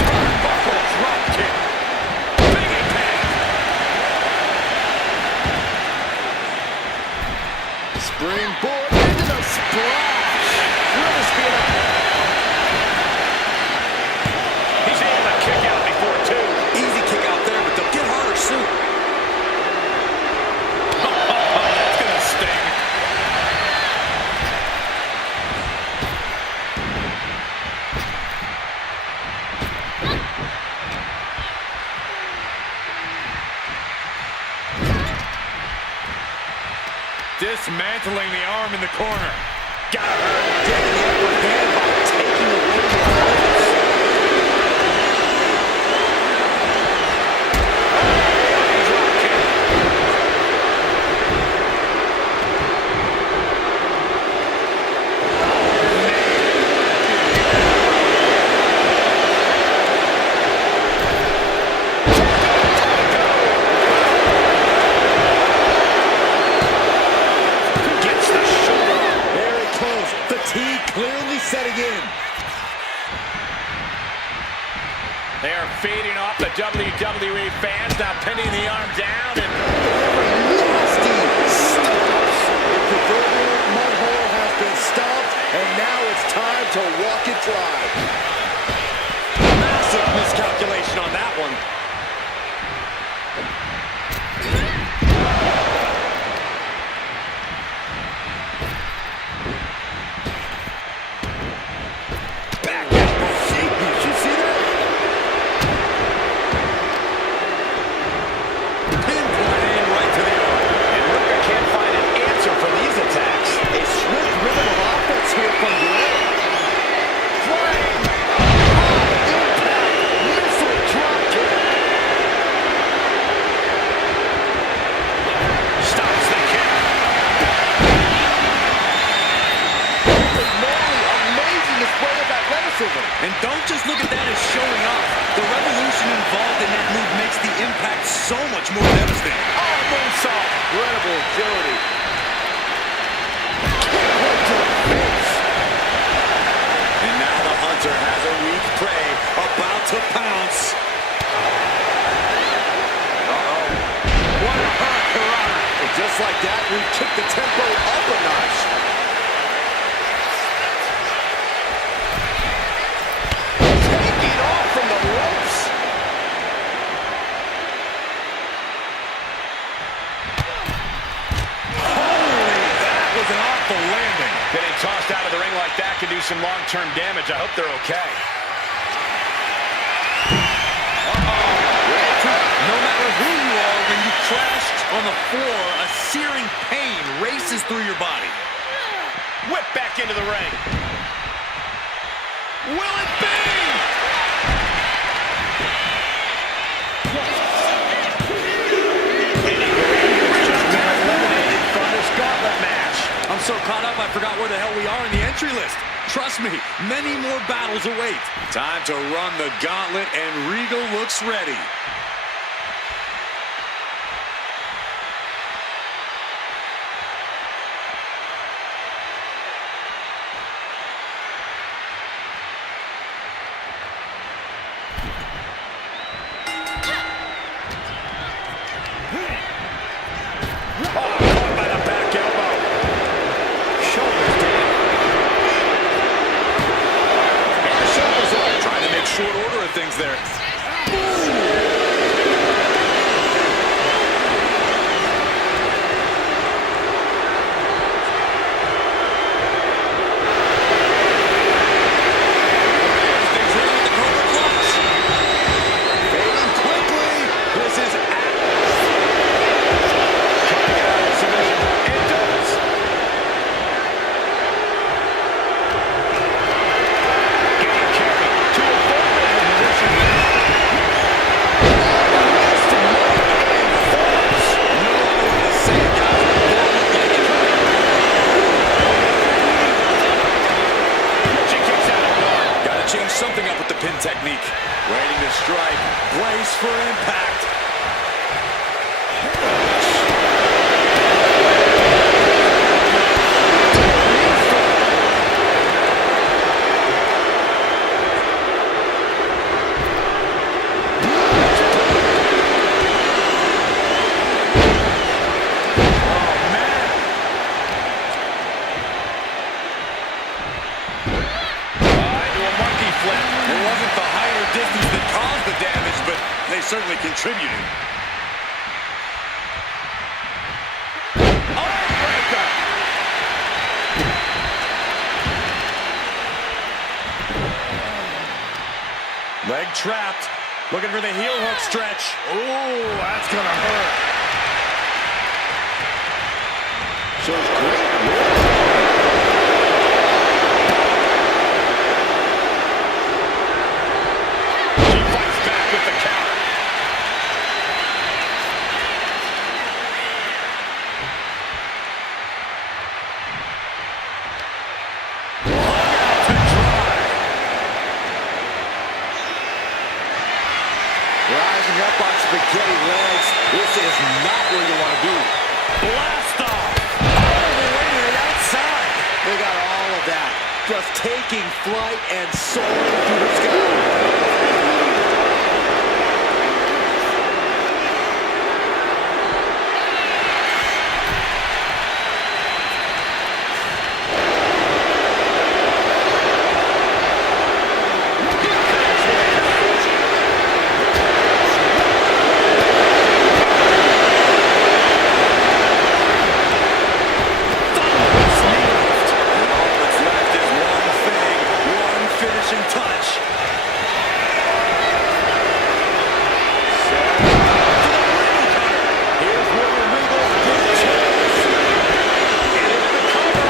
Turnbuckle drop kick. Big impact. Springboard into the splash. Really speed up. He's able to kick out before two. Easy kick out there, but they'll get harder soon. Dismantling the arm in the corner. Got her. Getting the upper hand by taking away the offense. Drop kick. Clearly setting in. They are feeding off the WWE fans, now pinning the arm down and Nasty stops. The proverbial mud hole has been stopped, and now it's time to walk it dry. Massive miscalculation on that one. And don't just look at that as showing off. The revolution involved in that move makes the impact so much more devastating. Oh, moonsault. Incredible agility. Kick to the face. And now the Hunter has a weak prey about to pounce. Uh-oh. What a hurricane. And just like that, we've kicked the tempo up a notch. Landing. Getting tossed out of the ring like that can do some long-term damage. I hope they're okay. No matter who you are, when you crashed on the floor, a searing pain races through your body. Whip back into the ring. Will it be? Just been eliminated from this gauntlet match. I'm so caught up I forgot where the hell we are in the entry list. Trust me, many more battles await. Time to run the gauntlet, and Regal looks ready. Caught by the back elbow. Shoulders down. And the shoulders up. Trying to make short order of things there. Things in with the Cobra Clutch. Fading quickly. This is Submission. It does. Getting carried to a vulnerable position. no other way to say it, guys. That looked like it coming. She kicks out at one. Gotta change something up with the pin technique. Waiting to strike. Brace for impact. Into a monkey flip. It wasn't the height or distance that caused the damage, but they certainly contributed. Breaker. Leg trapped. Looking for the heel hook stretch. Ooh, that's gonna hurt. Shows great will. She fights back with the counter. Rising up on spaghetti legs. This is not where you want to be. Blast off. All the way to the outside. They got all of that. Just taking flight and soaring through the sky. And all that's left is one thing, one finishing touch. Here's William Regal's big chance. And into the cover.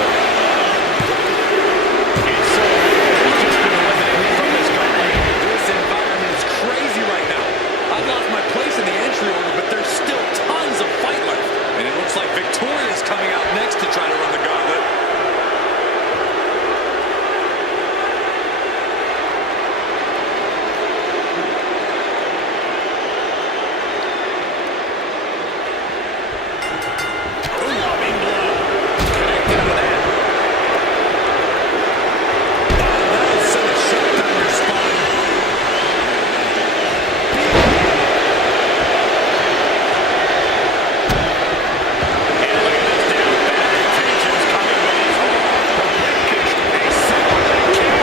And so he's just been eliminated from this gauntlet. This environment is crazy right now. I've lost my place in the entry order, but there's still tons of fight left. And it looks like Victoria's coming out next to try to run the gauntlet. Loving blow. Connected with that. That'll send a shot down your spine. And look at this down bad. Tensions coming with his arm. The leg kick. A single leg kick.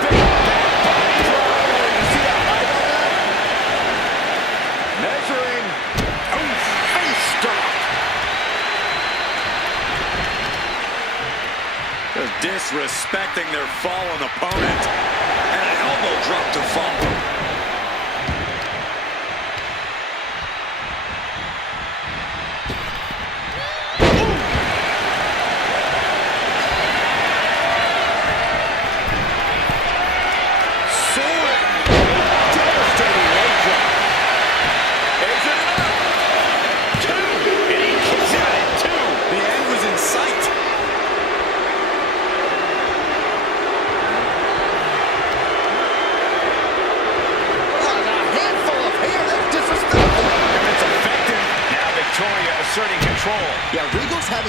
Big back body drop. You see that height on that? Measuring. Oh, face stop. Just disrespecting their fallen opponent. And an elbow drop to follow.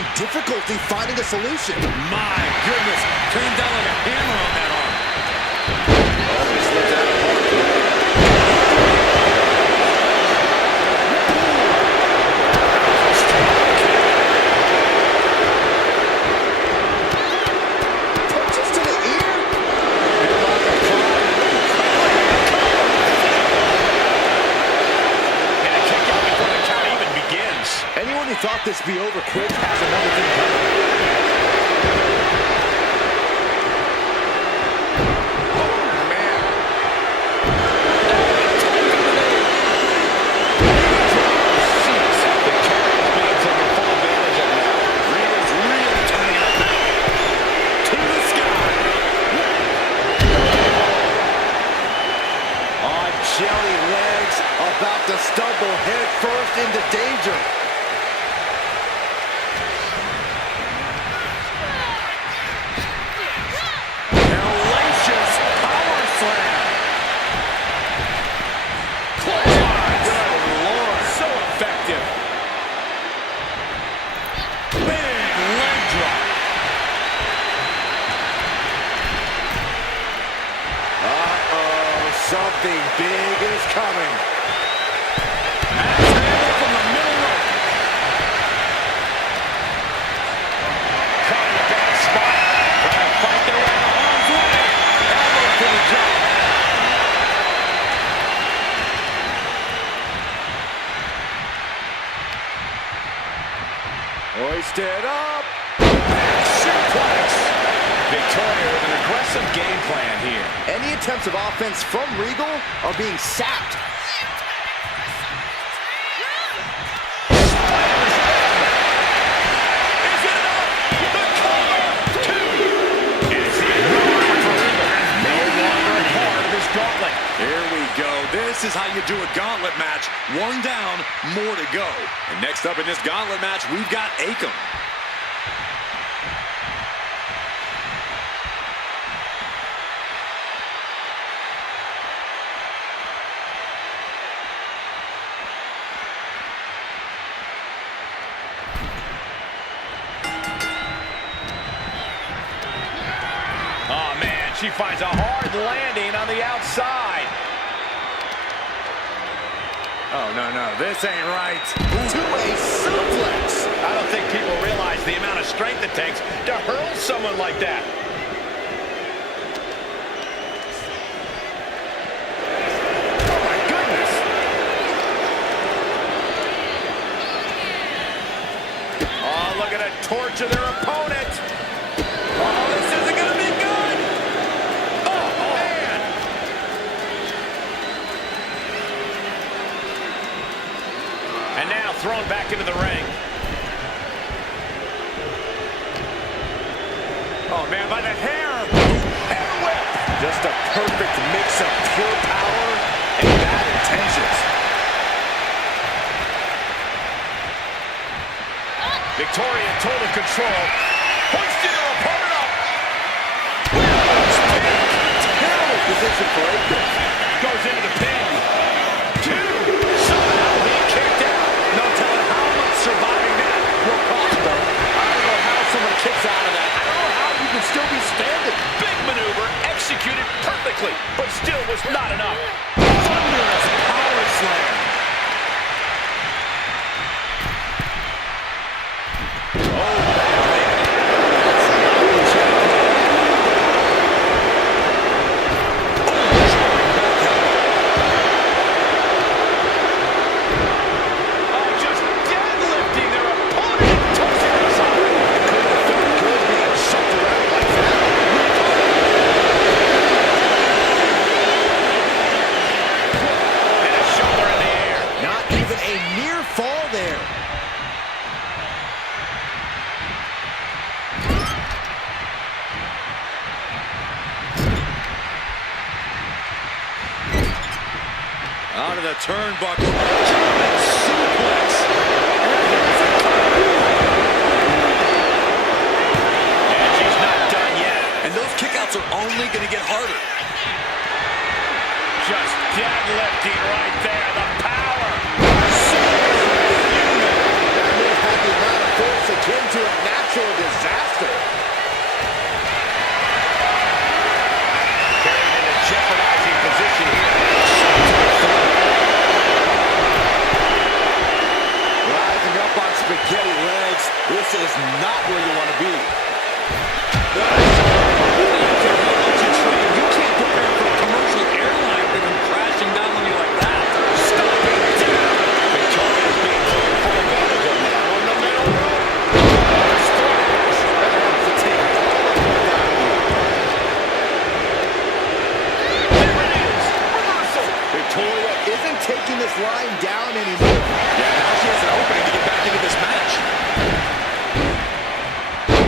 having difficulty finding a solution. My goodness, came down like a hammer on that arm. Oh, he slipped out of the park. Punches to the ear. And a kick out before the count even begins. Anyone who thought this be over quick has another thing coming. Jelly legs about to stumble head first into danger. Hellacious power slam. Good Lord, so effective. Big leg drop. Something big is coming. Axe handle from the middle rope. Caught in a bad spot. Trying to fight their way out of harm's way. Elbow for the jump. Hoisted up. Suplex. Victoria with an aggressive game plan here. Any attempts of offense from Regal are being sapped. Is it enough? The cover! Two. Is it enough for Regal? No longer a part of this gauntlet. Here we go. This is how you do a gauntlet match. One down, more to go. And next up in this gauntlet match, we've got Akam. Oh, man, she finds a hard landing on the outside. Oh, no, this ain't right. To a suplex. I don't think people realize the amount of strength it takes to hurl someone like that. Oh, my goodness. Oh, look at it torture their opponent. Oh, this isn't going to be good. Oh, man. And now thrown back into the ring. Oh, man, by the hair. Hair whip. Just a perfect mix of pure power and bad intentions. Victoria in total control. Hoisting her opponent up. Terrible position for Akam. Goes into the pin. Two. Somehow he kicked out. No telling how much surviving that will cost, though. I don't know how someone kicks out of that. I don't know how you can still be standing. Big maneuver executed perfectly, but still was not enough. Thunderous power slam. Onto the turnbuckle. German suplex. And she's not done yet. And those kickouts are only going to get harder. Just deadlifting right there. The power. That move had the amount of force akin to a this line down anymore. Yeah, now she has an opening to get back into this match.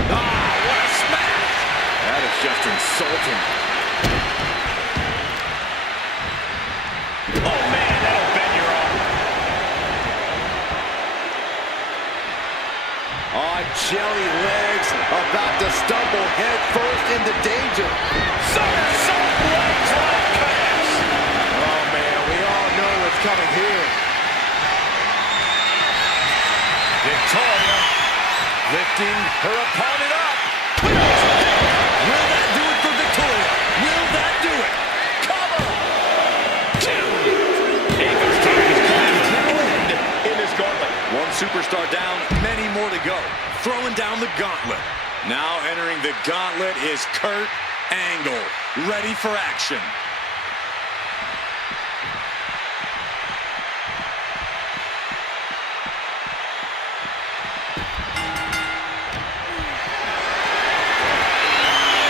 Ah, what a smash! That is just insulting. Oh, man, that'll bend your arm. On jelly legs, about to stumble head first into danger. Somersault leg drop pass. Oh, man, we all know what's coming here. Victoria lifting her opponent up. Will that do it for Victoria? Will that do it? Cover. Two. Eagles Tigers clash will end in this gauntlet. One superstar down, many more to go. Throwing down the gauntlet. Now entering the gauntlet is Kurt Angle, ready for action.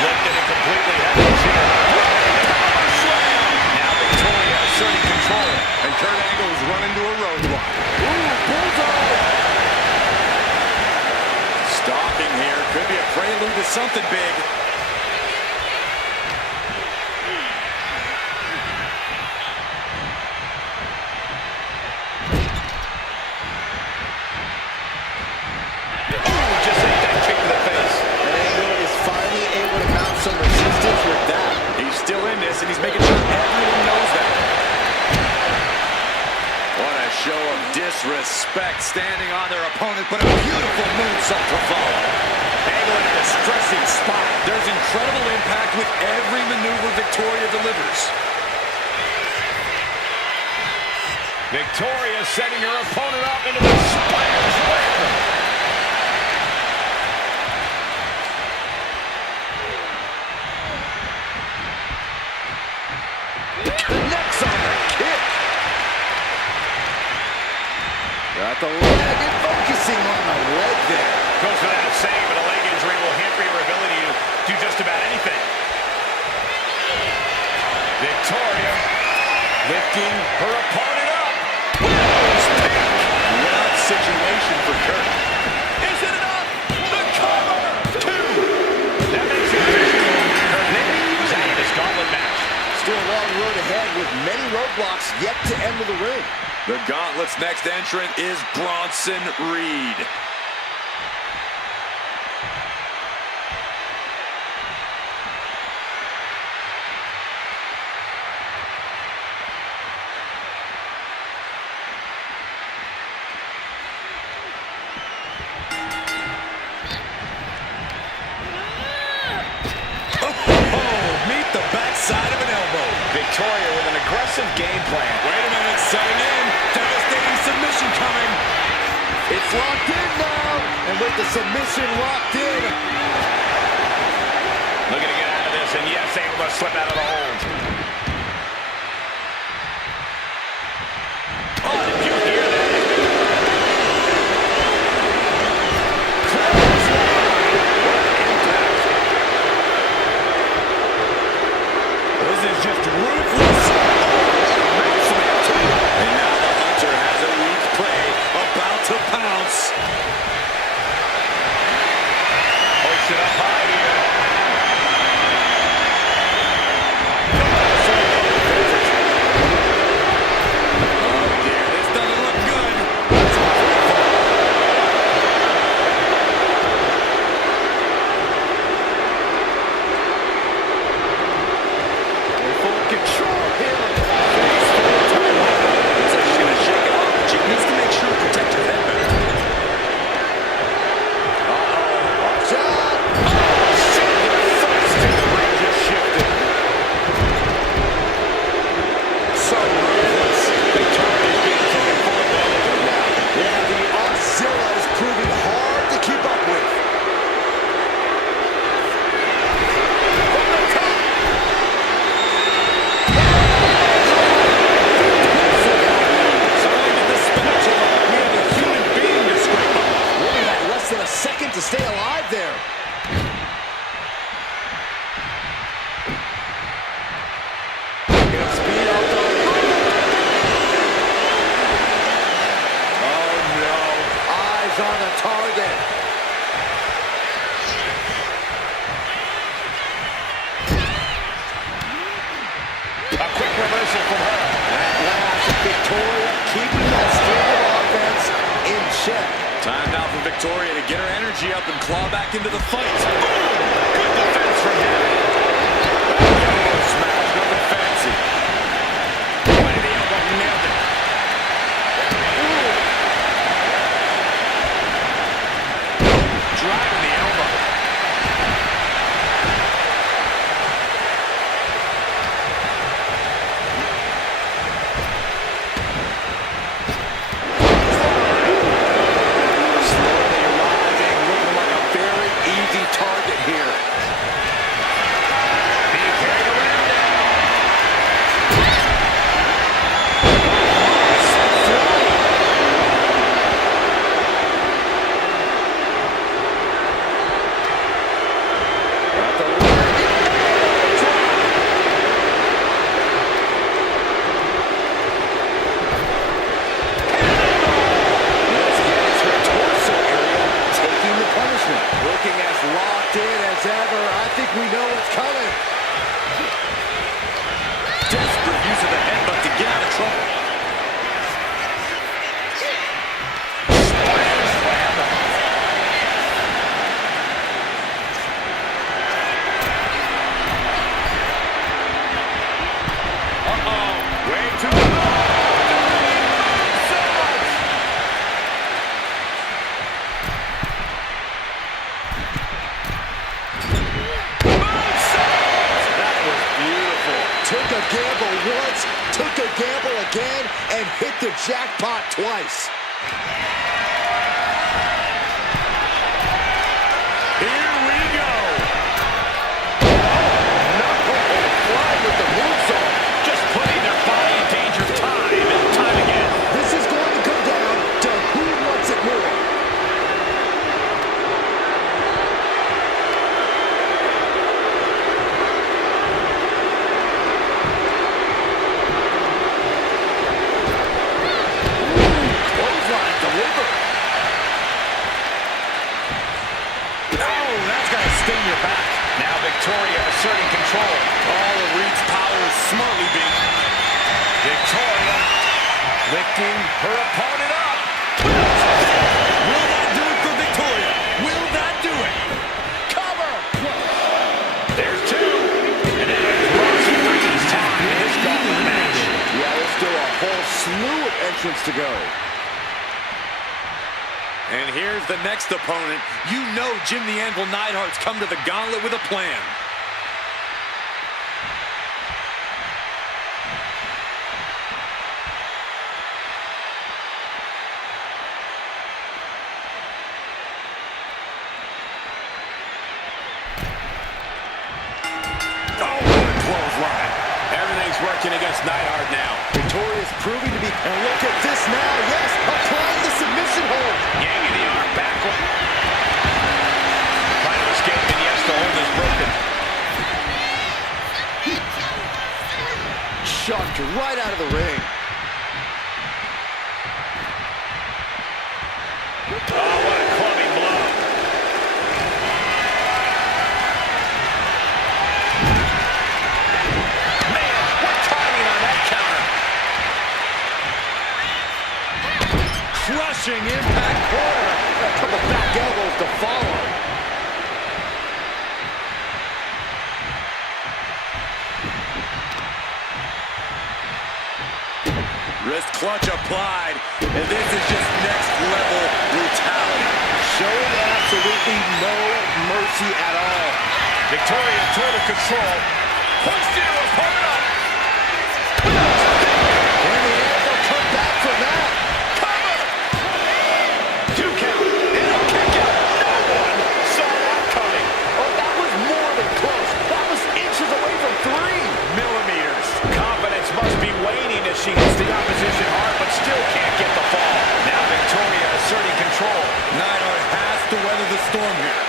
Lifted and completely headless here. Power slam. Now Victoria asserting control. And Kurt Angle is running to a roadblock. Ooh, bullseye! Stalking here. Could be a prelude to something big. Ooh, just ate that kick to the face. Angle is finally able to mount some resistance with that. He's still in this, and he's making sure everyone knows that. What a show of disrespect standing on their opponent, but a beautiful moonsault to follow. Angle in a distressing spot. There's incredible impact with every maneuver Victoria delivers. Victoria setting her opponent up into the spider's web. Connects on the kick. Got the leg and focusing on the leg there. Goes without saying, but a leg injury will hamper your ability to do just about anything. Victoria lifting her opponent up. Rough situation for Kurt. Is it enough? The cover! Two! That makes it official. Kurt Angle is out of this gauntlet match. Still a long road ahead with many roadblocks yet to enter the ring. The Gauntlet's next entrant is Bronson Reed. Meet the backside of an elbow. Victoria with an aggressive game plan. Wait a minute, setting in. Devastating submission coming. It's locked in now. And with the submission locked in. Looking to get out of this, and yes, able to slip out of the hold. Oh, did you hear that? This is just ruthless. And now the Hunter has a weak prey about to pounce. Hoist it up high here. Victoria to get her energy up and claw back into the fight. Good defense from him. Elbow smash, nothing fancy. Right in the elbow, nailed it. Driving the elbow. Target here. Being carried around now. Got the leg. Let's get to the torso area, taking the punishment. Looking as locked in as ever. I think we know what's coming. Desperate use of the headbutt to get out of trouble. Uh-oh. Way too low. Took a gamble once, took a gamble again, and hit the jackpot twice. Here we go. Fly with the moonsault. Just putting their body in danger time and time again. This is going to come down to who wants it more. Sting your back. Now Victoria asserting control. All of Reed's power is smartly being... Victoria lifting her opponent up. Will that do it for Victoria? Will that do it? Cover! There's two. And it is Roxy Reed's time in this gauntlet match. Yeah, there's still a whole slew of entrants to go. And here's the next opponent. You know Jim the Anvil Neidhart's come to the gauntlet with a plan. Oh, what a clothesline. Everything's working against Neidhart now. Victoria's proving to be, and look at this now, yes, applying the submission hold. Yanking the arm backward. Trying to escape, and yes, the hold is broken. Shoved right out of the ring. Oh, what a clubbing blow. Man, what timing on that counter. Crushing impact corner. A couple back elbows to follow. Wrist clutch applied, and this is just next level brutality. Showing absolutely no mercy at all. Victoria in total control. Hoisting her opponent up. And the Anvil come back from that. Cover. 2 count. And a kick out. No one saw that coming. Oh, that was more than close. That was inches away from 3 millimeters. Confidence must be waning as she hits the opposition hard, but still can't get the fall. Now Victoria asserting control. Neidhart has to weather the storm here.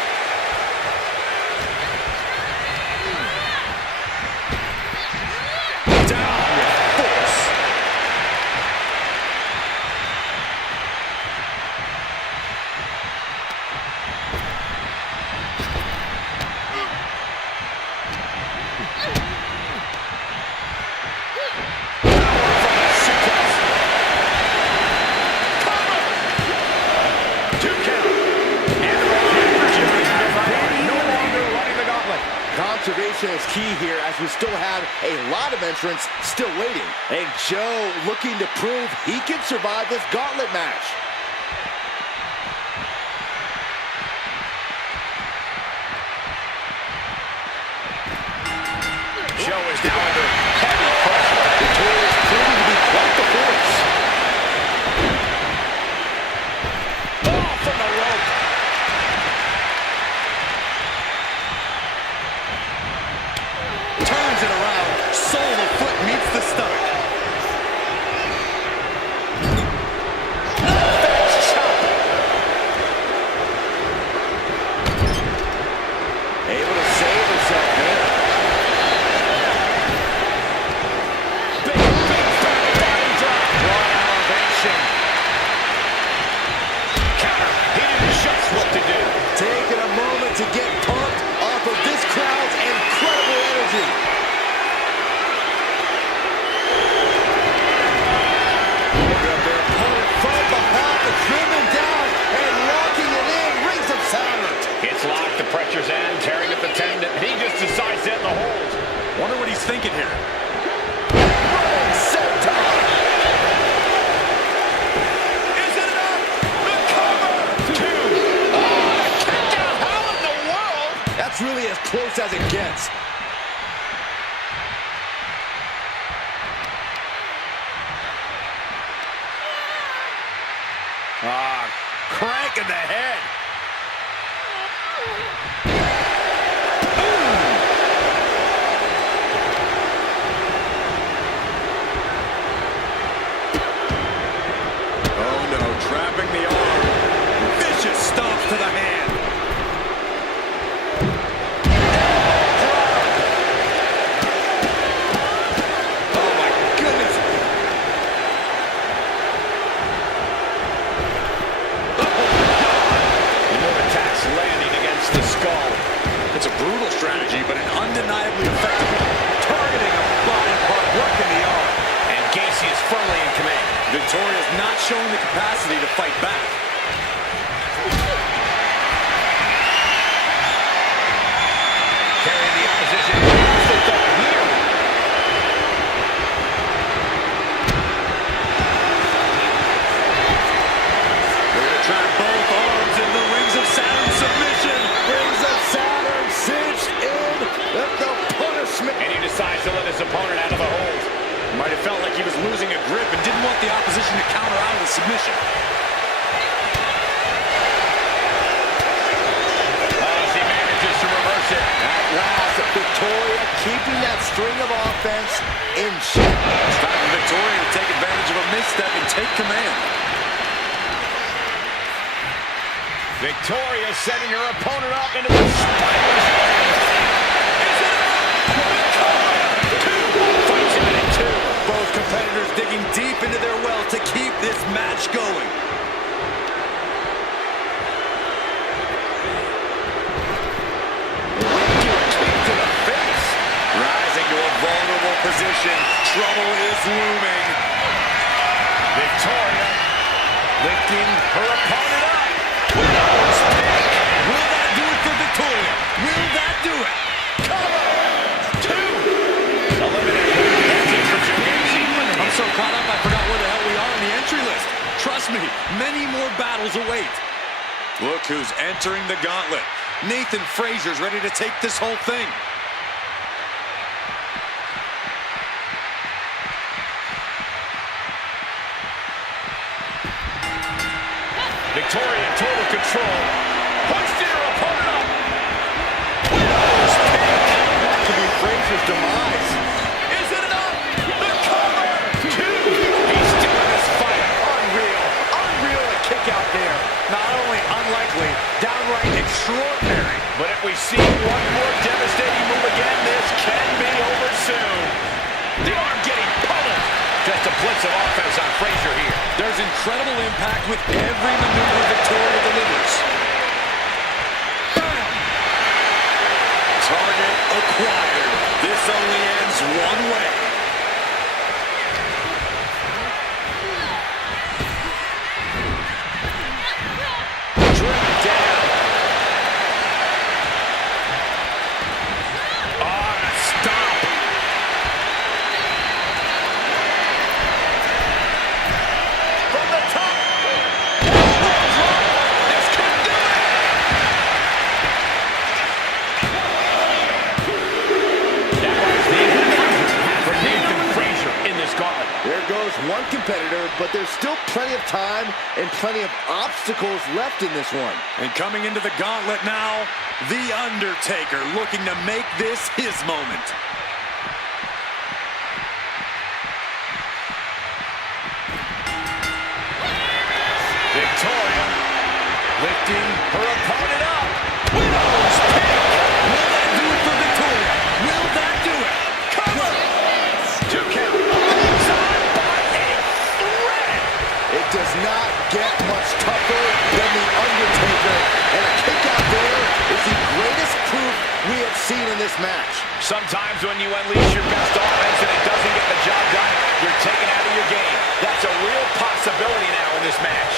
caution is key here, as we still have a lot of entrants still waiting. And Joe looking to prove he can survive this gauntlet match. Joe is now under heavy pressure. Victoria is proving to be quite the force. Oh, from the rope. Turns it around. Sole of foot meets the stomach. Able to save herself there. Taking a moment to get pumped off of this crowd's incredible energy. Looking at their opponent from behind, driven down and locking it in. Rings of Saturn. It's locked, the pressure's in, tearing at the tendon. He just decides to end the hold. Wonder what he's thinking here. Rolling senton. Is it enough? The cover! Two. Oh, the kick out. How in the world? That's really as close as it gets. Crank in the head. Oh no, trapping the arm. Vicious stomps to the hand. Oh my goodness. More attacks landing against the skull. It's a brutal strategy, but an undeniably effective one. Targeting a body part, working the arm. And Gacy is firmly in command. Victoria's not showing the capacity to fight back. Carrying the opposition. Who's the thought here? They're going to trap both arms in the Rings of Saturn submission. Rings of Saturn cinched in. Let the punishment. And he decides to let his opponent out of the hold. Might have felt like he was losing a grip and didn't want the opposition to counter out of the submission. As he manages to reverse it. At last, Victoria keeping that string of offense in check. It's time for Victoria to take advantage of a misstep and take command. Victoria setting her opponent up into the spiral. Fights out at two. Both competitors digging deep into their well to keep this match going. Kick to the face. Rising to a vulnerable position. Trouble is looming. Victoria lifting her opponent up. Widow's pick. Will that do it for Victoria? Will that do it? Cover. Two. Eliminated. That's it for Joe Gacy. I'm so caught up I forgot where the hell we are on the entry list. Trust me, many more battles await. Look who's entering the gauntlet. Nathan Frazier's ready to take this whole thing. Victoria in total control. Hoisting her opponent up. Widow's pick. That could be Frazier's demise. Is it enough? The cover. Two. He's still in this fight. Unreal. Unreal to kick out there. Not only unlikely, downright extraordinary. But if we see one more devastating move again, this can be over soon. The arm getting pummeled. Just a blitz of offense on Frazier here. There's incredible impact with every maneuver Victoria delivers. Bam! Target acquired. This only ends one way. Driven down. just one competitor, but there's still plenty of time and plenty of obstacles left in this one. And coming into the gauntlet now, The Undertaker looking to make this his moment. Victoria lifting her opponent up. Widow's pick. Will that do it for Victoria? Will that do it? Cover. 2 count. Hangs on by a thread. It does not get much tougher than The Undertaker, and a kick out there is the greatest proof we have seen in this match. Sometimes when you unleash your best offense and it doesn't get the job done, you're taken out of your game. That's a real possibility now in this match.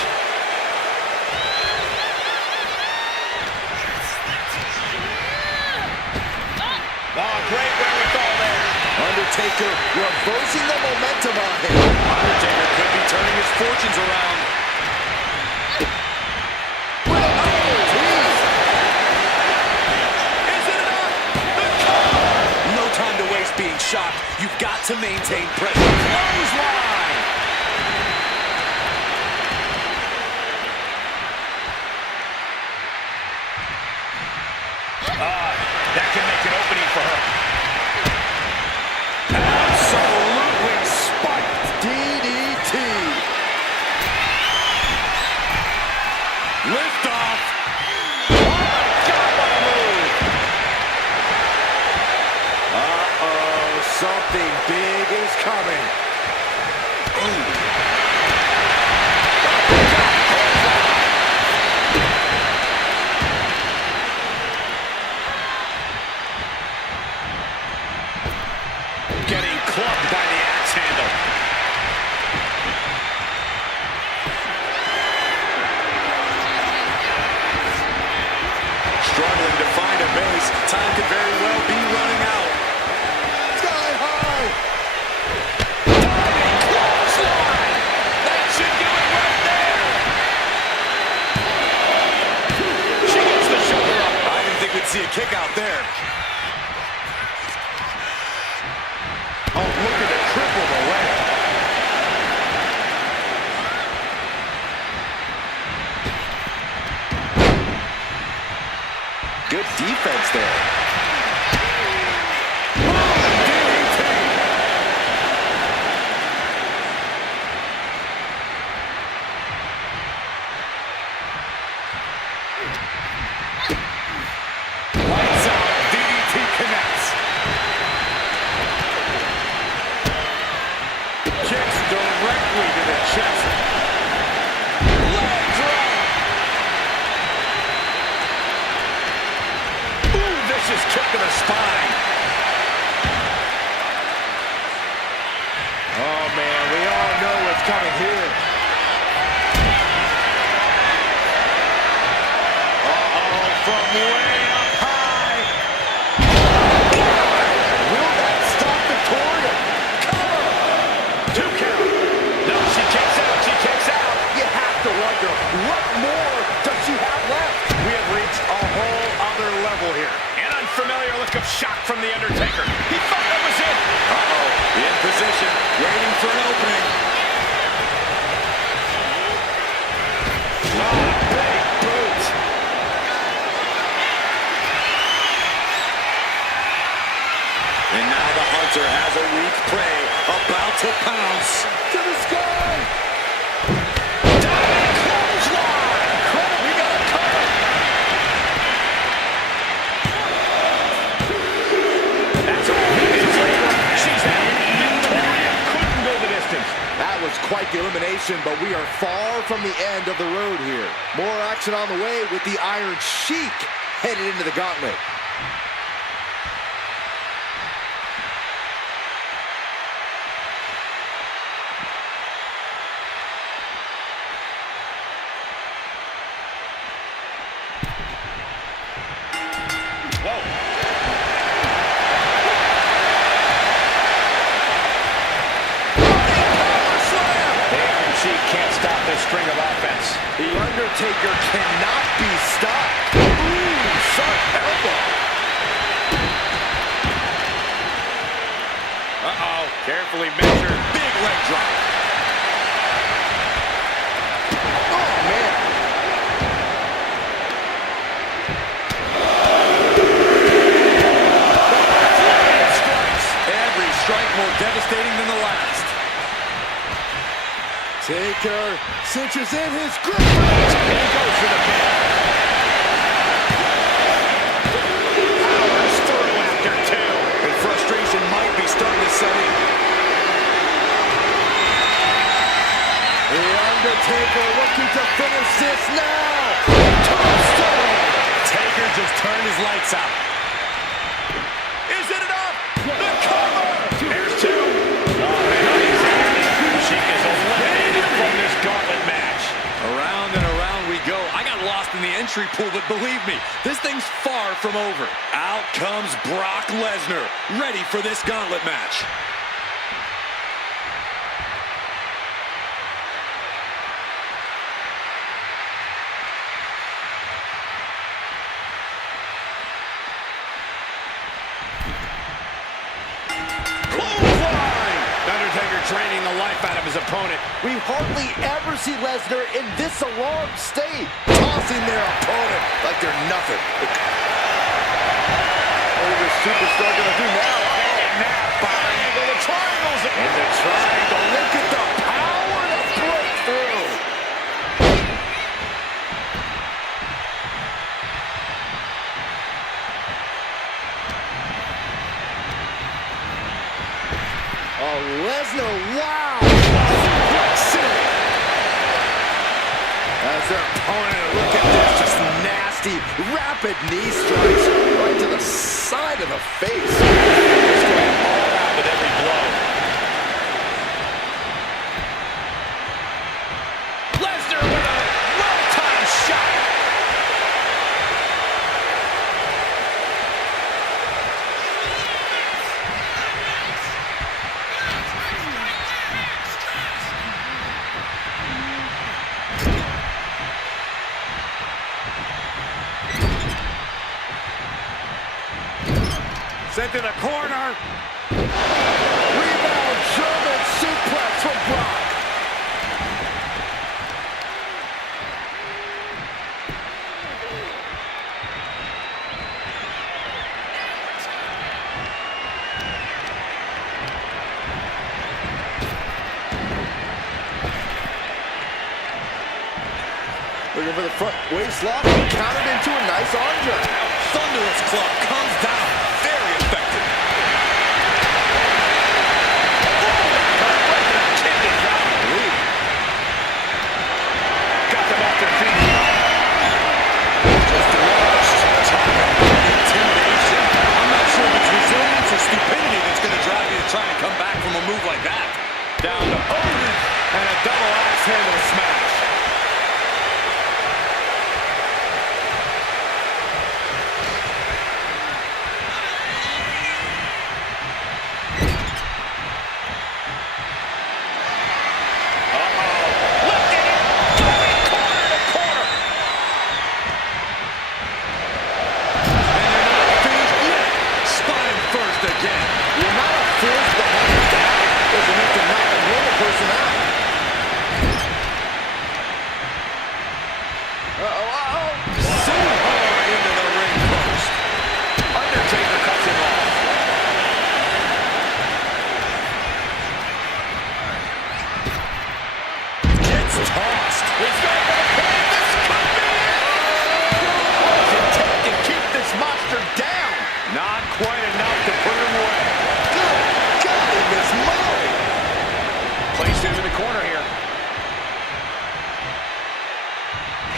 Oh, great wherewithal there. Undertaker reversing the momentum on him. Undertaker could be turning his fortunes around. No time to waste being shocked. You've got to maintain pressure. Clothesline! That can make an opening for her. Absolutely spiked. DDT. Lift off. Oh my God, what a move! Uh-oh, something big is coming. Getting clubbed by the axe handle. Struggling to find a base. Time could very well be running out. Sky high. Diving clothesline! That should do it right there! She gets the shoulder up. I didn't think we'd see a kick out there. Oh, looking to triple the leg. Good defense there. Lights out. DDT connects. Kicks directly to the chest. Leg drop! Ooh, vicious kick to the spine. Oh, man, we all know what's coming here. Uh-oh, from way up high. Will that stop Victoria? Cover! 2 count. No, she kicks out. She kicks out. You have to wonder, what more does she have left? We have reached a whole other level here. An unfamiliar look of shock from The Undertaker. He thought that was it. Uh-oh. In position. Waiting for an opening. Big boot. And now the hunter has a weak prey about to pounce. To the sky! Diving clothesline. We got a cover. That's all. Minutes later, she's out. Victoria couldn't go the distance. That was quite the elimination, but we are far from the end of the road here. More action on the way with the Iron Sheik headed into the gauntlet. Whoa. The Iron Sheik can't stop this string of offense. The Undertaker cannot be stopped. Ooh, sharp elbow. Uh-oh. Carefully measured. Big leg drop. Taker cinches in his grip. And he goes for the pin. Powers through after two. And frustration might be starting to set in. The Undertaker looking to finish this now. Tombstone. Taker just turned his lights out. Is it enough? The cover. There's two. Oh, man. She is eliminated from this gauntlet match. Around and around we go. I got lost in the entry pool, but believe me, this thing's far from over. Out comes Brock Lesnar, ready for this gauntlet match. Draining the life out of his opponent. We hardly ever see Lesnar in this alarmed state, tossing their opponent like they're nothing. What is this superstar gonna do now? Triangle, the triangle's in the triangle. Look at the power to break through. Oh, Lesnar, wow! As their opponent, look at this, just nasty, rapid knee strikes right to the side of the face. Just going all out with every blow. Lesnar with a well-timed shot. Sent to the corner. Rebound German suplex from Brock. Looking for the front waist lock, countered into a nice arm drag. Thunderous club comes down. Very effective. Got them off their feet. Just launched. Talk about intimidation. I'm not sure if it's resilience or stupidity that's going to drive you to try and come back from a move like that. Down to Odin and a double axe handle smash.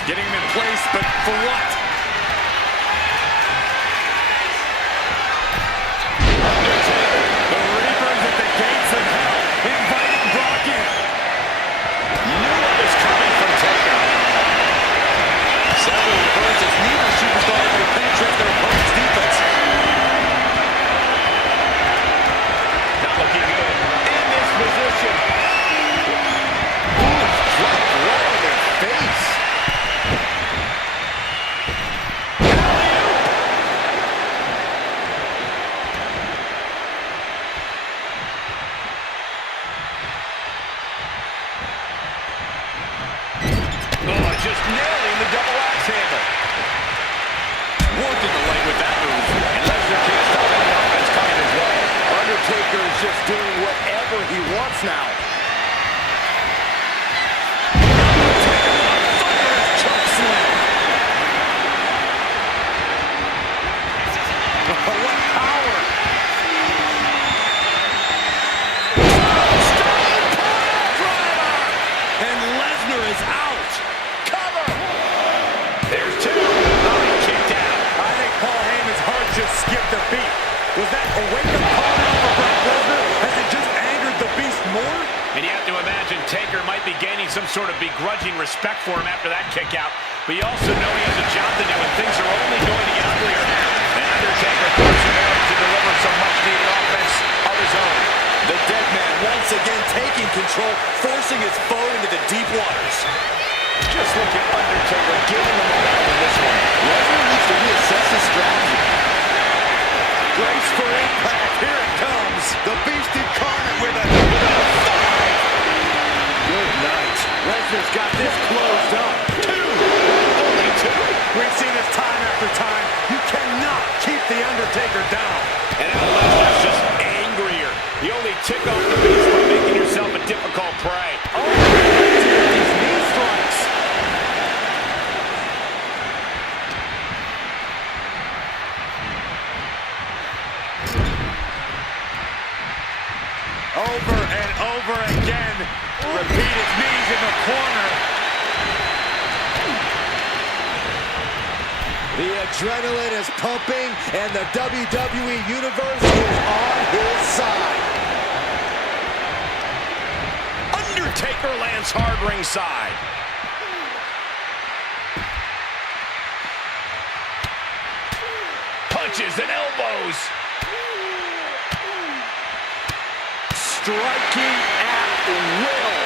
Getting him in place, but for what? The Reapers at the gates of hell, inviting Brock in. Knew what was coming from Taker. Several reversals, neither superstar able to penetrate their opponent's defense. Not looking good. In this position. Ooh, dropped right in their face. Just nailing the double axe handle. Working the leg with that move. And Lesnar can't stop any offense coming his way. Undertaker is just doing whatever he wants now. just skipped a beat. Was that a wake-up call now for Brock Lesnar? Has it just angered the Beast more? And you have to imagine Taker might be gaining some sort of begrudging respect for him after that kick out. But you also know he has a job to do, and things are only going to get uglier now. And Undertaker persevering to deliver some much-needed offense of his own. The dead man once again taking control, forcing his foe into the deep waters. Just look at Undertaker giving the momentum in this one. Lesnar needs to reassess his strategy. Brace for impact. Here it comes. The Beast incarnate with a 5. Good night. Lesnar's got this closed up. 2. Only 2. We've seen this time after time. You cannot keep The Undertaker down. And now Lesnar's just angrier. You only tick off the Beast by making yourself a difficult prey. Oh, these knee strikes. Over and over again. Repeated knees in the corner. The adrenaline is pumping, and the WWE Universe is on his side. Undertaker lands hard ringside. Punches and elbows. Striking at will.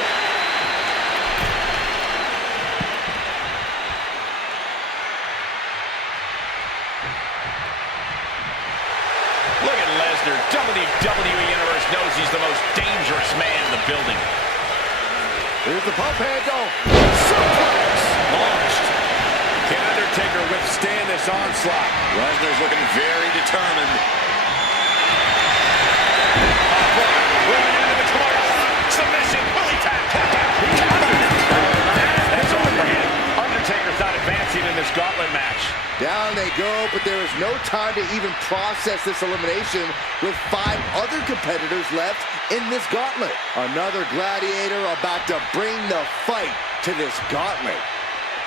Look at Lesnar. WWE Universe knows he's the most dangerous man in the building. Here's the pump handle. Suplex launched. Can Undertaker withstand this onslaught? Lesnar's looking very determined. Rolling into the corner. Submission. Willie tap. That's all for him. Undertaker's not advancing in this gauntlet match. Down they go, but there is no time to even process this elimination with 5 other competitors left in this gauntlet. Another gladiator about to bring the fight to this gauntlet.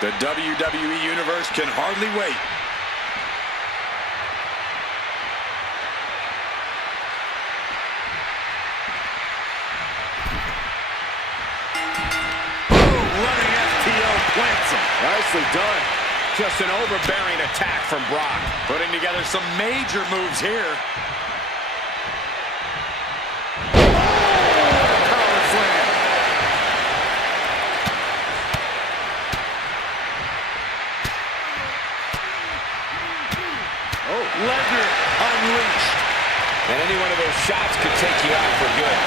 The WWE Universe can hardly wait. Running FTO plants him. Nicely done. Just an overbearing attack from Brock. Putting together some major moves here. Power slam. Oh, Lesnar unleashed. And any one of those shots could take you out for good.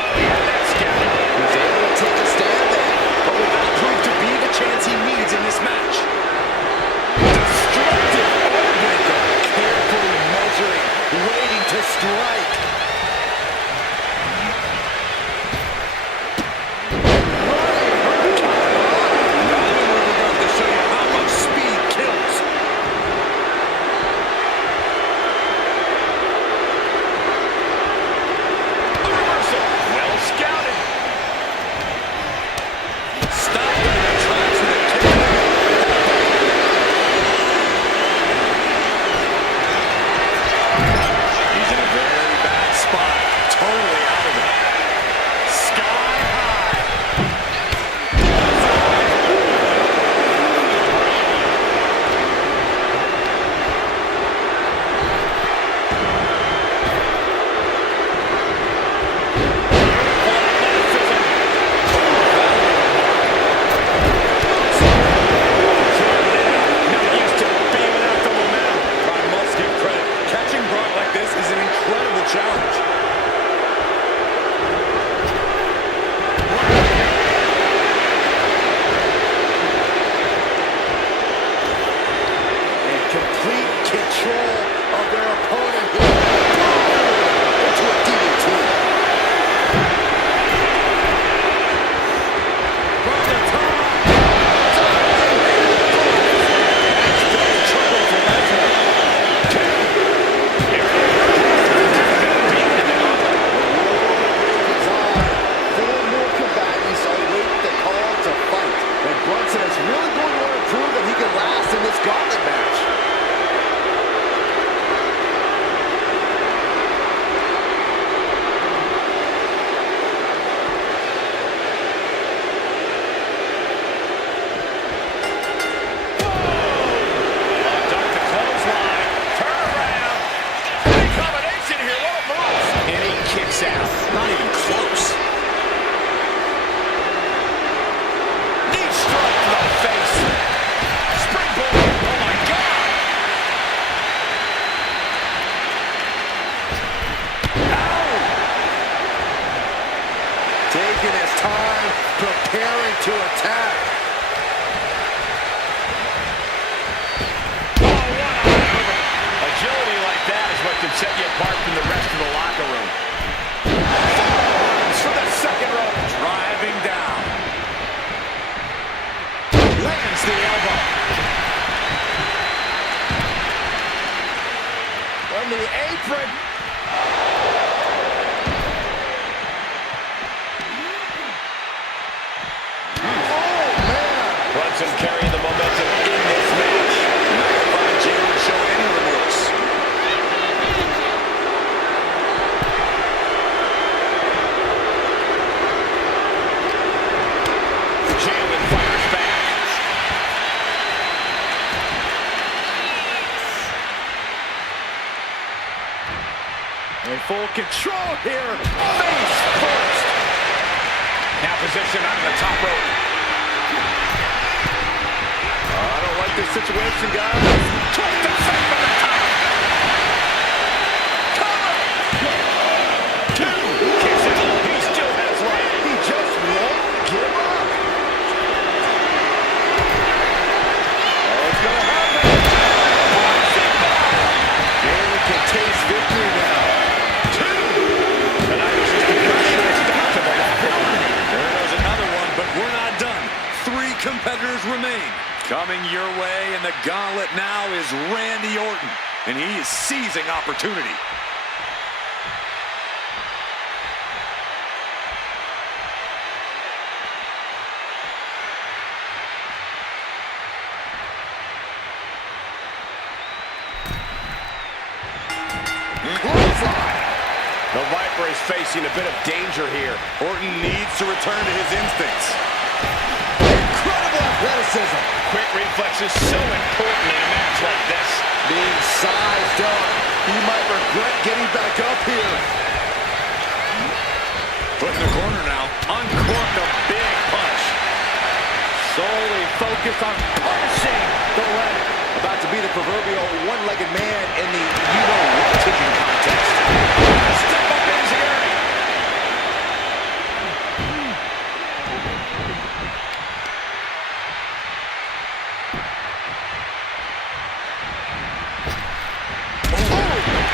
Oh, yeah, that's scouted. he's able to take a stand there, but will that prove to be the chance he needs in this match? Destructive elbowbreaker. Carefully measuring, waiting to strike. To show you how much speed kills. A reversal. Well scouted. Stop in their tracks with a kick. He's in a very bad spot. Totally out of it. Sky high. Not used to being without the momentum. I must give credit. Catching Brock like this is an incredible challenge. And complete control of their opponent here. Into a DDT. From the top. Is on. 4 more combatants await the call to fight. And Brunson is really going to want to prove that he can last can set you apart from the rest of the locker room. Forearms for the second rope. Driving down. Lands the elbow. From the apron. Brunson carrying the momentum in this match. FAUJI would show any remorse. Jalen fires back. In full control here. Face first. Now positioned on the top rope. I don't like this situation, guys. Twice the same from the top. Cover. Two. Kicks it. He still has life. He just won't give up. Oh, it's going to happen. Jalen can taste victory now. Two. And I was just a stop to the locker room. There goes another one, but we're not done. 3 competitors remain. Coming your way, and the gauntlet now is Randy Orton, and he is seizing opportunity. The Viper is facing a bit of danger here. Orton needs to return to his instincts. Incredible athleticism. Quick reflexes so important in a match like this. Being sized up. He might regret getting back up here. Put in the corner now. Uncorked a big punch. Solely focused on punishing the leg. About to be the proverbial one-legged man in the you-know-what kicking contest. Step up into the area.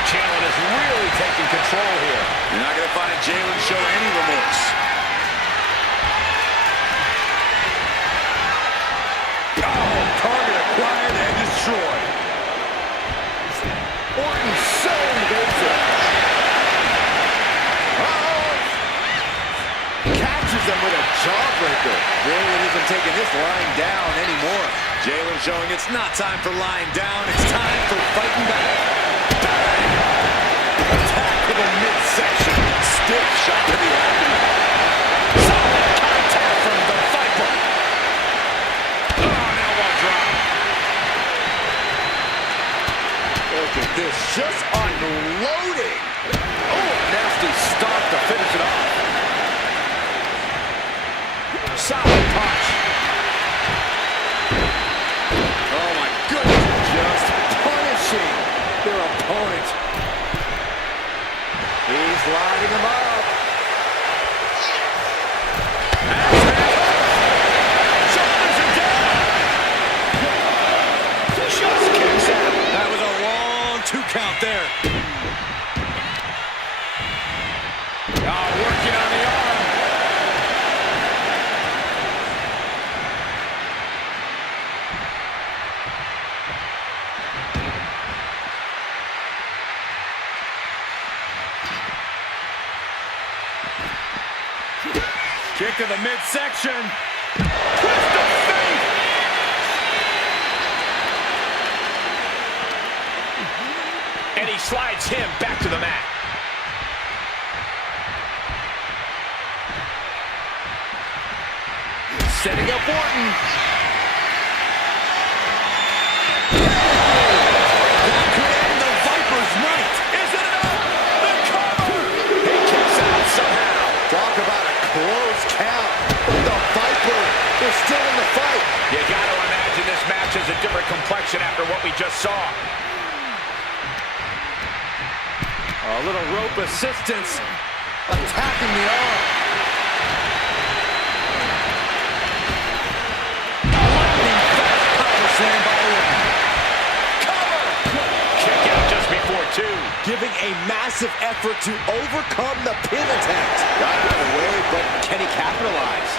Jalen is really taking control here. You're not going to find Jalen show any remorse. Oh, target acquired and destroyed. Orton so evasive. Catches him with a jawbreaker. Jalen isn't taking this lying down anymore. Jalen showing it's not time for lying down. It's time for fighting back. Bang! Attack to the midsection. Stiff shot to the abdomen. Solid contact from the Viper. Oh, an elbow drop. Look at this, just unloading. Oh, nasty stop to finish it off. Solid punch. Oh, my goodness. Just punishing their opponent. He's lining him up. Shoulders are down. Just kicks out. That was a long 2 count there. Oh, working on the arm. Kick to the midsection. Twist of fate. And he slides him back to the mat. Setting up Orton. That could end the Viper's night. Is it enough? The cover. He kicks out somehow. Talk about a close count. But the Viper is still in the fight. You got to imagine this match has a different complexion after what we just saw. A little rope assistance. Attacking the arm. Slam by Orton. Cover. Kick out just before 2. Giving massive effort to overcome the pin attempt. Got out of the way, but can he capitalize?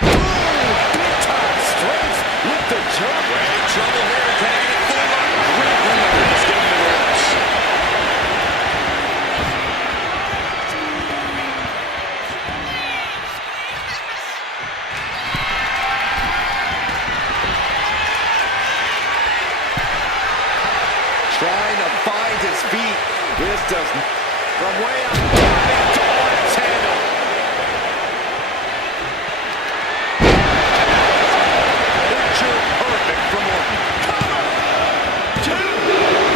Big time strength with the jump. In trouble here. Can he get it forward? Great win. Let's get him the ropes. Trying to find his feet. This doesn't. From way up. It's handled. Picture perfect from Orton. Two.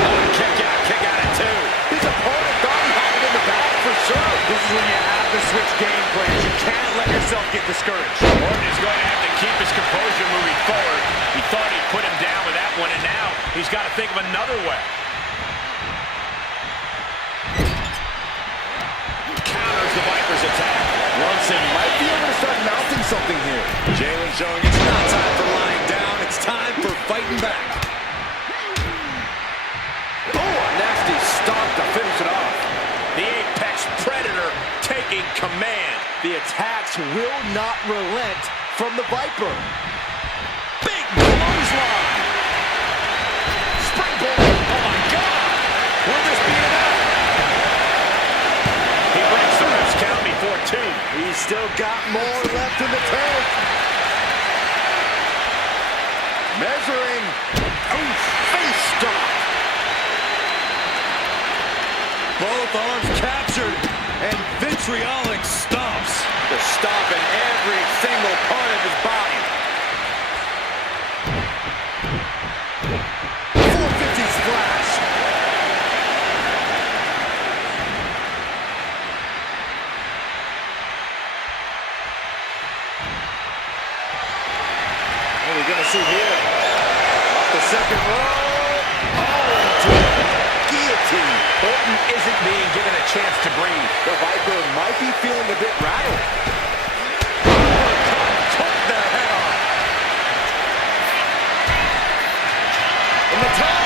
Oh, kick out at two. His opponent thought he had it in the bag for sure. This is when you have to switch game plans. You can't let yourself get discouraged. Orton is going to have to keep his composure moving forward. He thought he'd put him down with that one, and now he's got to think of another way. Counters the Viper's attack. Brunson might be able to start mounting something here. Jalen showing it's not time for lying down. It's time for fighting back. Oh, a nasty stop to finish it off. The Apex Predator taking command. The attacks will not relent from the Viper. Big clothesline. Springboard. Oh, my God. Will this be enough? He breaks the ref's count before two. He's still got more left in the tank. Measuring. Oh, face stop. Both arms captured, and vitriolic stomps. The stop in every single part of his body. 450 splash. What are we going to see here? Off the second row. Oh, to guillotine. Orton isn't being given a chance to breathe. The Viper might be feeling a bit rattled. Took their head off. In the top.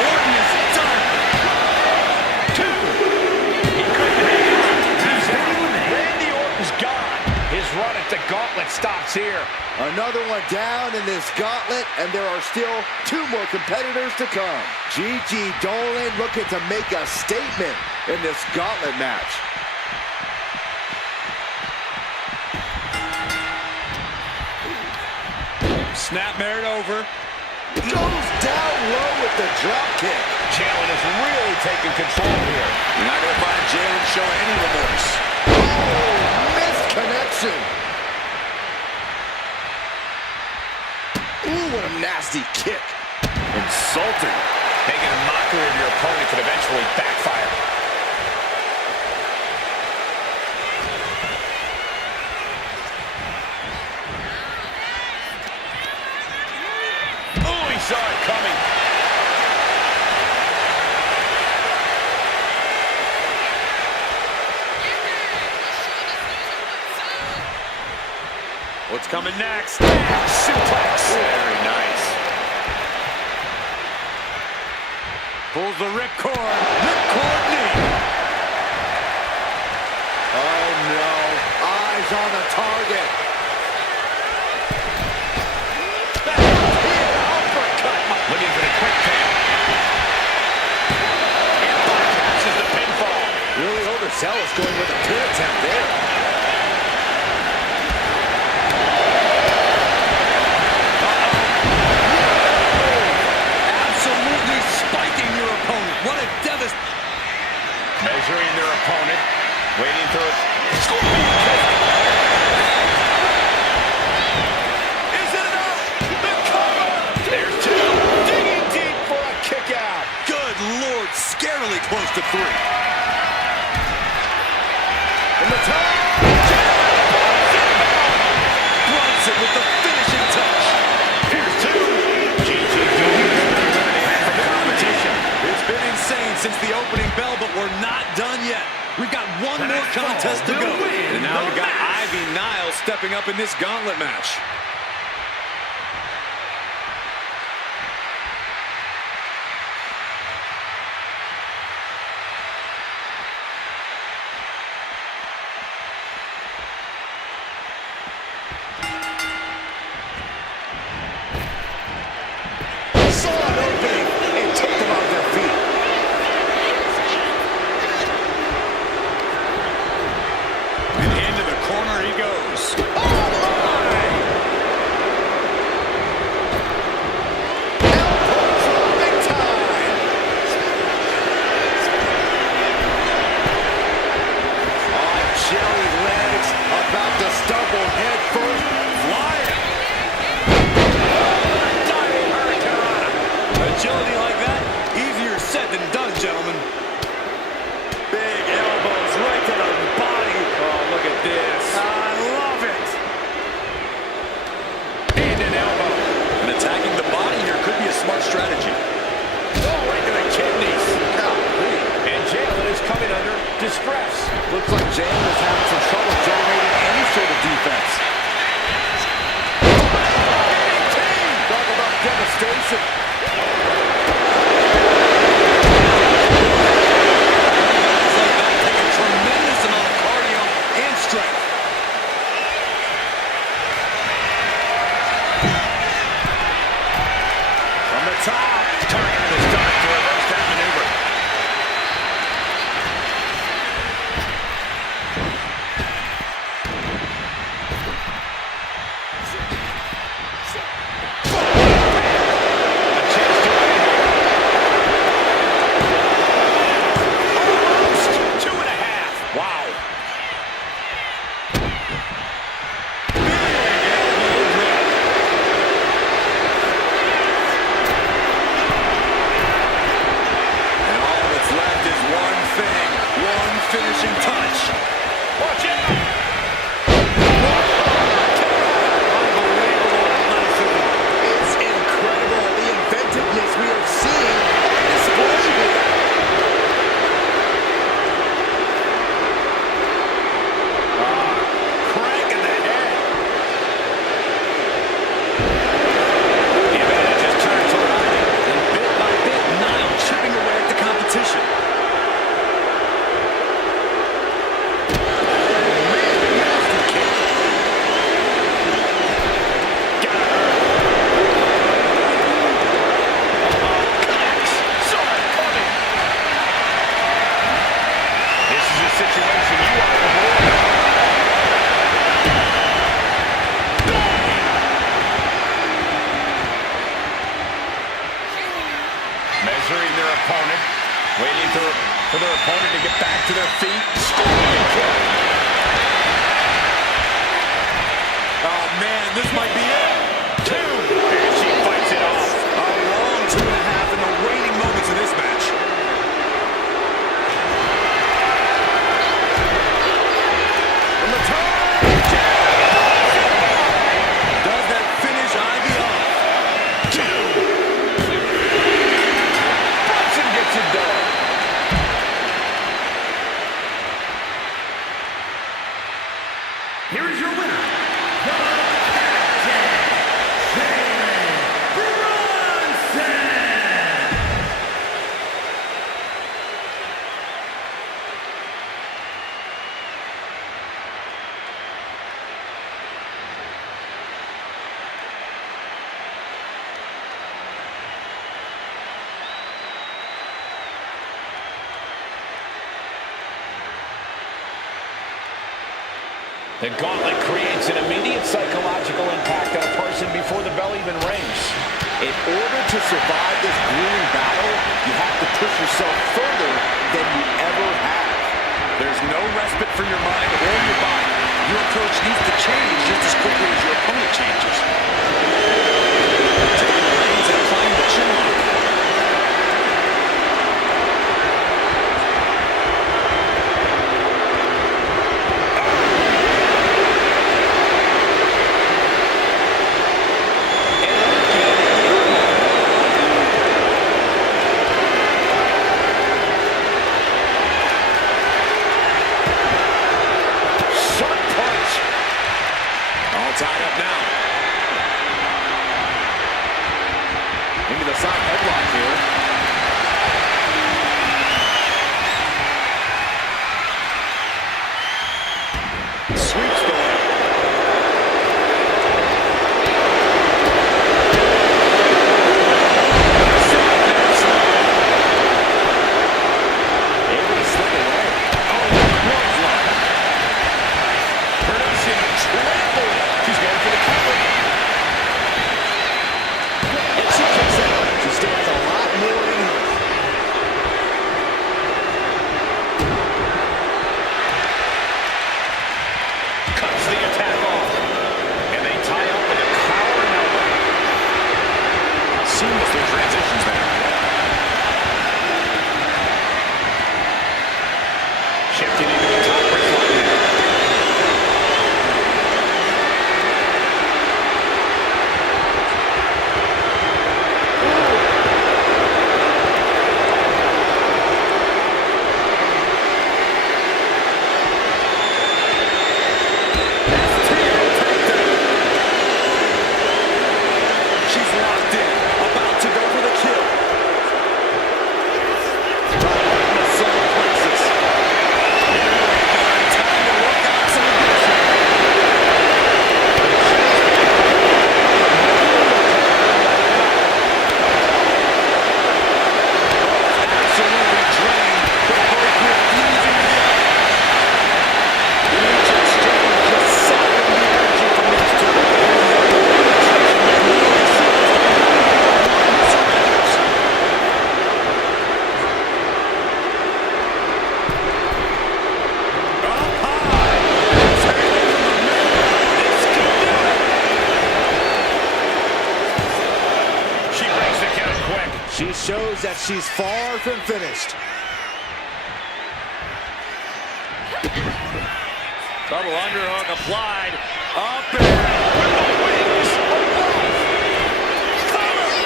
Orton is done. Two. He couldn't hang on. He's out. Randy Orton's gone. His run at the gauntlet stops here. Another one down in this gauntlet, and there are still two more competitors to come. Gigi Dolan looking to make a statement in this gauntlet match. Snapmare it over. Goes down low with the drop kick. Jalen is really taking control here. You're not going to find Jalen showing any remorse. Oh, missed connection. Ooh, what a nasty kick. Insulting. Making a mockery of your opponent could eventually backfire. Oh, he saw it coming. What's coming next? Suplex. Very nice. Pulls the ripcord. Ripcord knee. Oh, no. Eyes on the target. Uppercut. Looking for the quick pin. And bypasses the pinfall. Really overzealous going with a pin attempt there. Absolutely spiking your opponent. What a devastation. Measuring their opponent. Waiting for it. Scorpion kick. Is it enough? The cover. There's two. Digging deep for a kick out. Good Lord. Scarily close to three. In the top. Brunson with the finishing touch. Here's two. Gigi Dolan eliminated from the competition. It's been insane since the opening bell, but we're not done yet. We've got one more contest to go. And now we've got Ivy Niles stepping up in this gauntlet match. smart strategy. Oh, right to the kidneys. And Jalen is coming under distress. Looks like Jalen is having some trouble generating any sort of defense. Talk about devastation. Take a tremendous amount of cardio and strength. From the top, targeting his stomach to reverse that maneuver. A chance to win here. Almost 2.5. Wow. And all that's left is one thing, one finishing touch. Watch out. Unbelievable athleticism. It's incredible the inventiveness we are seeing on display here. Crank in the head. The advantage is turned toward Ivy. And bit by bit, Nile chipping away at the competition. Got her. Connects. Saw it coming. This is a situation you want to avoid. Measuring their opponent, waiting for their opponent to get back to their feet. Scorpion kick. Oh, man, this might be it. 2. And she fights it off. A long 2.5 in the waning moments of this match. From the top. Does that finish Ivy off? 2. Brunson gets it done. Here is your winner, the Captain, Jalen Brunson. The gauntlet creates an immediate psychological impact on a person before the bell even rings. In order to survive this grueling battle, you have to push yourself further than you ever have. There's no respite for your mind or your body. Your approach needs to change just as quickly as your opponent changes. Taking the reins and applying the chin lock. Sharp punch. All tied up now. Into the side headlock here. Sweeps the leg. Able to slip away. Oh, clothesline. Producing a trample. She's going for the cover. And she kicks out. She stands She shows that she's far from finished. Double underhook applied. Up and with the wings above. Cover.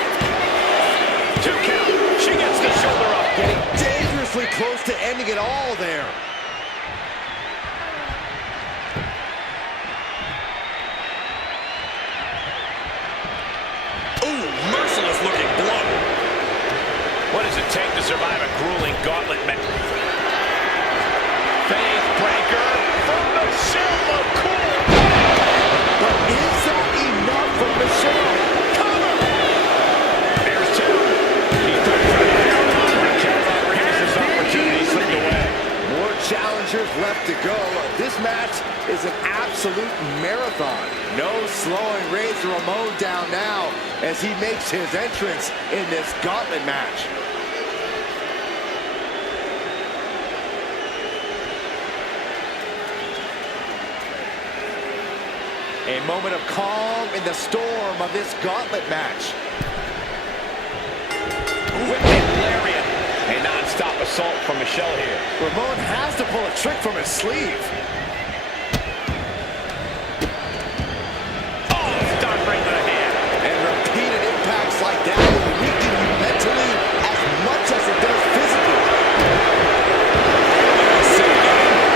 2 count. She gets the shoulder up. Getting dangerously close to ending it all there. Ooh, merciless looking blow. What does it take to survive a grueling gauntlet match? Faith breaker from Michelle McCool. But is that enough for Michelle? Cover. There's 2. She's trying to Raquel Rodriguez's opportunity slipped away. More challengers left to go. This match is an absolute marathon. No slowing Razor Ramon down now as he makes his entrance in this gauntlet match. A moment of calm in the storm of this gauntlet match. Whipping lariat. A non-stop assault from Michelle here. Ramon has to pull a trick from his sleeve. Oh, start right to the hand. And repeated impacts like that will weaken you mentally as much as it does physically.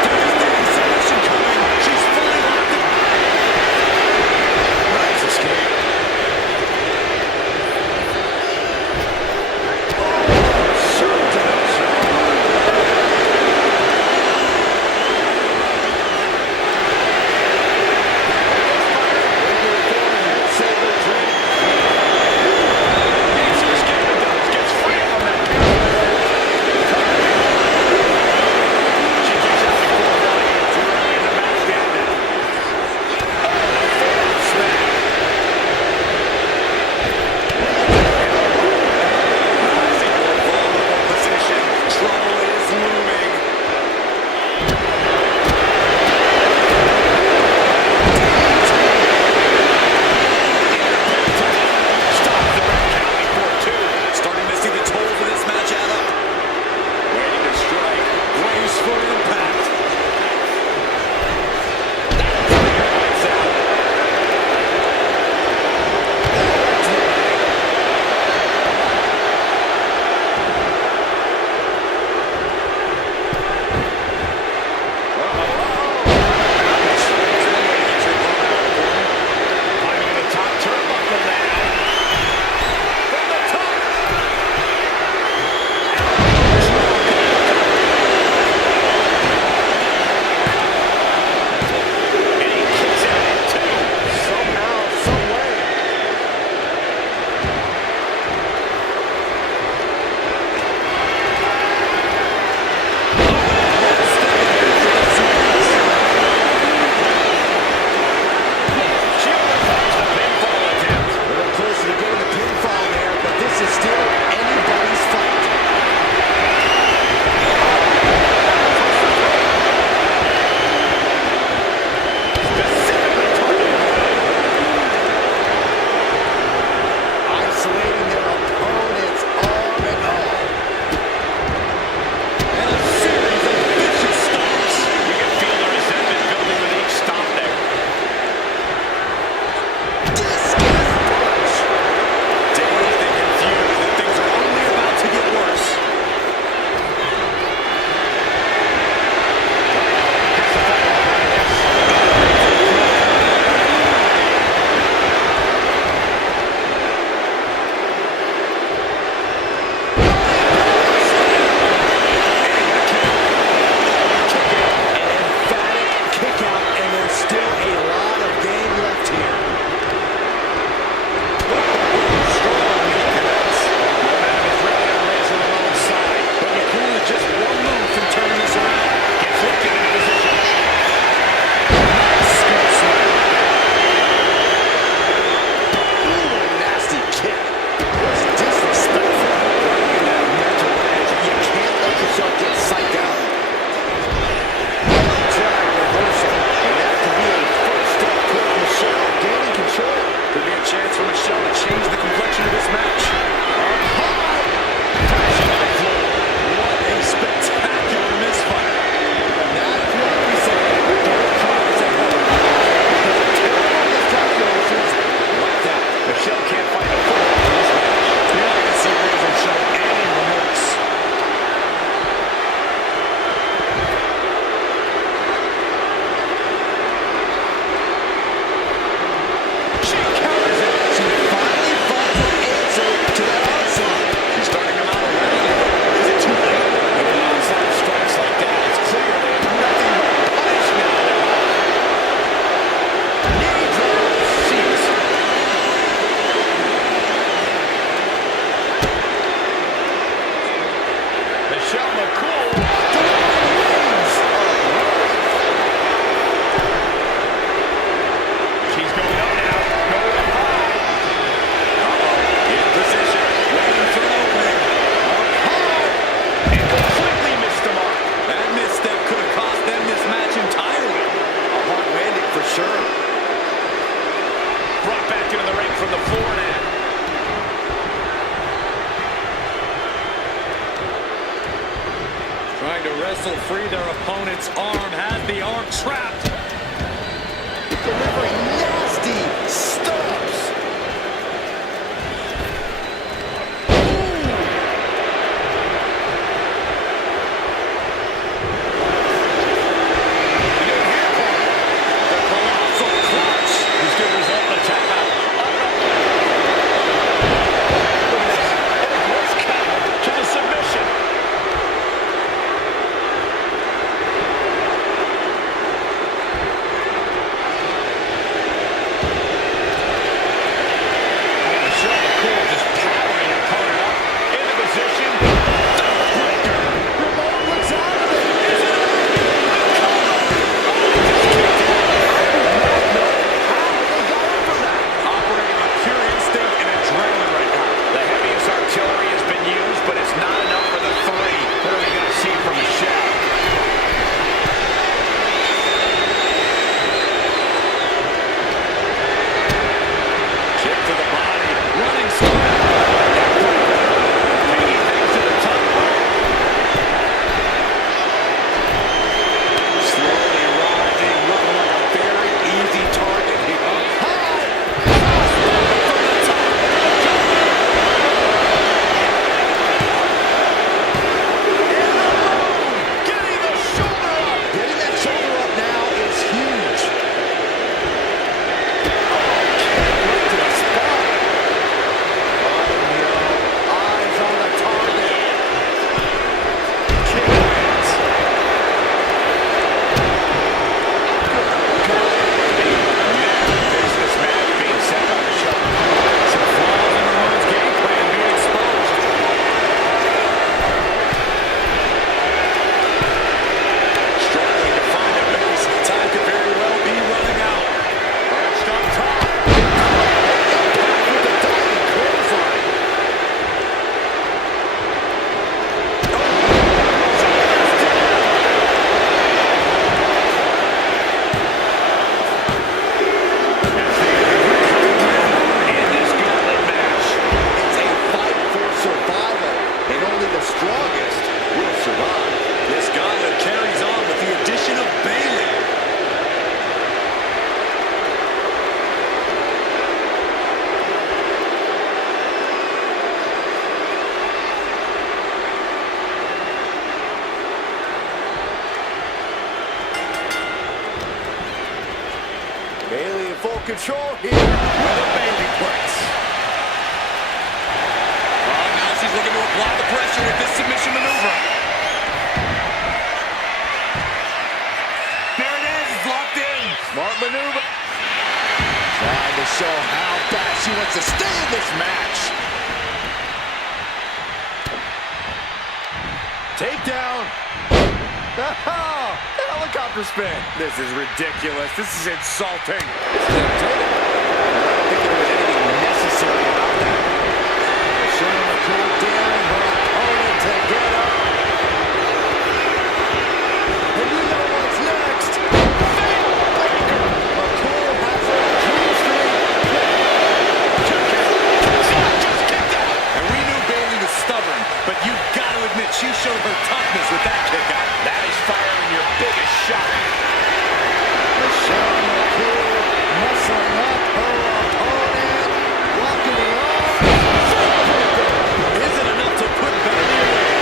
Devastating submission coming. She's fully locked in. Nice escape. Gets free from that counter. She kicks out before one. Too early in the match to end it. Forward smash. Vulnerable position. Trouble is looming. Stops the red count before 2. Starting to see the tolls of this match add up. Ready to strike. Graceful impact. Lights out. Climbing to the top turnbuckle now. From the top. And he kicks out at 2. Somehow, some way. She overcomes the pinfall attempt. A little closer to getting the pinfall there, but this is still anybody's fight. Specifically targeting the leg. Isolating their opponent's arm and all. And a series of vicious stomps. You can feel the resentment building with each stomp there. Dazed and confused that things are only about to get worse. Emphatic kick out, and there's still a lot of game left here. Strong knee connects. Momentum is really on Razor Ramon's side, but McCool is just one move from turning this around. Gets locked into position. Scoop slam. Ooh, what a nasty kick. Was disrespectful. Running in that mental edge, you can't let yourself get psyched out. Drag reversal, and that could be a first step toward Michelle gaining control. Could be a chance for Michelle to change the complexion of this match. Up high, from the floor now. Trying to wrestle free their opponent's arm, has the arm trapped. Delivering nasty stomps. The colossal clutch. He's going to result in a tap out. Look at this. And a gross counter to the submission. Bayley in full control here with a Bayley press. Oh, now she's looking to apply the pressure with this submission maneuver. There it is, it's locked in. Smart maneuver. Trying to show how bad she wants to stay in this match. Takedown. Oh, the helicopter spin. This is ridiculous. This is insulting. I don't think there was anything necessary about that. Showing a cool daring her opponent to get up. And you know what's next. A cool has a dream Just kicked out. And we knew Bayley was stubborn, but you've got to admit she showed her toughness with that kick out. That is firing your biggest shot. Michelle McCool muscling up her opponent, walking her off. Isn't enough to put Bayley away.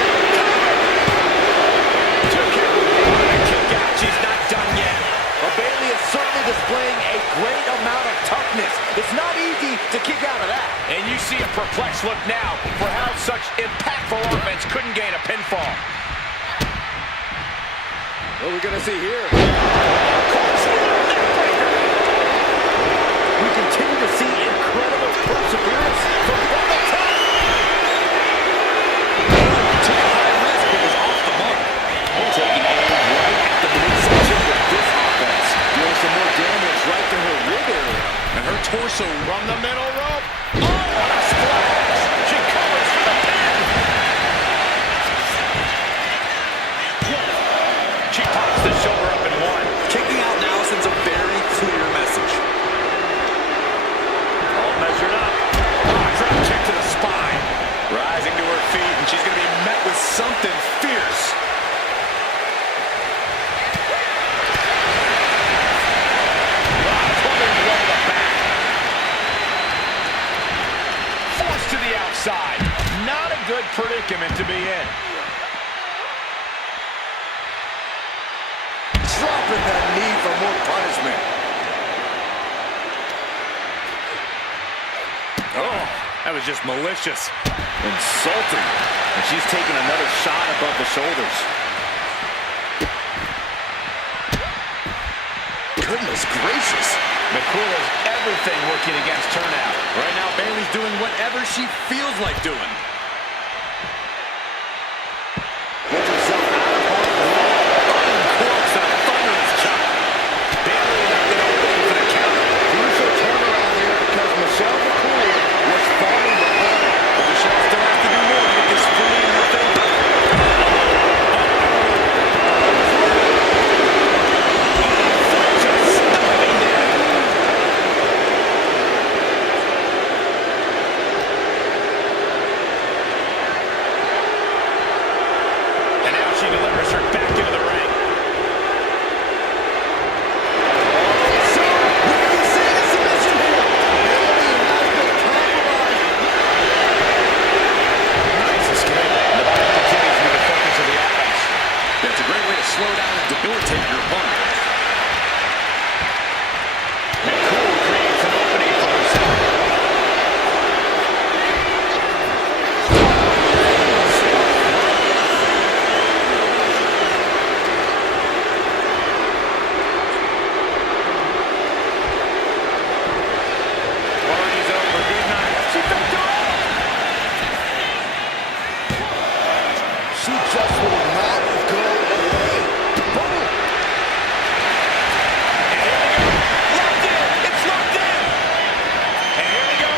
Took it. What a kick out. She's not done yet. Well, Bayley is certainly displaying a great amount of toughness. It's not easy to kick out of that. And you see a perplexed look now for how such impactful offense couldn't gain a pinfall. What are we going to see here? We continue to see incredible perseverance from the top. Took a high risk, but was off the mark. Taking aim right at the midsection with this offense. Doing some more damage right to her rib area. And her torso From the middle rope. Oh, what a splash. She covers for the pin. She pops the shoulder up in one. kicking out now sends a very clear message. something fierce. Forced to the outside. Not a good predicament to be in. Dropping that knee for more punishment. Oh, that was just malicious. Insulting. And she's taking another shot above the shoulders. Goodness gracious. McCool has everything working against her now. Right now, Bayley's doing whatever she feels like doing. Gets herself out of harm's way. Uncorks a thunderous chop. Bayley left it open for the counter. Crucial turnaround here because Michelle McCool was falling behind. But Michelle still has to do more to get this fully in her favor. Just stopping there. And now she delivers her back into the ring. So, we can see the submission here. Bayley has been compromised. Nice escape. And the battle continues with the focus of the offense. That's a great way to slow down and debilitate your opponent. McCool creates an opening for herself. Party's over. Good night. She picked her up. She just will not go away. Boom. Locked in. It's locked in. And here we go.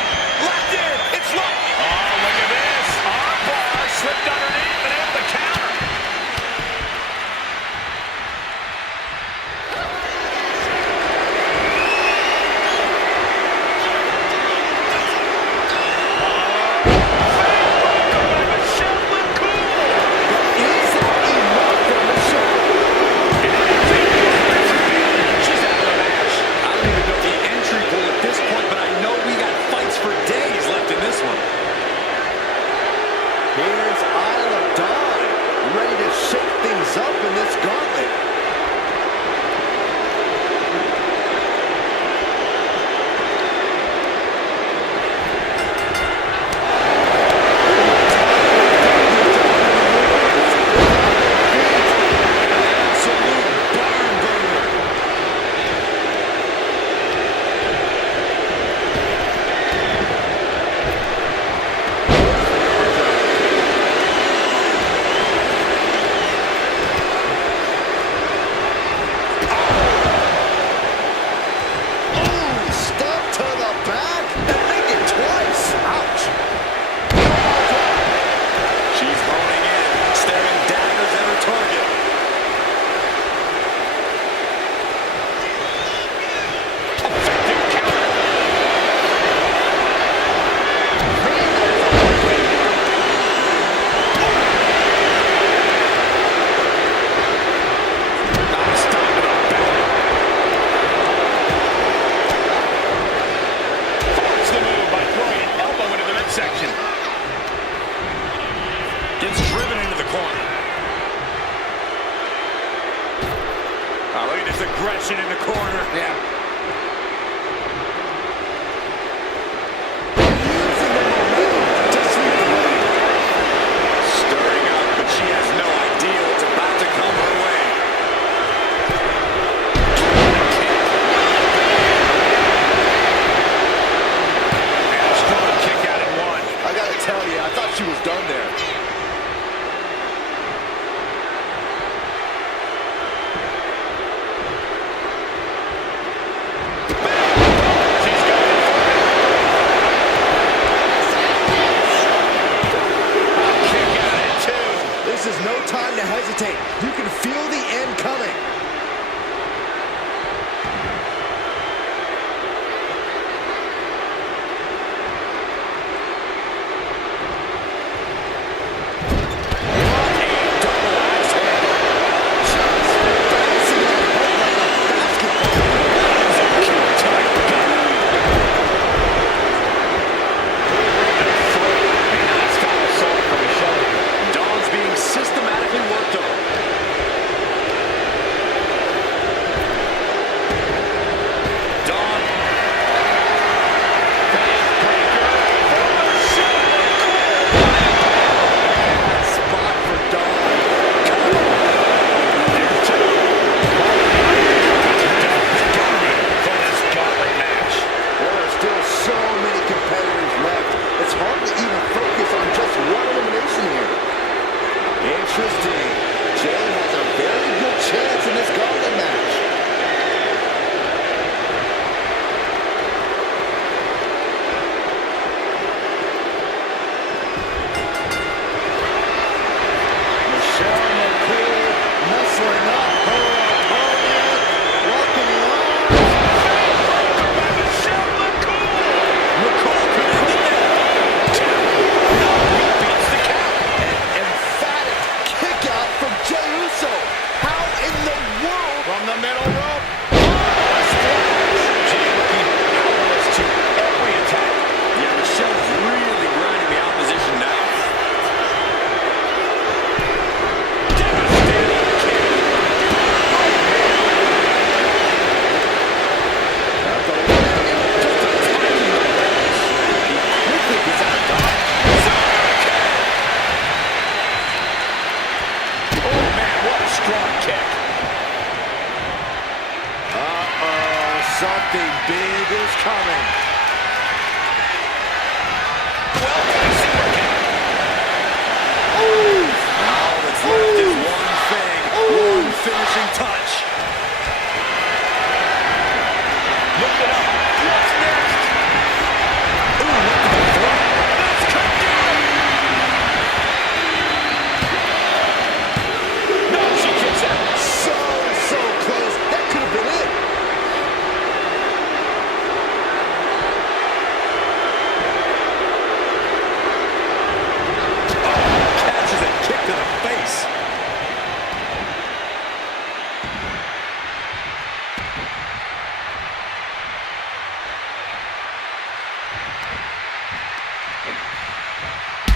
Locked in. It's locked. Oh, look at this. Arm bar slipped underneath and able to counter. Michelle McCool. Is that enough for Michelle? She's out of the match. I don't even know the entry pool at this point, but I know we got fights for days left in this one. Here's Isla Dawn, ready to shake things up in this gauntlet. Absolute barn burner. Ooh, step to the back and make it twice. Ouch. She's honing in, staring daggers at her target. Effective counter. Non-stop to the belly. Force the move by throwing an elbow into the midsection. Gets driven into the corner. Oh, look at this aggression in the corner. Yeah. Using the momentum to sweep the leg. Stirring up, but she has no idea what's about to come her way. And a strong kick out at one. I gotta tell you, I thought she was done there. She's got it. A kick out at two. This is no time to hesitate. You can feel the end coming.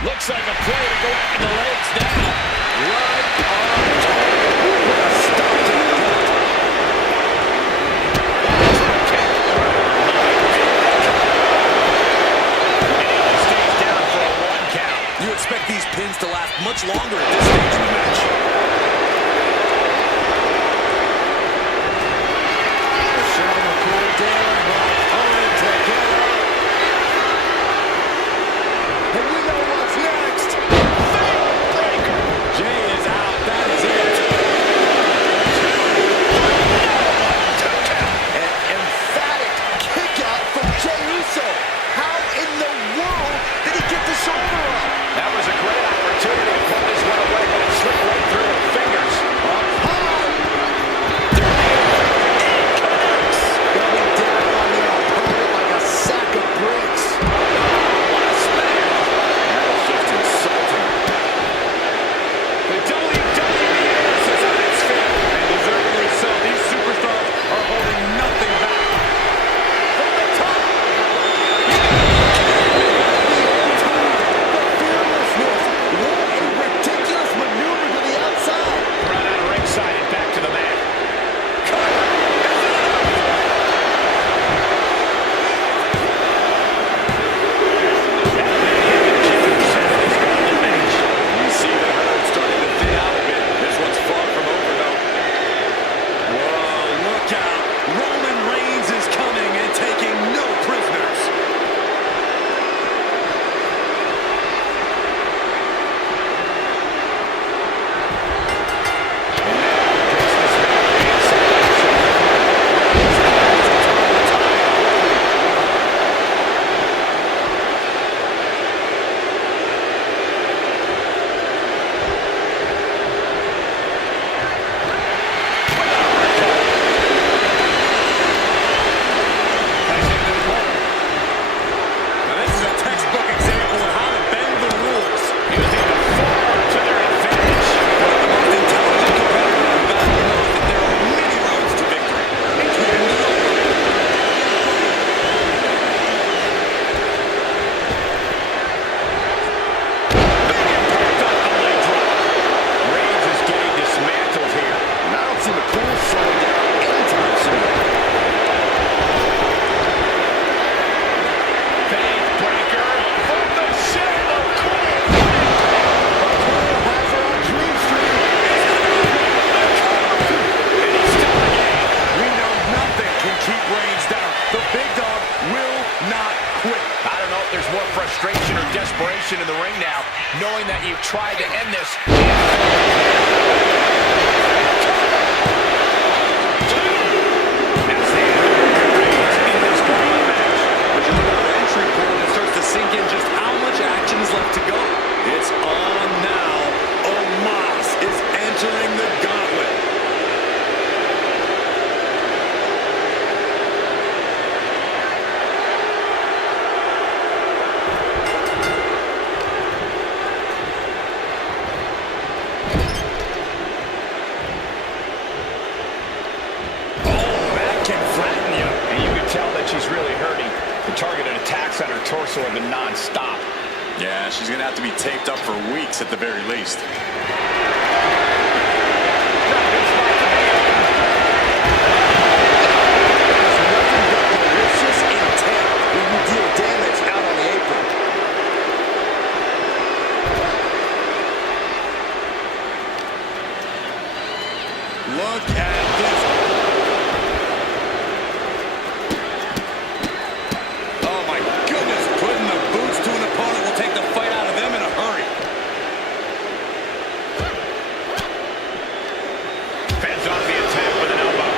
Looks like a play to go after the legs now. Right on target. What a stop to the gut. Drop kick. And he only stays down for a 1 count. You expect these pins to last much longer at this stage in the match. Showing the cool down, opponent together. And you know what's next? Breaker. Jay is out. That is it. An emphatic kick out from Jey Uso. How in the world did he get the shoulder up? That was a great opportunity to put this one away, but it slipped right through her fingers. Going down on the opponent like a sack of bricks. What a smash. That is just insulting. The WWE is on its feet. And deservedly so. These superstars are holding nothing back. From the top. The fearlessness. What a ridiculous maneuver to the outside. Run out of ringside and back to the mat. You see the herd starting to thin out a bit. This one's far from over, though. Whoa, look out. Roman Reigns is coming and taking no prisoners. Now, this is a textbook example of how to bend the rules. Using the forward to their advantage. The most intelligent competitor in battle knows that there are many roads to victory, including the open. Impact off the leg drop. Reigns is getting dismantled here. And I don't see the cool slowing down anytime soon. Faith breaker from the Shadow Queen. Has her on Dream Street. And he's still in the game. We know nothing can keep Reigns down. The big dog will not quit. I don't know if there's more frustration or desperation in the ring now, knowing that you've tried to end this. That's the end of Reigns in this gauntlet match. But you look at the entry pool and it starts to sink in just how much action is left to go. It's on now. Omos is entering the gauntlet. That can flatten you. And you can tell that she's really hurting. The targeted attacks on her torso have been non-stop. Yeah, she's going to have to be taped up for weeks at the very least. Malicious intent when you deal damage out on the apron. Look at this. Oh my goodness, putting the boots to an opponent will take the fight out of them in a hurry. Fends off the attack with an elbow.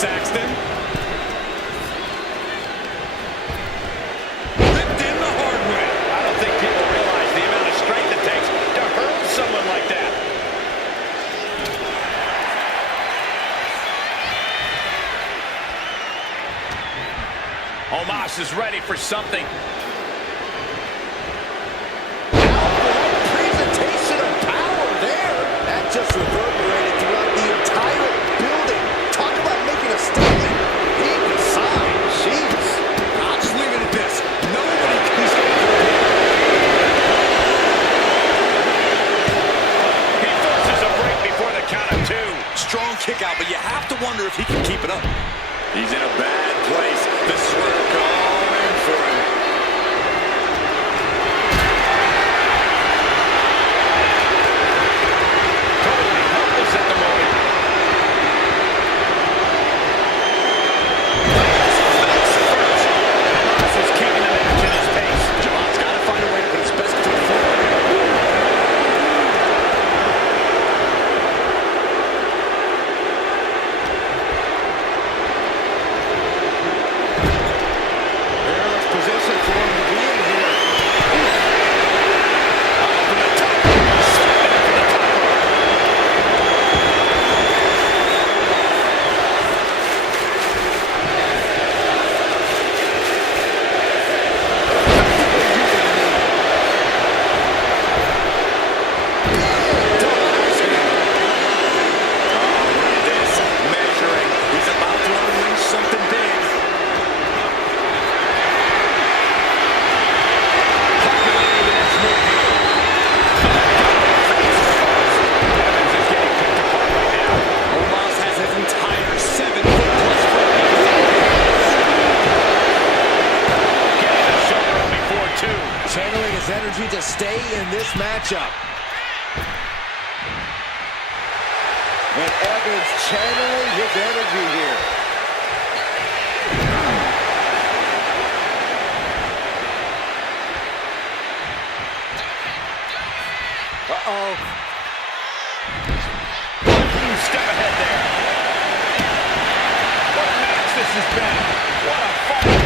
Saxton. Ripped in the hard way. I don't think people realize the amount of strength it takes to hurt someone like that. Omos is ready for something. Presentation of power there. That just reverberated throughout the entire building. Talk about making a statement. Deep inside. Jeez. I'll just leave it at this. Nobody can stop him. He forces a break before the count of 2. Strong kick out, but you have to wonder if he can keep it up. He's in a bad place. The swerve calling for him. Totally helpless at the moment. Face first. Omos is keeping the match at his pace. Jamal's got to find a way to put his best foot forward. Position for him to be in here. From the top. Stepping from the top. Measuring. He's about to unleash something big. Calculating the next move here. Face first. Evans is getting picked apart right now. Omos has his entire 7-foot-plus frame. Getting the shoulder up before 2. Channeling his energy to stay in this matchup. And Evans channeling his energy here. Uh-oh. Huge step ahead there. What a match this has been. What a fight.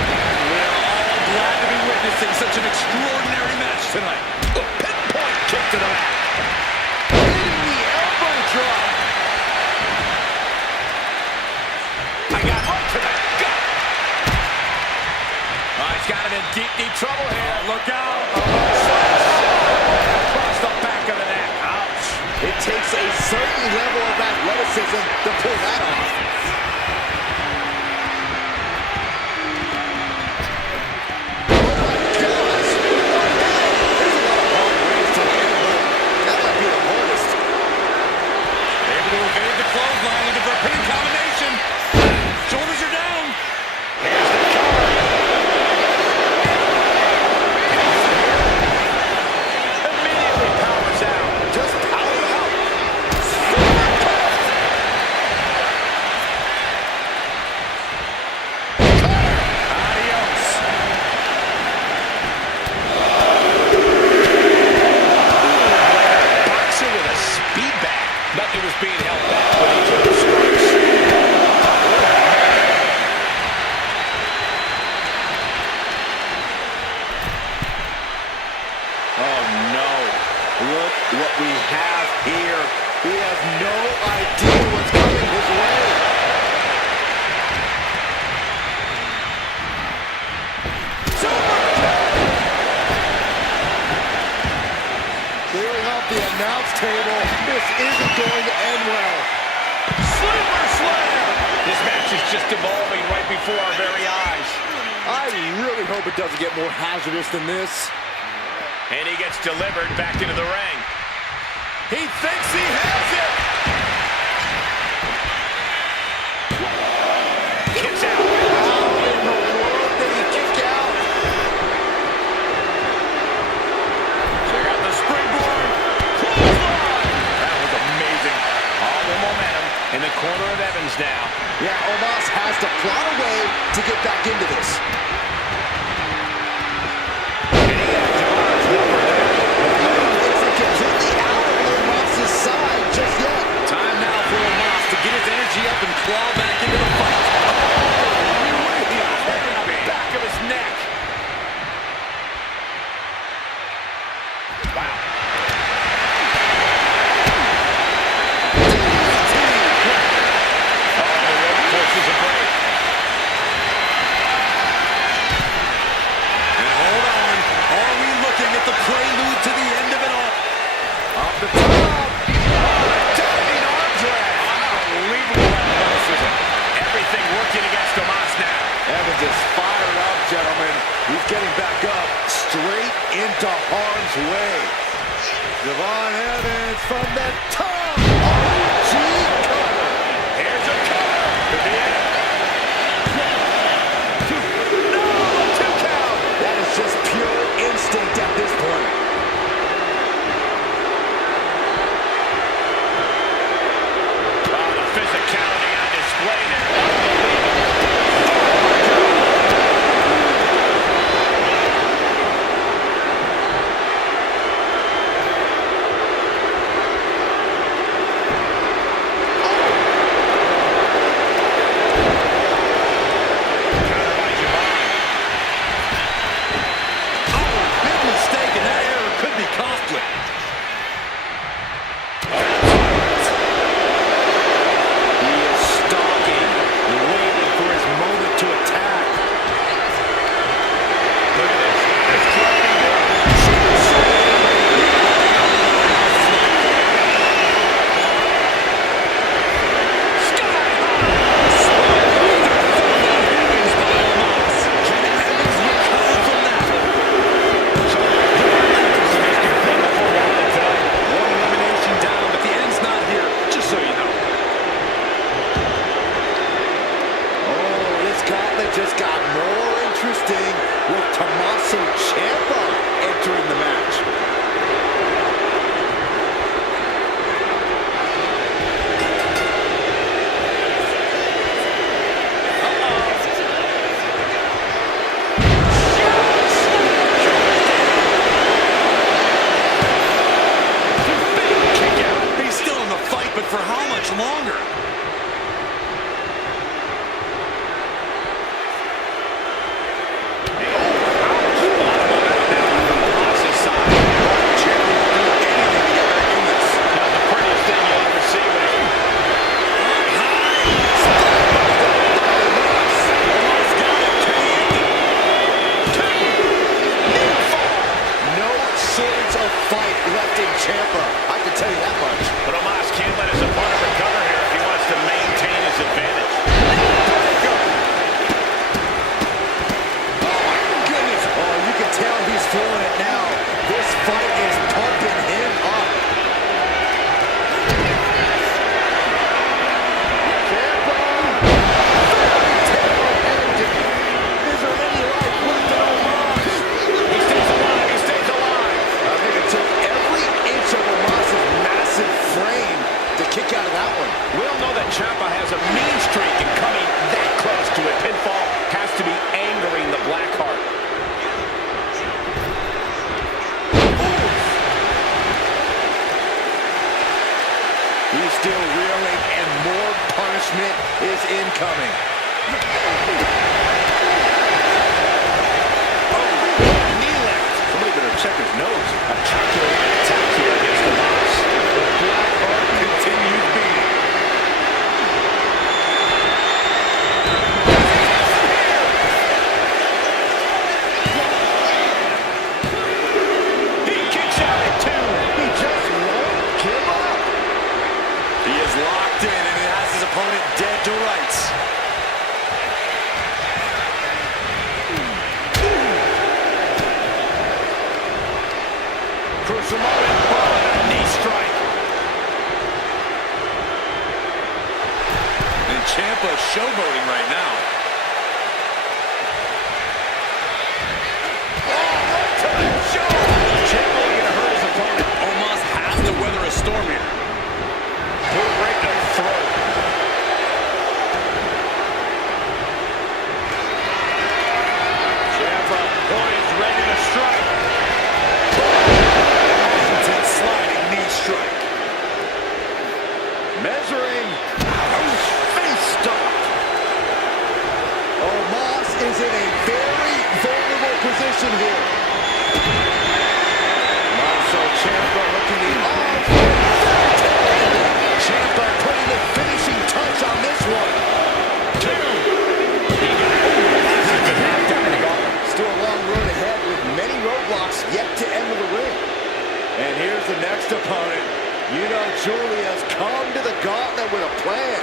We're all glad to be witnessing such an extraordinary match tonight. A pinpoint kick to the mat. Hitting the elbow drop. I got right to the gut. Oh, he's got him in deep, deep trouble here. Look out. Across the back of the neck. Ouch. It takes a certain level of athleticism to pull that off. Oh my gosh! What the hell? There's a lot of hard ways to land, but that might be the hardest. Able to evade the clothesline, looking for a pinning combination. Shoulders are down. Here's the cover. Immediately powers out. Just power out. Adios. Boxer with a speed bag. Nothing was being held back with each of those strikes. Oh no. Look what we have here. He has no idea what's coming his way. Clearing off the announce table. This isn't going to end well. Sleeper Slam! This match is just evolving right before our very eyes. I really hope it doesn't get more hazardous than this. And he gets delivered back into the ring. He thinks he has it. Kicks out. How in the world did he kick out? Check out the springboard. Clothesline. That was amazing. All the momentum in the corner of Evans now. Yeah, Omos has to plot a way to get back into this. And he has Jamal's number there. Isn't completely out of Omos' side just yet. Time now for Omos to get his energy up and claw back into the fight. Devon Evans from the top. FAUJI cover. Here's a cover. Could be it. No, a 2 count. That is just pure instinct at this point. Oh, the physicality on display there. Just got more interesting with Tommaso Ciampa entering the match. He's still in the fight, but for how much longer? Fight left in Ciampa, I can tell you that much. But Omos can't let his opponent recover here if he wants to maintain his advantage. Oh my goodness! Oh, you can tell he's feeling it now. This fight is pumping him up. Ciampa! Fairy tale ending. Is there any life left in Omos? He stays alive. He stays alive. I think it took every inch of Omos' massive frame to kick out of that one. We all know that Ciampa has a mean streak, and coming that close to a pinfall has to be angering the Blackheart. He's still reeling, and more punishment is incoming. Knee left. Somebody better check his nose. A calculated attack here against Omos. The Blackheart continues beating. He kicks out at 2. He just won't give up. He is locked in, and he has his opponent dead to rights. Crucial moment. Oh, knee strike. And Ciampa is showboating right now. Ciampa looking to hurt his opponent. Omos has to weather a storm here. Put it right in the throat. Ciampa poised, ready to strike. Washington sliding knee strike. Measuring. Ouch. Face stop. Omos is in a very vulnerable position here. Tommaso Ciampa looking the off. Ciampa putting the finishing touch on this one. 2. He got it. Still a long road ahead with many roadblocks yet to enter the ring. And here's the next opponent. You know Julia's come to the gauntlet with a plan.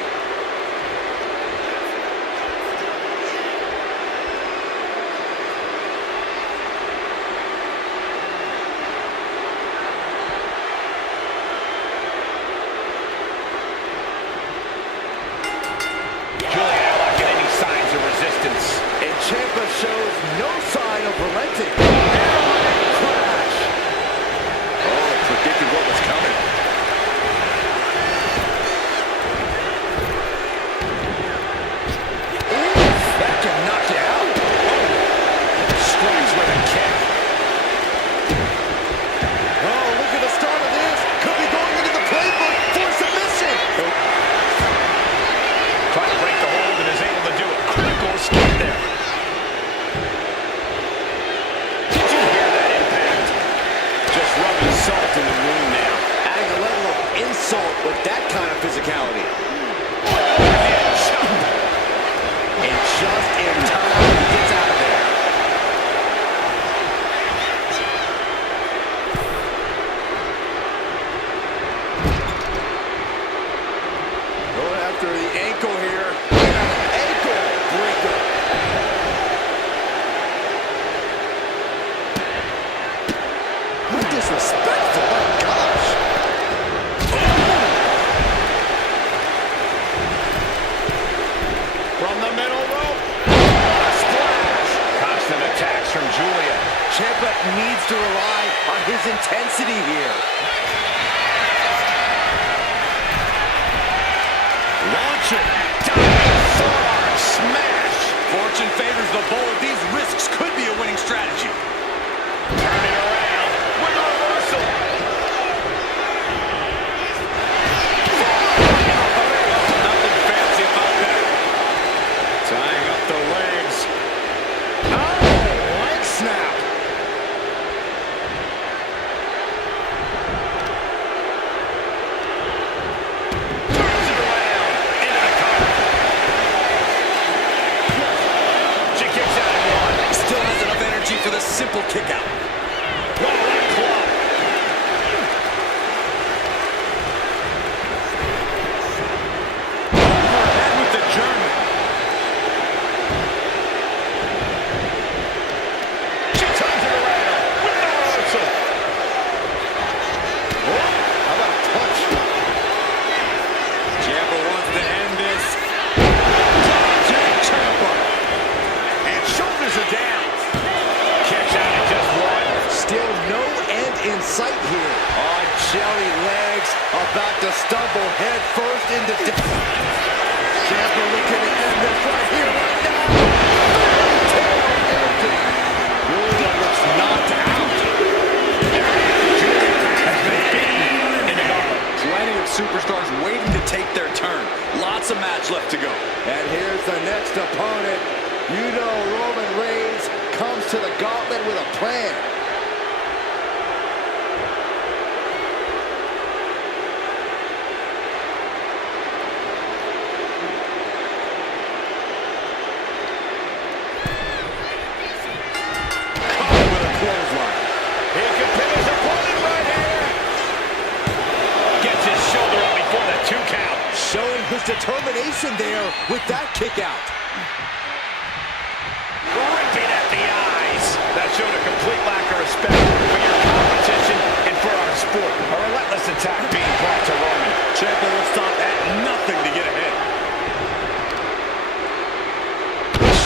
physicality. And just in time, he gets out of there. Going after the ankle here. Ankle breaker. What disrespectful, my gosh. From the middle rope. A splash. Constant attacks from Julia. Ciampa needs to rely on his intensity here. Launch it. Diving forearm smash. Fortune favors the bold. These risks could be a winning strategy. Turn it around with a reversal. Nothing fancy about that. Tying up the legs. Oh, leg snap. Turns it around into the cover. She kicks out at one. Still has enough energy for the simple kick out. Oh, that club. Overhead with the German. She turns it around with the reversal. How about a punch? Ciampa wants to end this. Ciampa. And shoulders are down. Kicks out at just one. Still no end in sight here. On jelly legs, about to stumble head first into Ciampa looking to end this right here, right now. Julia looks knocked out. Has been beaten in the gauntlet. Plenty of superstars waiting to take their turn. Lots of match left to go. And here's the next opponent. You know Roman Reigns comes to the gauntlet with a plan. Caught with a clothesline. He can pin his opponent right here. Gets his shoulder up before the 2 count. Showing his determination there with that kick out. Ripping at the eyes. That showed a complete lack of respect for your competition and for our sport. A relentless attack being brought to Roman. Ciampa will stop at nothing to get ahead.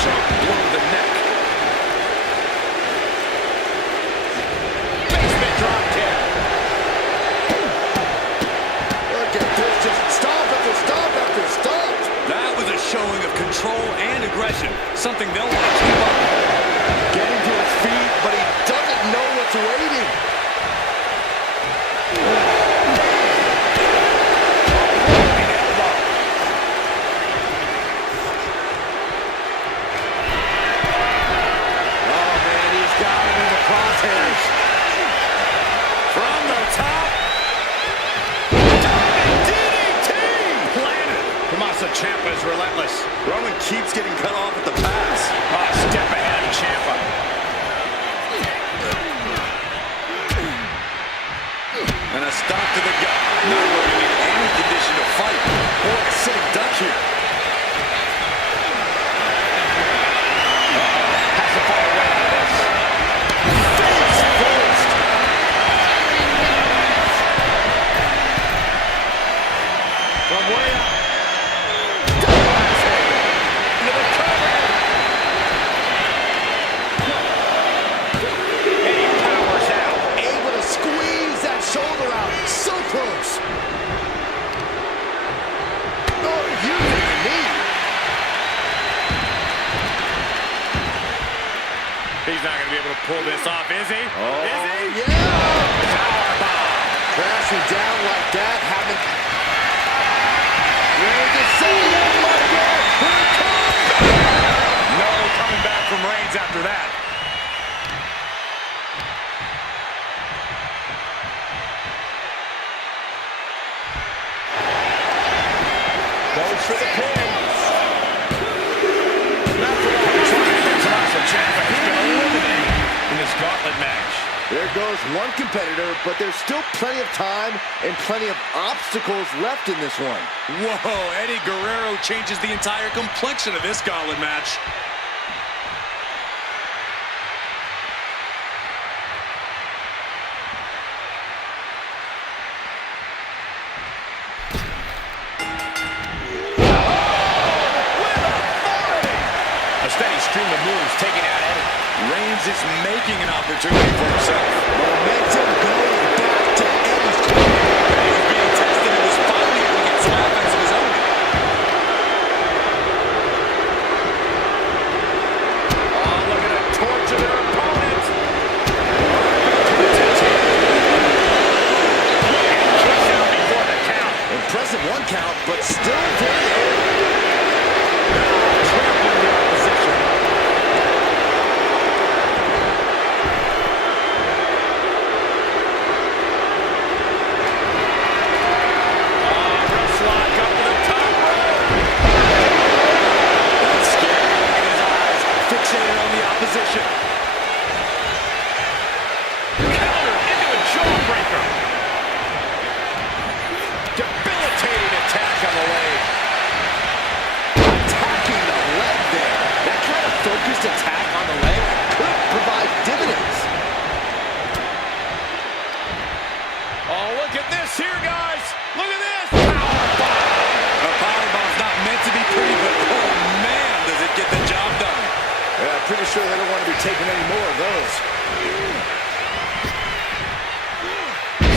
Sharp blow to the neck. Basement drop kick. Look at this, just stomp after stomp after stomp. That was a showing of control and aggression. Something they'll want to keep up. Getting to his feet, but he doesn't know what's waiting. An elbow. Oh man, he's got him in the crosshairs. From the top. Diving DDT. Planted. Tommaso Ciampa is relentless. Roman keeps getting cut off at the pass. A step ahead of Ciampa. And a stop to the gut. Not really in any condition to fight. Boy, a sitting duck here. Has to find a way out of this. Face first. From way up. Into the cover. And he powers out. Able to squeeze that shoulder out. So close. Oh, using the knee. He's not going to be able to pull this off, is he? Oh, Is he? yeah. Powerbomb. Crashing down like that, having... Reigns is saying, oh my God, here it comes! No coming back from Reigns after that. gauntlet match. There goes one competitor, but there's still plenty of time and plenty of obstacles left in this one. Whoa, Eddie Guerrero changes the entire complexion of this gauntlet match. A steady stream of moves taking out Eddie. Reigns is making an opportunity for himself. Momentum going back to Eddie's corner. He's being tested and was finally able to get some offense of his own. Oh, looking to torture their opponent. And kicks out before the count. Impressive one count, but still very early. Trampling the opposition. Fixated on the opposition. Counter into a jawbreaker. Debilitating attack on the leg. Attacking the leg there. That kind of focused attack on the leg could provide dividends. Oh, look at this here, guys. Look at this. Powerbomb. A powerbomb's not meant to be pretty, but oh man, does it get the job done. Yeah, I'm pretty sure they don't want to be taking any more of those.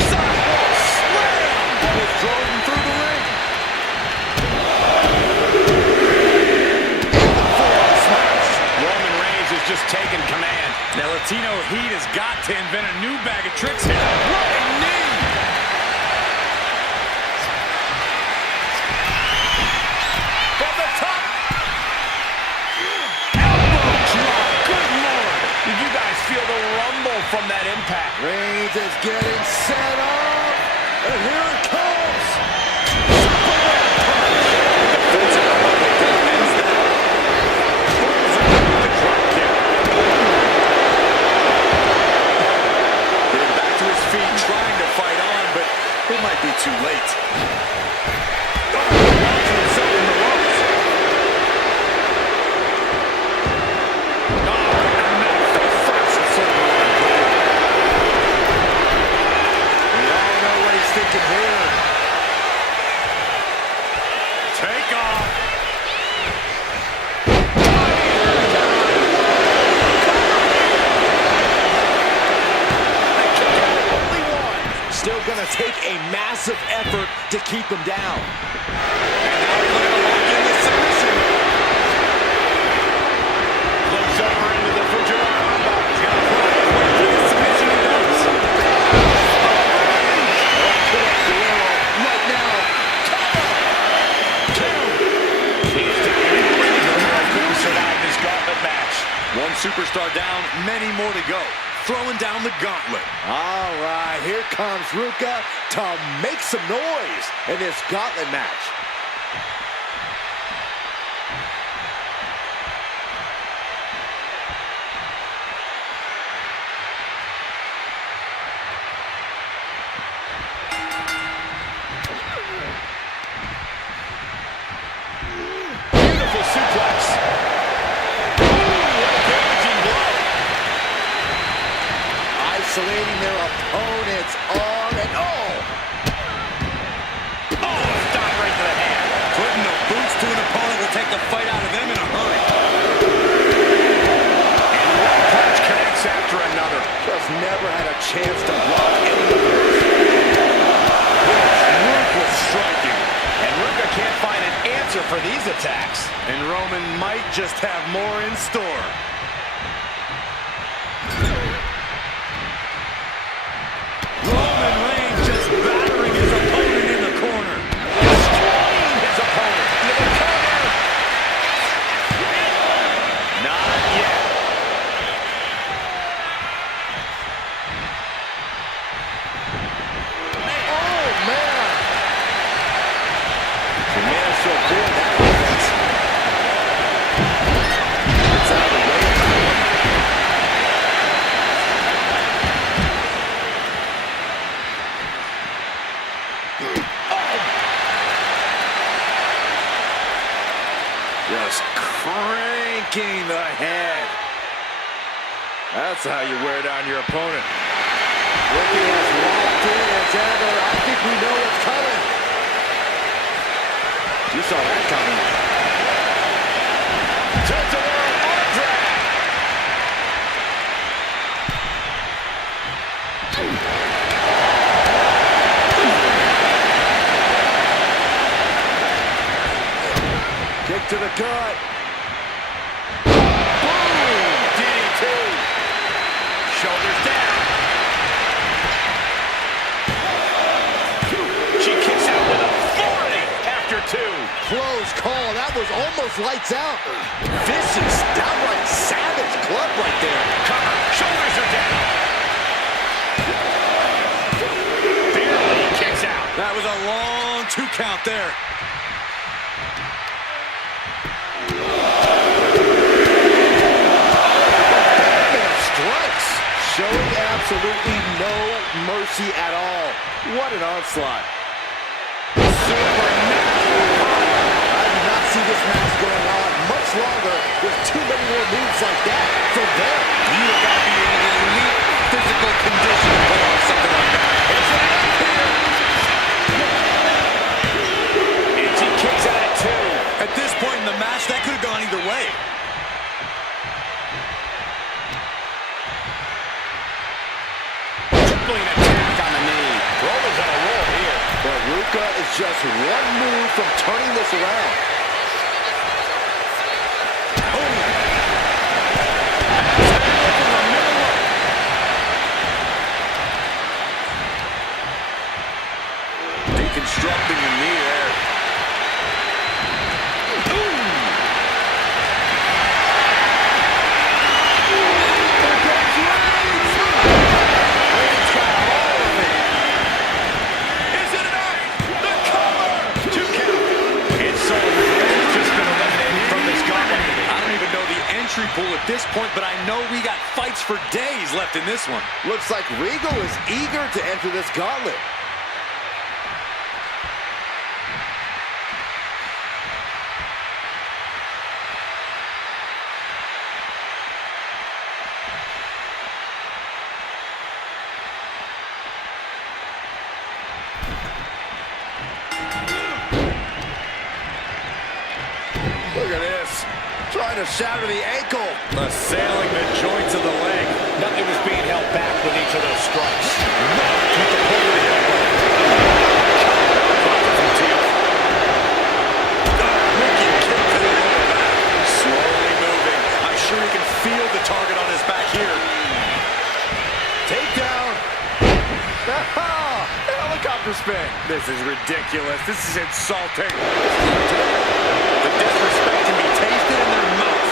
Sidewalk slam. Both Jordan through the ring. Smash. Roman Reigns is just taking command. Now Latino Heat has got to invent a new bag of tricks here. Running knee. From the top. Elbow drop. Good Lord. Did you guys feel the rumble from that impact? Reigns is getting set up. And here it comes. Defensive elbow kick ends that. The drop kick. Getting back to his feet, trying to fight on, but it might be too late. Launching himself in the ropes. And that face first. We all know what he's thinking here. Take off. Still going to take a massive effort to keep him down. And now he's looking to lock in this submission. Looks over into the Fujiwara armbar. He's going to pry his way through the submission he does. Right now. He's defeated Reigns. Couldn't survive this gauntlet match. One superstar down, many more to go. Throwing down the gauntlet. All right, here comes Ruka to make some noise in this gauntlet match. Beautiful suplex. Damaging blow. Isolating their opponent's arm and oh! Oh, stop right to the hand. Putting the boots to an opponent will take the fight out of them in a hurry. And one punch connects after another. Just never had a chance to block any of those. Ruthless striking. And Ruka can't find an answer for these attacks. And Roman might just have more in store. Roman Reigns just battering his opponent in the corner. Destroying his opponent. Into the corner. Not yet. Oh, man! The man is so good that offense. It's out of the way. Cranking the head. That's how you wear down your opponent. Ricky has locked in as ever. I think we know what's coming. You saw that coming. Tilt-a-whirl arm drag. Kick to the gut. Boom! DDT. Shoulders down. She kicks out with authority after two. Close call. That was almost lights out. Vicious, downright savage club right there. Cover. Shoulders are down. Barely kicks out. That was a long 2 count there. Strikes. Showing absolutely no mercy at all. What an onslaught. Supernatural power. I do not see this match going on much longer with too many more moves like that from them. You have got to be in an elite physical condition to pull off something like that. It's an up here. And she kicks out at two. At this point in the match, that could have gone either way. Tripling attack on the knee. Roman's on a roll here. But Ruka is just one move from turning this around. Deconstructing the knee there. Is it enough? The cover! 2 count. And so Regal's just been eliminated from this gauntlet. I don't even know the entry pool at this point, but I know we got fights for days left in this one. Looks like Regal is eager to enter this gauntlet. Look at this. Trying to shatter the ankle. Assailing the joints of the leg. Nothing was being held back with each of those strikes. With the pull of the elbow. Wicked kick to the lower back. Slowly moving. I'm sure he can feel the target on his back here. Takedown. Helicopter spin. This is ridiculous. This is insulting. The disrespect can be tasted in their mouth.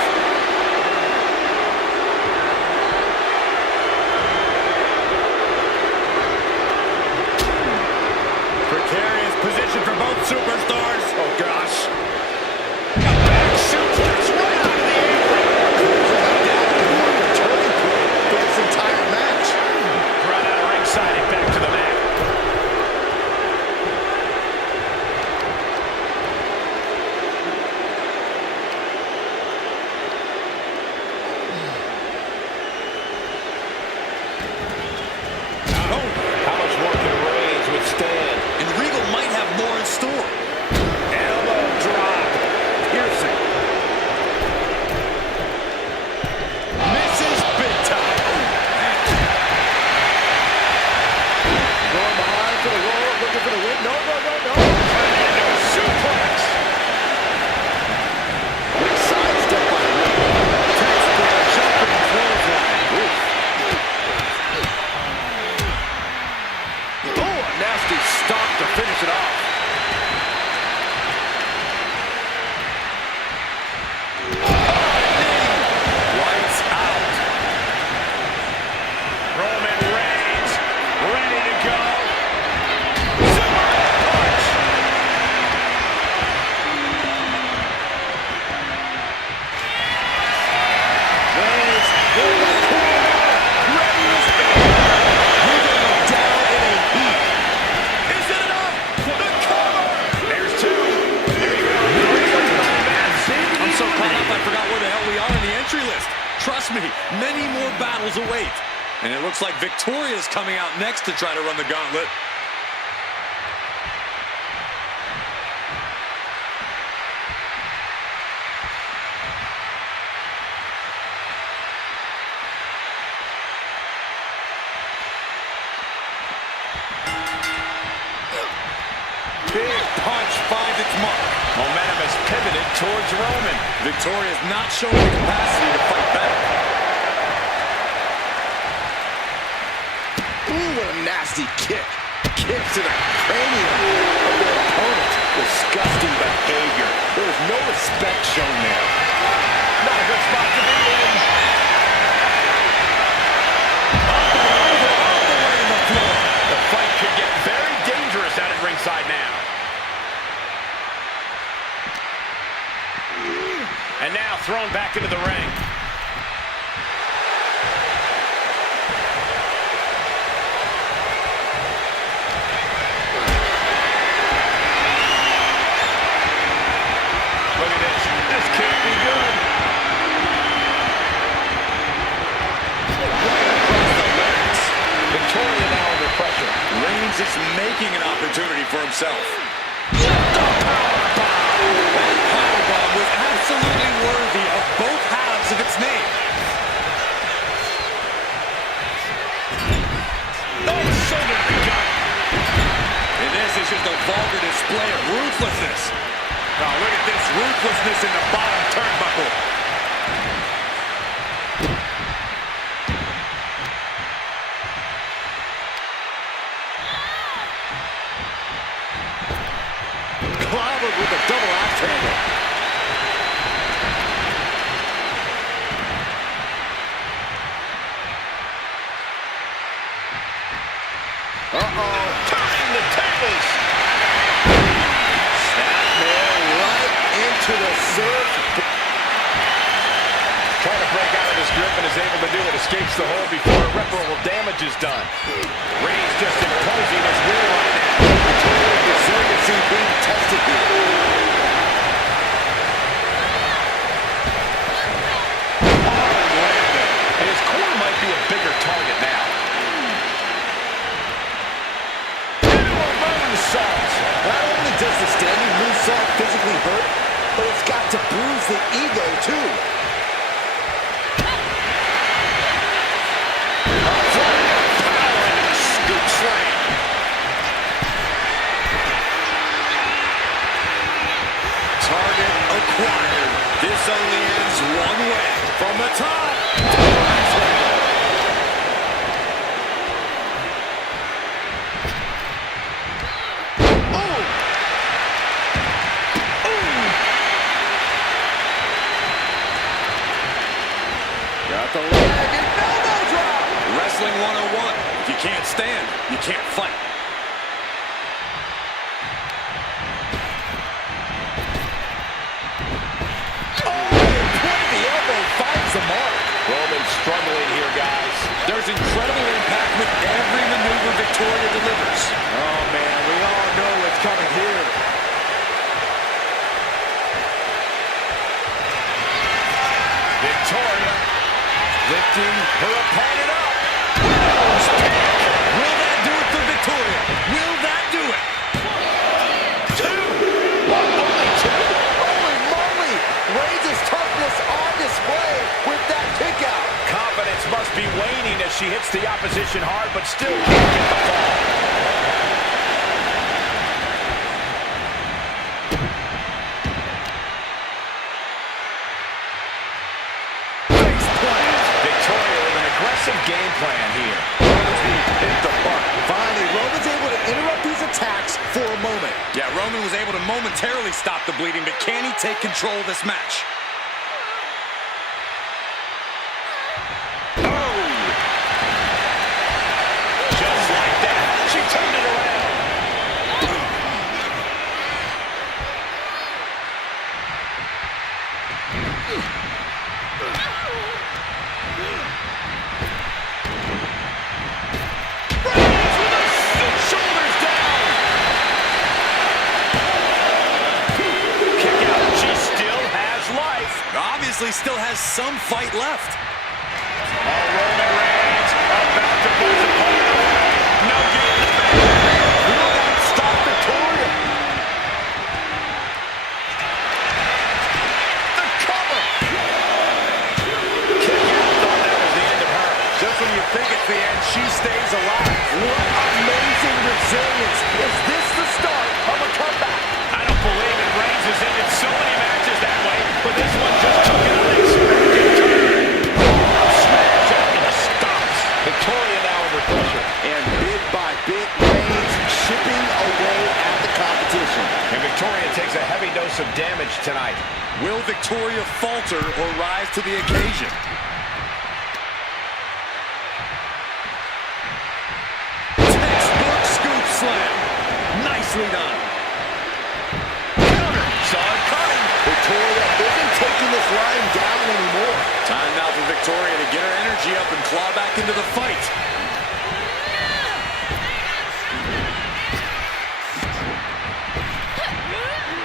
Precarious position for both superstars. Oh, gosh. A back suplex right out of the apron. That could mark a turning point for this entire match. Right out of ringside and back to the mat. victory list. Trust me, many more battles await. And it looks like Victoria's coming out next to try to run the gauntlet. Big punch finds its mark. Momentum has pivoted towards Roman. Victoria's not showing the capacity to fight back. Ooh, what a nasty kick. Kick to the cranium of their opponent. Disgusting behavior. There was no respect shown there. Not a good spot to be in. The fight could get very dangerous out at ringside now. And now thrown back into the ring. Look at this. This can't be good. Victoria now under pressure. Reigns is making an opportunity for himself. That powerbomb was absolutely worthy of both halves of its name. Oh, shoulder to the gut. And this is just a vulgar display of ruthlessness. Now look at this ruthlessness in the bottom turnbuckle. Clobbered with a double axe handle. Uh-oh. Turning the tables. Snapmare right into the surf. Trying to break out of his grip and is able to do it. Escapes the hold before irreparable damage is done. Reigns just imposing his will right now. Resiliency being tested here. Hard landing. And his core might be a bigger target now. Into a moonsault. Not only does the standing moonsault physically hurt, but it's got to bruise the ego too. Target acquired. This only ends one way. From the top. Got the leg and elbow drop. Wrestling 101. If you can't stand, you can't fight. Roman struggling here, guys. There's incredible impact with every maneuver Victoria delivers. Oh, man, we all know what's coming here. Victoria lifting her opponent up. Will that do it for Victoria? Will that do it? Only two. Holy moly! Reigns' toughness on display with that kick out. Confidence must be waning as she hits the opposition hard, but still can't get the fall. Face plant. Victoria with an aggressive game plan here. Hit the mark. Finally, Roman's able to interrupt these attacks for a moment. Yeah, Roman was able to momentarily stop the bleeding, but can he take control of this match? Just like that, she turned it around. Shoulders down. Kick out. She still has life. Obviously, obviously still has some fight left. Roman Reigns about to push the opponent away. No getting the back. Will that stop Victoria? The cover. Kick out. Thought that was the end of her. Just when you think it's the end, she stays alive. What amazing resilience. Is this the start of a comeback? I don't believe it. Reigns has ended so many matches that way, but this one just took an unexpected turn. Smash out and stops. Victoria now under pressure. And bit by bit, Reigns chipping away at the competition. And Victoria takes a heavy dose of damage tonight. Will Victoria falter or rise to the occasion? Textbook scoop slam. Nicely done. Saw it coming. Victoria isn't taking this line down anymore. Time now for Victoria to get her energy up and claw back into the fight.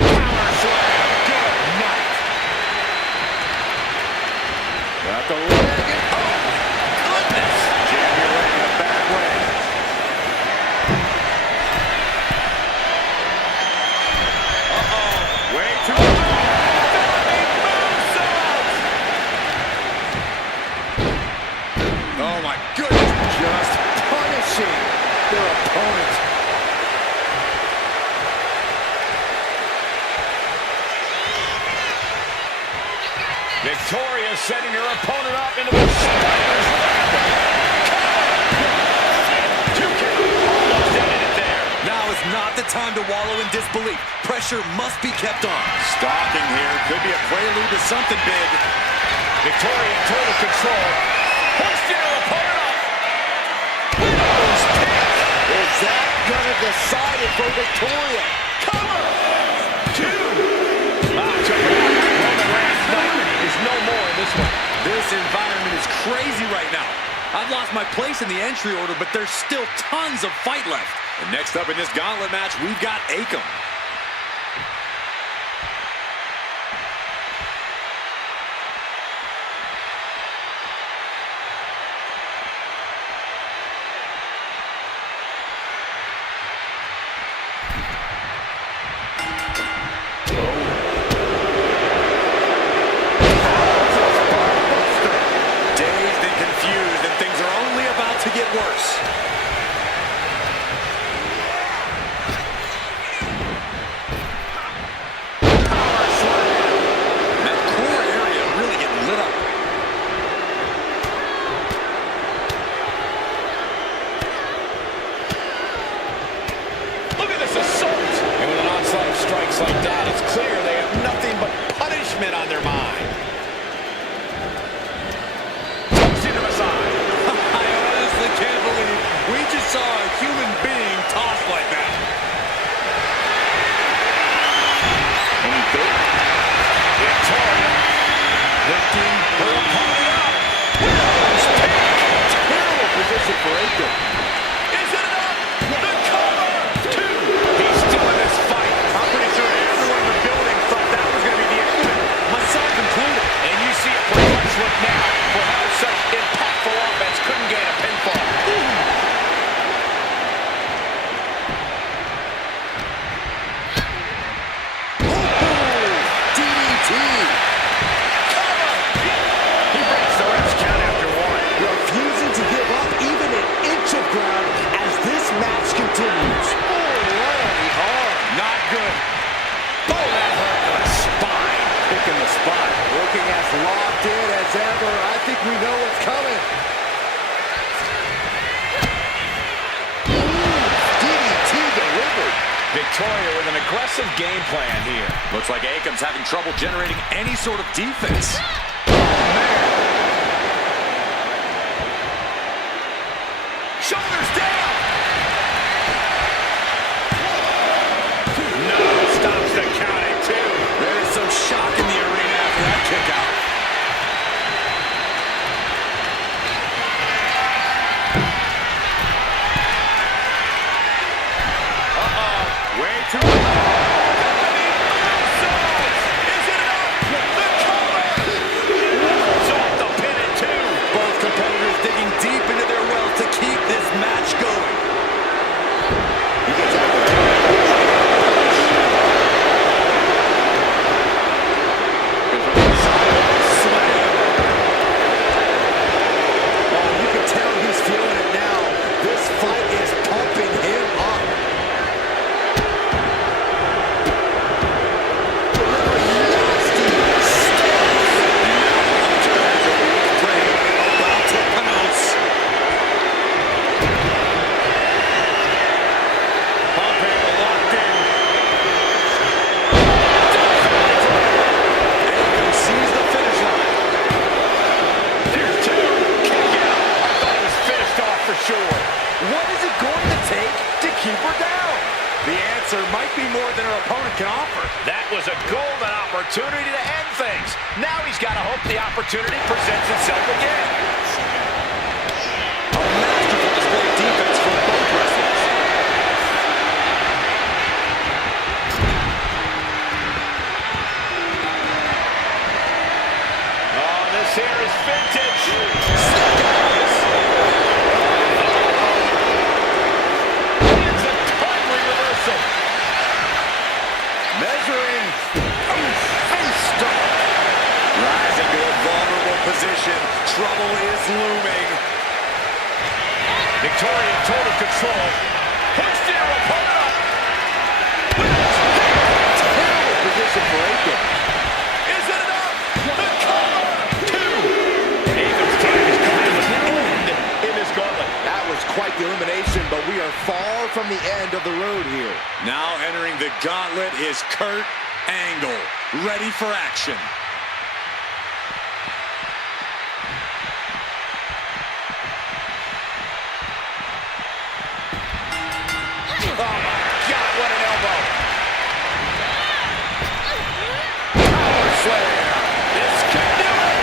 Power slam. Good night. Got the leg. Oh, goodness. Jab your leg in a bad way. Way too Oh my goodness. Just punishing their opponent. Victoria setting her opponent up into the spider's web. 2 count. Almost ended it there. Now is not the time to wallow in disbelief. Pressure must be kept on. Stalking here could be a prelude to something big. Victoria in total control. Hoisting her opponent up. Widow's pick. Is that gonna decide it for Victoria? Cover. 2. Took her out. Roman Reigns' night is no more in this one. This environment is crazy right now. I've lost my place in the entry order, but there's still tons of fight left. And next up in this gauntlet match, we've got Akam. Dazed and confused, and things are only about to get worse. That core area really getting lit up. Look at this assault. And with an onslaught of strikes like that, it's clear they have nothing but punishment on their mind. Tucks into the side. I honestly can't believe we just saw a human being tossed like that. Victoria lifting her opponent up. Widow's pick. Terrible position for Akam. Is it enough? The cover. 2. He's still in this fight. I'm pretty sure everyone in the building thought that was going to be the end of it. Myself included. And you see a perplexed look now for how such impactful offense couldn't gain a pinfall. DDT. He breaks the ref's count after 1. Refusing to give up even an inch of ground as this match continues. Oh, right on the arm. Not good. Oh, that hurt to the spine. Picking the spot. Looking as locked in as ever. I think we know what's coming. DDT delivered. Victoria with an aggressive game plan here. Looks like Akam's having trouble generating any sort of defense. Shoulders down. No, stops the count at 2. There is some shock in the arena after that kick out. Way too long. Is it enough? The cover. opportunity to end things. Now he's got to hope the opportunity presents itself again. A masterful display of defense from both wrestlers. Oh, this here is vintage. It's a timely reversal. Measuring. Face stop. Rising to a vulnerable position. Trouble is looming. Victoria in total control. Push their opponent up. Terrible position for Aiken. Is it enough? The cover. 2. Aiken's time is coming to an end in this gauntlet. That was quite the elimination, but we are far from the end of the road here. Now entering the gauntlet is Kurt Angle, ready for action. Oh, my God, what an elbow. Power slam. This can do it.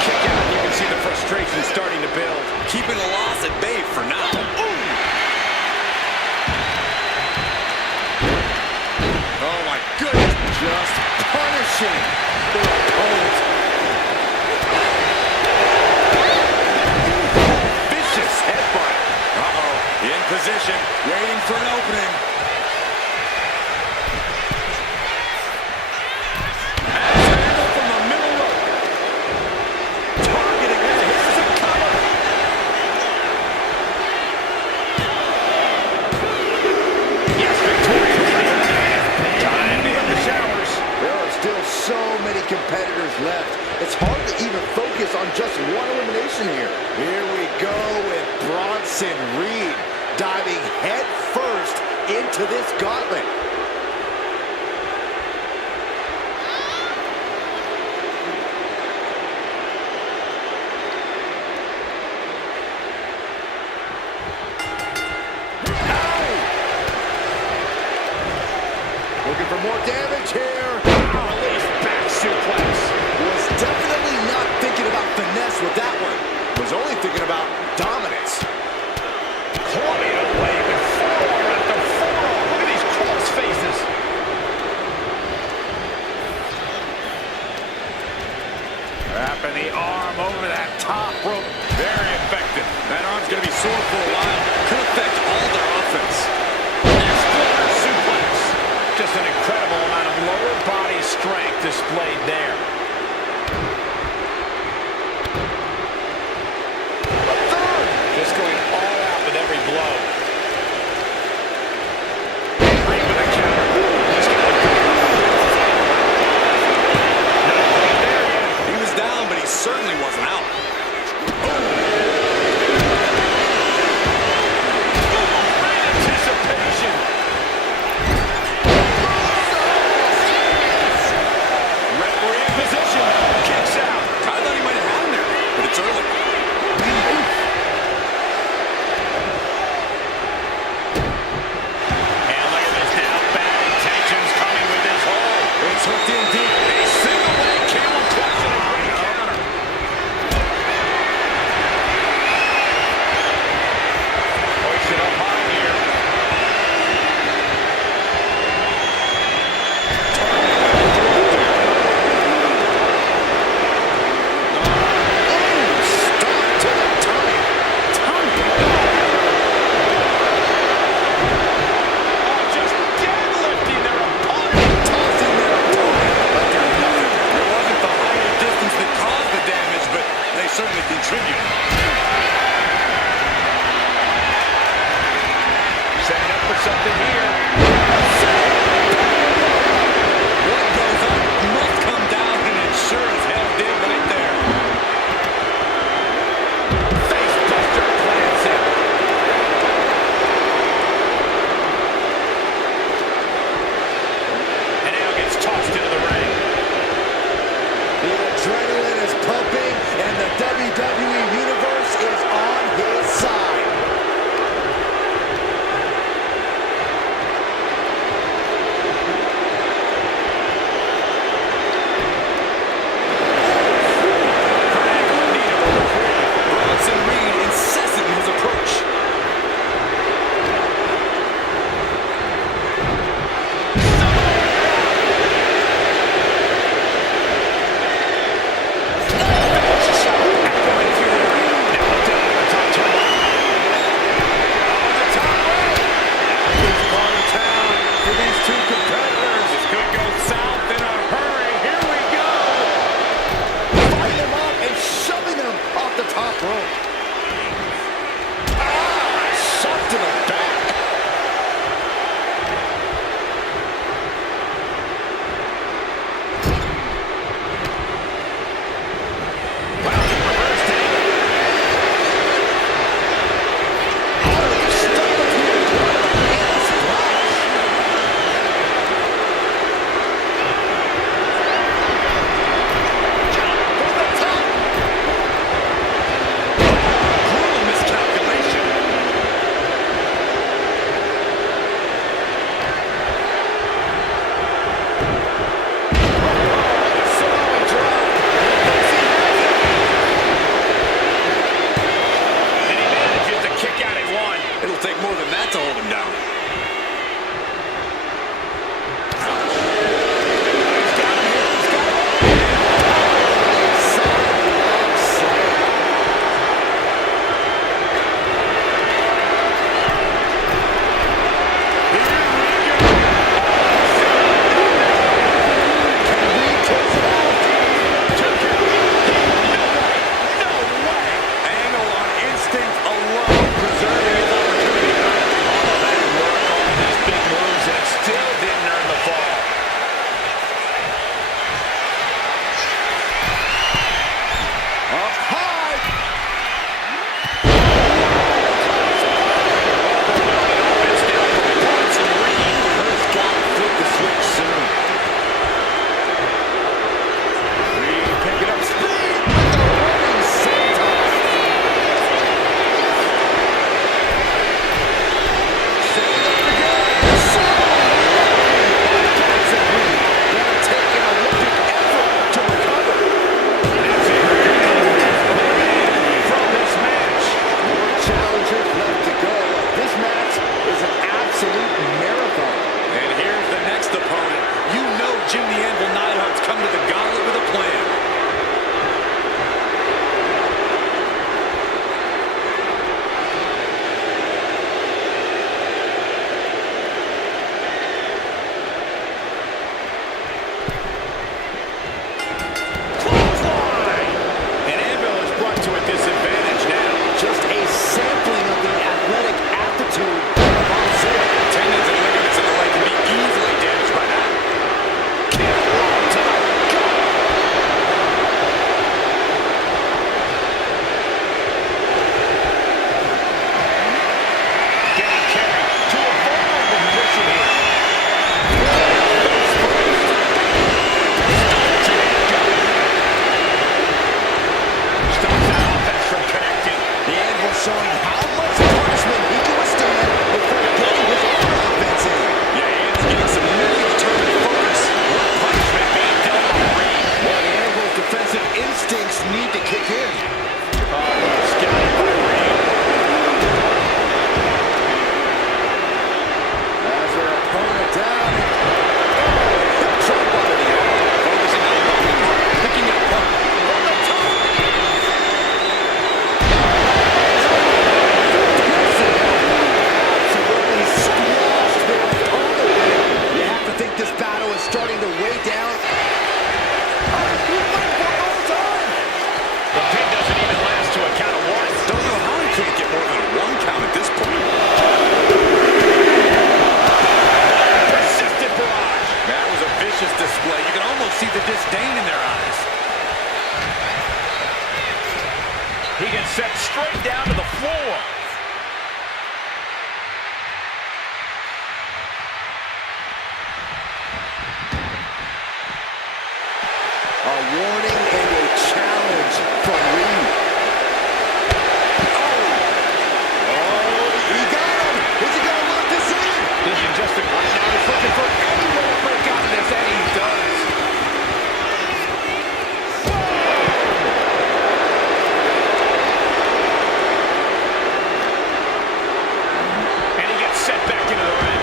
Kick out, you can see the frustration starting to build. Keeping the loss at bay for now. Oh, my goodness. Just punishing their opponent. Vicious headbutt. Uh-oh. In position, waiting for an opening. Angle from the middle rope. Targeting it. Here's the cover. Yes, Victoria. Time to hit the showers. There are still so many competitors left. It's hard to even focus on just one elimination here. Here we go with Bronson Reed diving head first into this gauntlet. Looking for more damage here. Release back suplex. Was definitely not thinking about finesse with that one. Was only thinking about dominance. Clubbing away with forearm after forearm. Look at these cross faces. Wrapping the arm over that top rope. Very effective. That arm's going to be sore for a while. Could affect all their offense. Exploder suplex. Just an incredible amount of lower body strength displayed there. A third. Just going all out with every blow. Right with a counter. He's got it. Not quite there yet. He was down, but he certainly wasn't out. Great anticipation. Referee in position. Kicks out. I thought he might have had him there, but it's early. And look at this now. Bad intentions coming with this hold. It's hooked in deep. A single leg camel clutch and a great counter. Hoisted up high here. Stop to the tummy. Oh, just deadlifting their opponent. Tossing their opponent like they're nothing. It wasn't the height or distance that caused the damage, but they certainly contribute. Setting up for something here. What goes up must come down, and it sure as hell did right there. Face buster plants it. And now gets tossed into the ring. The adrenaline is pumping, and the WWE Universe is on his side. the disdain in their eyes. He gets set straight down to the floor. A warning and a challenge from Reed. Oh, he got him. Is he going to lock this in? This is just a right now. He's looking for any way to break out of this, and he does. And he gets set back into the ring.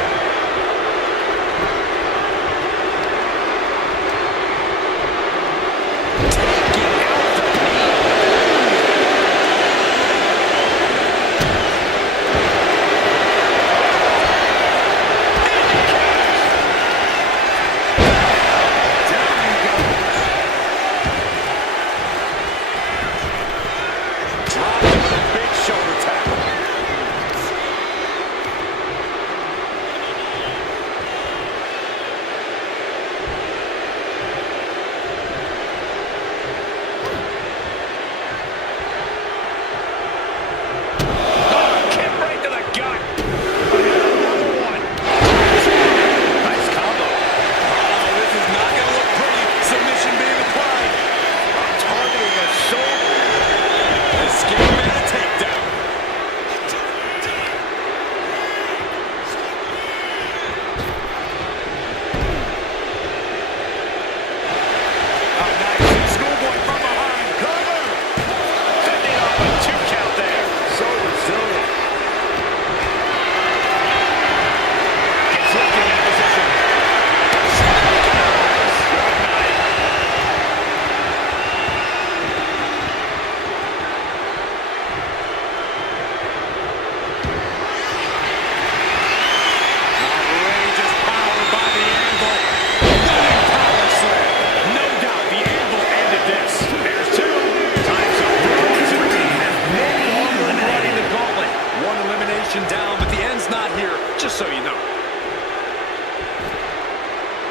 Down, but the end's not here, just so you know.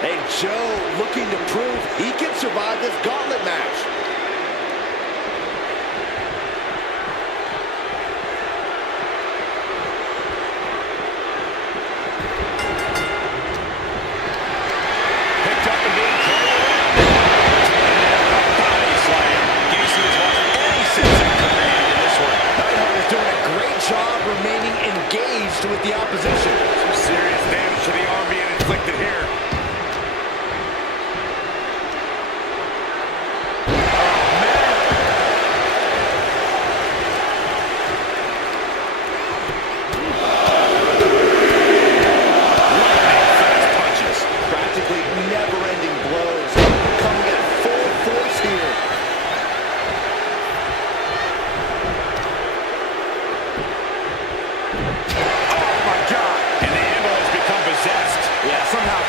And Joe looking to prove he can survive this gauntlet match. Picked up and being carried around. Body slam. Gacy has lost any sense of command in this one. Neidhart is doing a great job remaining engaged with the opposition. Some serious damage to the arm being inflicted here.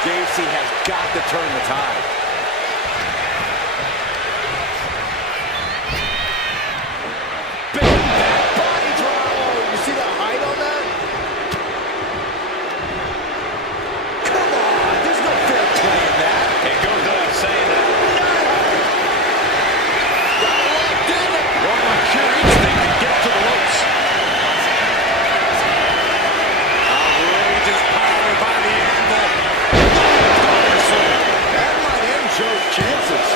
Gacy has got to turn the tide. Big back body drop. Oh, you see the height on that? Come on, there's no fair play in that. It goes without saying that. Got locked in it. One pure instinct to get to the ropes. Outrageous power by the anvil. That might end Joe's chances.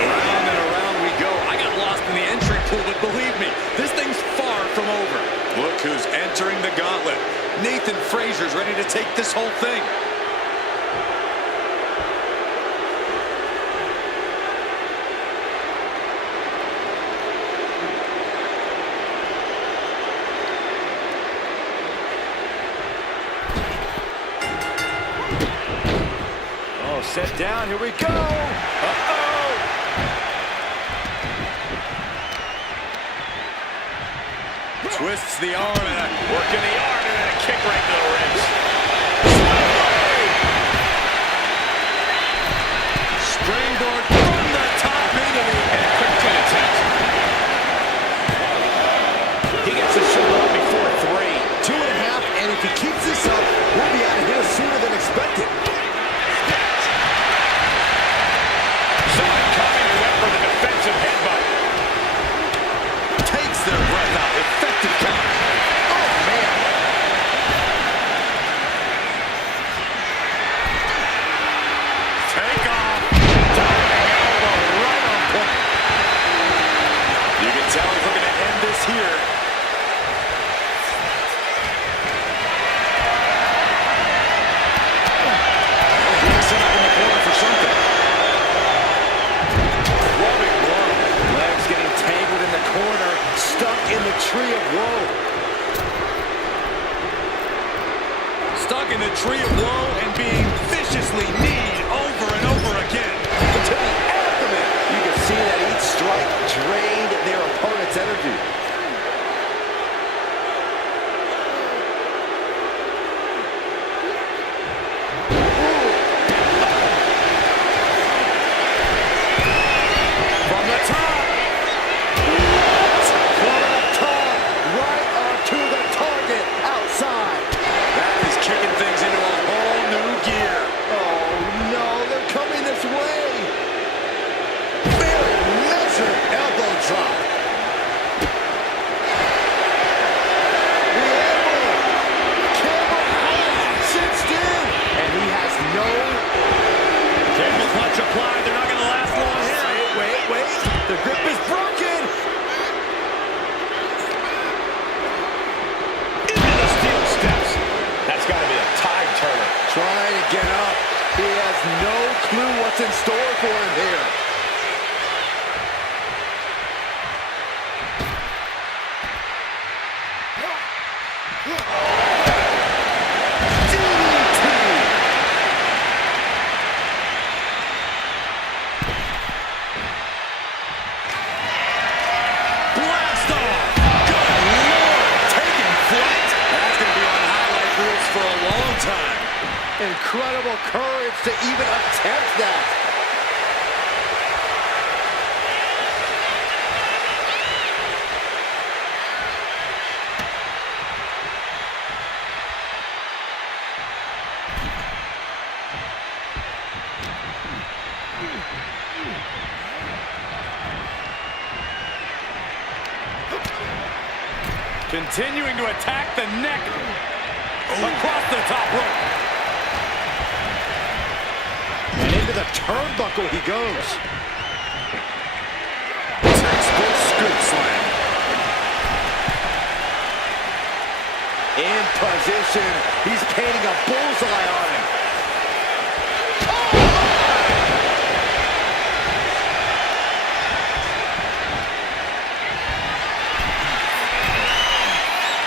Around and around we go. I got lost in the entry pool, but believe me, this thing's far from over. Look who's entering the gauntlet. Nathan Frazier's ready to take this whole thing. Set down, here we go. Uh-oh. Twists the arm and Working the arm and then a kick right to the ribs. springboard from the top into the And a quick pin attempt. He gets the shoulder up before 3. 2.5, and if he keeps this up, we'll be out of here sooner than expected. tree of woe. Stuck in the tree of woe and being viciously kneed over and over again. To the abdomen. You can see that each strike drained their opponent's energy. From the top. Right onto the target outside. That is kicking things into a whole new gear. Oh no, they're coming this way. Very measured elbow drop. The elbow. Camel cinched in. And he has no... Camel clutch applied. They're not going to last long here. Wait. The grip is broken. Into the steel steps. That's got to be a tide turner. Trying to get up. He has no clue what's in store for him here. Blast off. Good Lord. Taking flight. That's going to be on highlight reels for a long time. Incredible courage to even attempt that. Continuing to attack the neck. Across the top rope. And into the turnbuckle he goes. Textbook scoop slam. In position. He's painting a bullseye on him.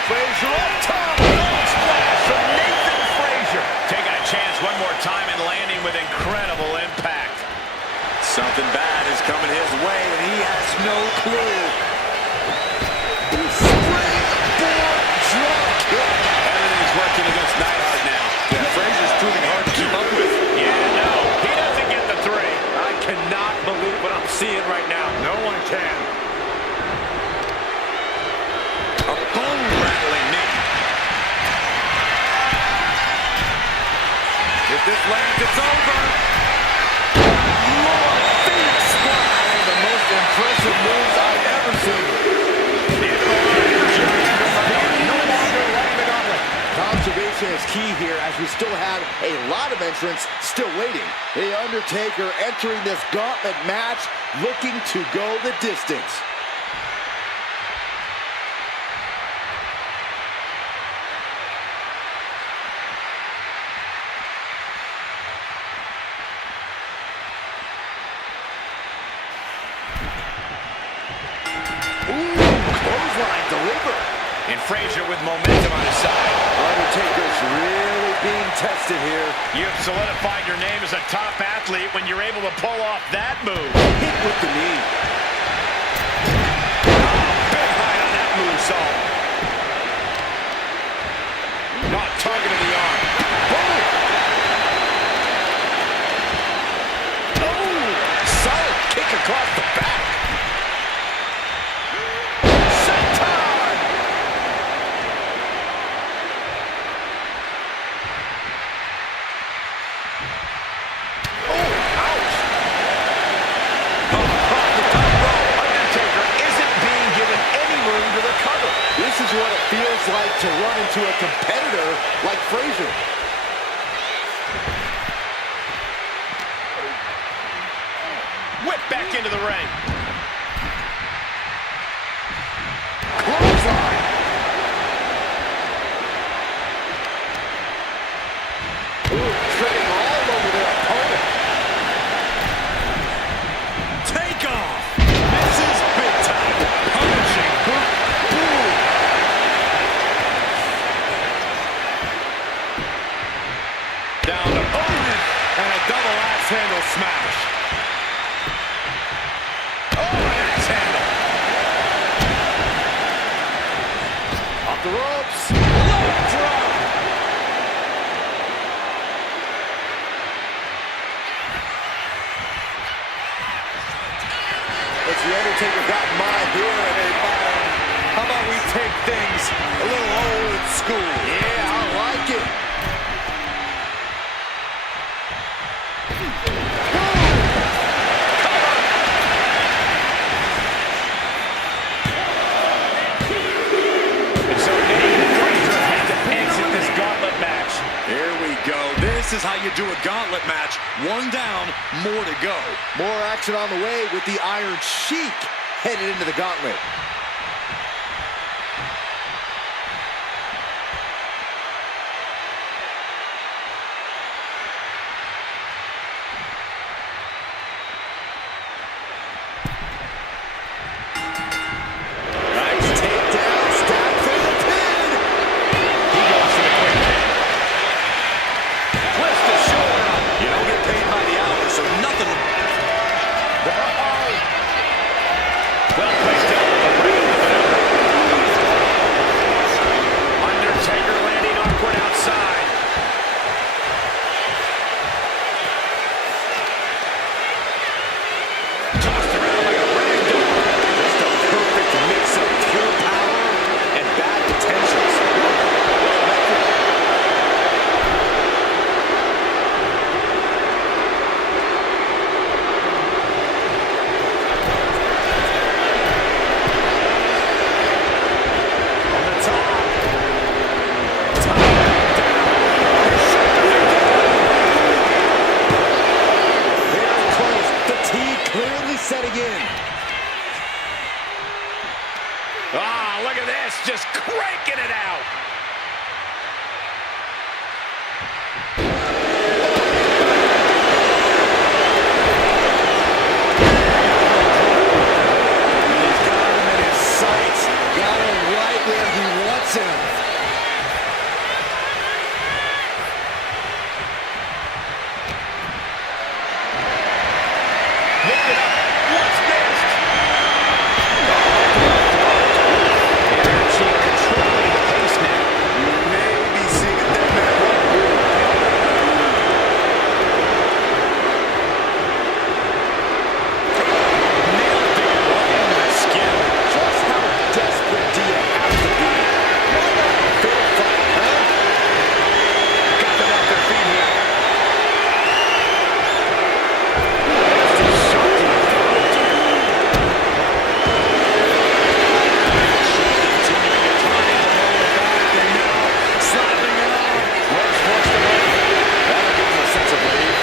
Frazier up top. Splash from Nathan Frazier. Taking a chance one more time and landing with incredible impact. Something bad is coming his way, and he has no clue. Springboard drop kick. Everything's working against Neidhart now. Yeah, Frazier's proving hard to keep up with. Yeah, no, he doesn't get the three. I cannot believe what I'm seeing right now. No one can. A bone-rattling knee. If this lands, it's over. Lord, Phoenix Splash. One of the most impressive moves I've ever seen. No longer letting the gauntlet. Conservation is key here as we still have a lot of entrants still waiting. The Undertaker entering this gauntlet match looking to go the distance. Clothesline delivered. And Frazier with momentum on his side. Undertaker's really being tested here. You've solidified your name as a top athlete when you're able to pull off that move. Hit with the knee. Big height on that moonsault. Not targeting the arm. Boom! Oh! Solid kick across the back. What it feels like to run into a competitor like Frazier. Whip back into the ring. Clothesline. Ooh, treading all over their opponent. Take off. This is big time. Punishing. Ooh. Axe handle smash. Oh, an axe handle. Off the ropes. Low drop. It's the Undertaker got mine here, and How about we take things a little old school? yeah, I like it. And so Nate Fraser had to exit this gauntlet match. Here we go. This is how you do a gauntlet match. One down, more to go. More action on the way with the Iron Sheik headed into the gauntlet. Nice takedown, stab for the pin. He goes to the quick pin. Twist the shoulder up. You don't get paid by the hour, so nothing. Well placed elbow bringing the maneuver. Undertaker landing awkward outside. Tossed around like a rag doll. Just a perfect mix of pure power and bad intentions. On the top. Very close. Fatigue clearly setting in. Ah, look at this, just cranking it out. He's got him in his sights. Got him right where he wants him. Look it up. What's next? Iron Sheik controlling the pace now. You may be seeing a dead man walk. Nailed it right into the skin. Just how desperate do you have to be? Why not a fair fight, huh? Got them off their feet here. Nasty shot to the throat. Sheik continuing to try the lower back and now slapping it on. Rose forced away. That'll give him a sense of relief.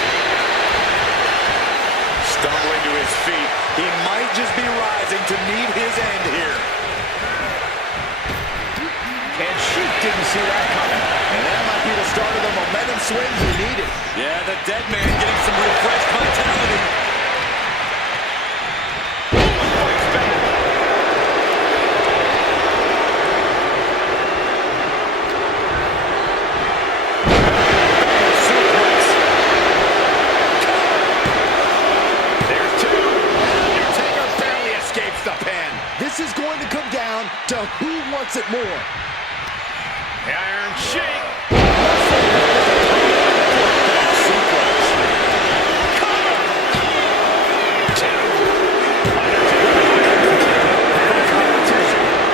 Stumbling to his feet. He might just be rising to meet his end here. And Sheik didn't see that coming. And that might be the start of the momentum swing he needed. Yeah, the dead man getting some refreshed vitality. Fights back. Suplex. There's two. Undertaker barely escapes the pin. This is going to come down to who wants it more. The Iron Sheik.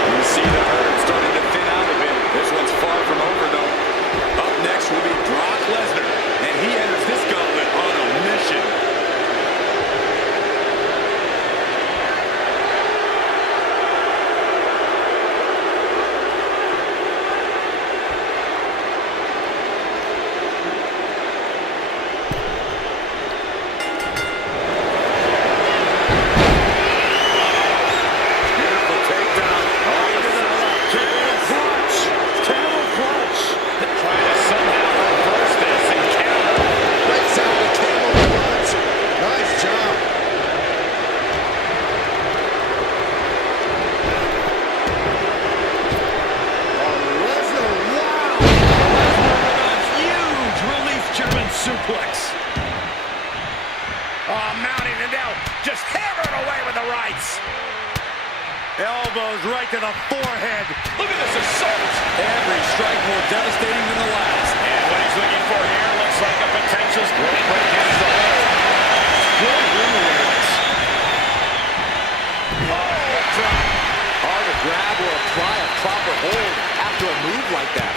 You see the herd starting to thin out a bit. This one's far from over, though. Up next will be Brock Lesnar, and he enters this gauntlet on a mission. defense. Elbows right to the forehead. Look at this assault. Every strike more devastating than the last. And what he's looking for here looks like a potential break against the hole. Good ring awareness. Hard to grab or apply a proper hold after a move like that.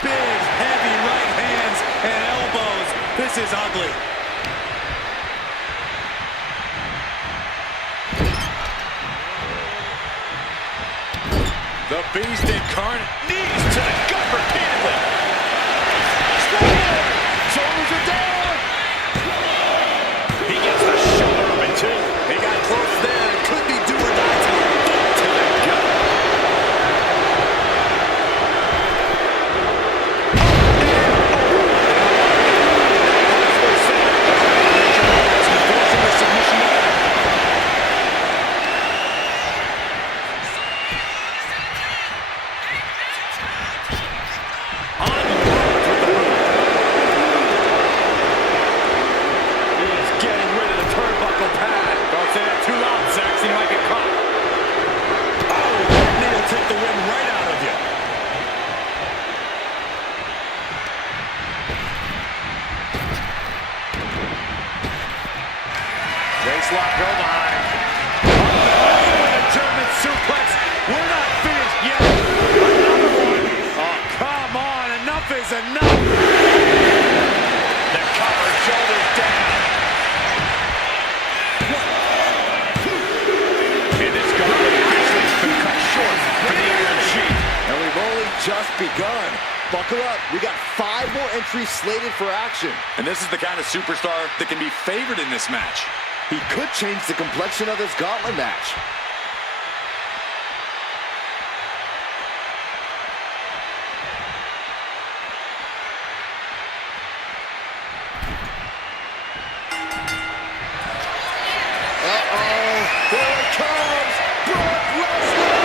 Big, heavy right hands and elbows. This is ugly. The Beast incarnate. Knees to the gut repeatedly. Shoulders are down. He gets the shoulder up in two. He got close there. It could be do or die time. To the gut. Waistlock go behind. Oh, a German suplex. We're not finished yet. Another one. Oh, come on. Enough is enough. The cover, shoulders down. And this gauntlet officially has been cut short for the Iron Sheik. And we've only just begun. Buckle up. We got 5 more entries slated for action. And this is the kind of superstar that can be favored in this match. He could change the complexion of this gauntlet match. Uh-oh. Here it comes. Brock Lesnar.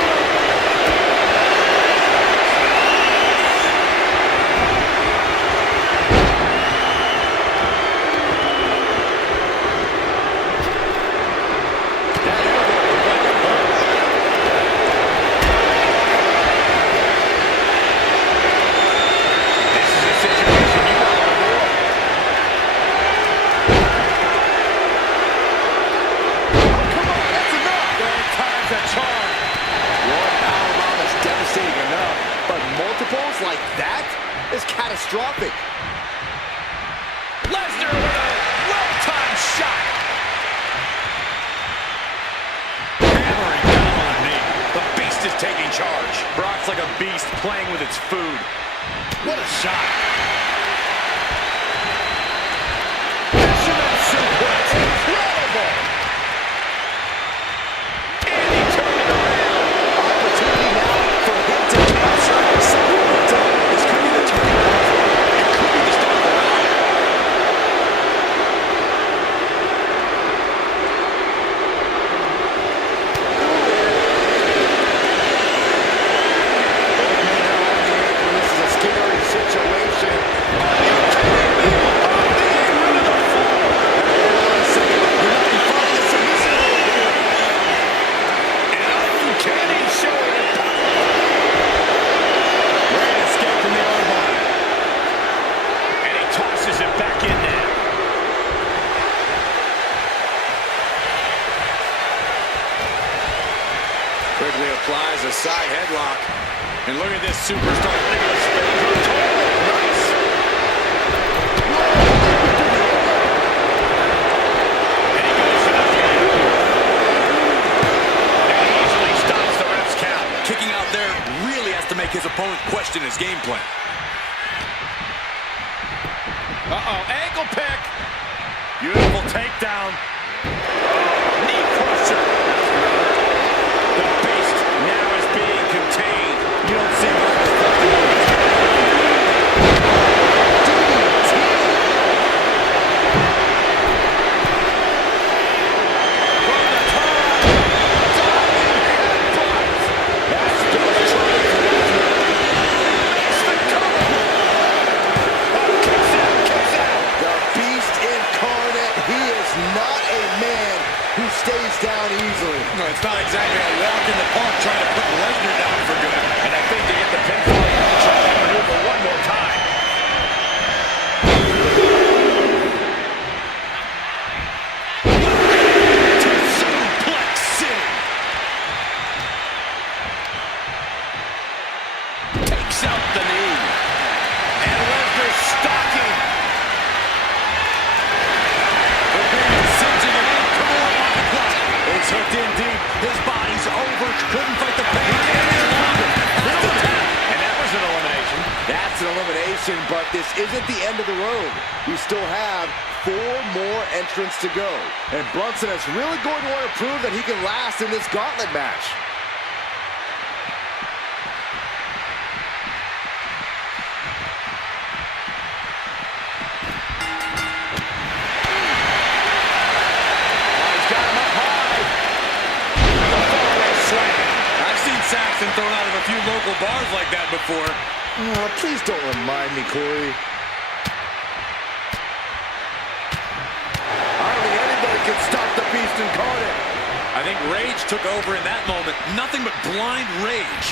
Like that is catastrophic. Lesnar with a well-timed shot. Hammering down on a knee. The Beast is taking charge. Brock's like a beast playing with its food. What a shot. Fisherman suplex. Incredible. And he turned it around. Opportunity now for him to capture some momentum. This could be the turning point. It could be the start of the round. This is a scary situation. An uncanny showing of power. Great escape from the armbar. And he tosses it back in there. Quickly applies a side headlock. And look at this superstar. Look at the spins on total. Nice. And he goes to the table. And he easily stops the ref's count. Kicking out there really has to make his opponent question his game plan. Uh-oh, ankle pick. Beautiful takedown. Knee crusher. The Beast now is being contained. You don't see much. The Beast incarnate it's not exactly a walk in the park trying to put Lesnar down for good. And I think to get the pinfall, you have to try that maneuver one more time. Takes out the knee. And Lesnar stalking. It's hooked in deep. His body's over. Couldn't fight the pain any longer. And that was an elimination. That's an elimination, but this isn't the end of the road. We still have 4 more entrants to go. And Brunson is really going to want to prove that he can last in this gauntlet match. Saxon thrown out of a few local bars like that before. Oh, please don't remind me, Corey. I don't think anybody can stop the Beast Incarnate. I think rage took over in that moment. Nothing but blind rage.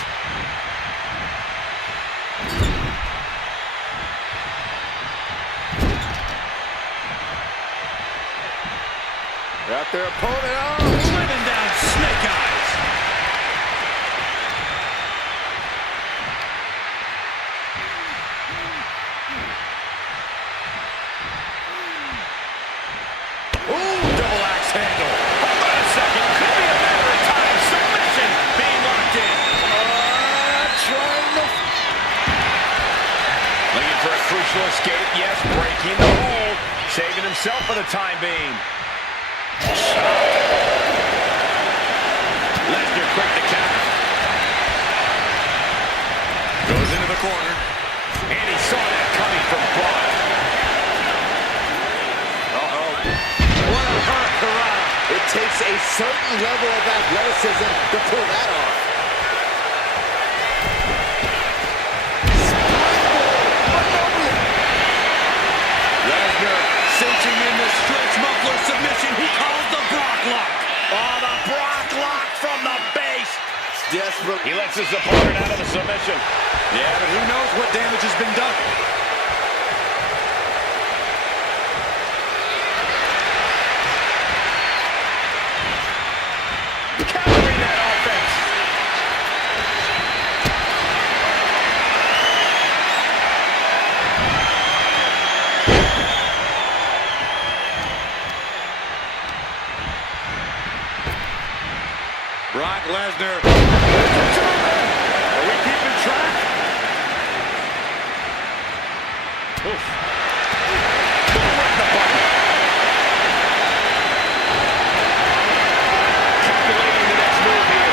Got their opponent on. Living down Snake Eyes. Crucial escape, yes, breaking the hold, saving himself for the time being. Lesnar quick to counter. Goes into the corner. And he saw that coming from Brock. Uh-oh. What a hurrah. It takes a certain level of athleticism to pull that off. Cinching in the stretch muffler submission. He calls the Brock lock. Oh, the Brock lock from the base. Desperate. He lets his opponent out of the submission. Yeah, but who knows what damage has been done. Countering that offense. Brock Lesnar. Are we keeping track? Oof. Right the button. Calculating the next move here.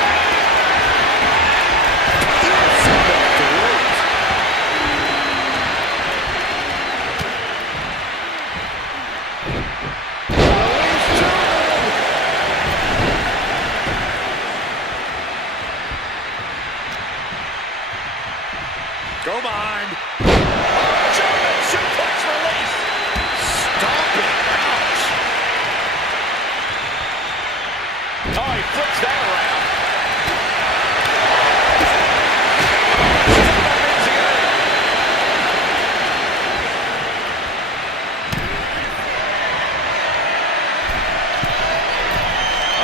Go behind. German suplex release. Stop it. Ouch. Oh, he flips that around.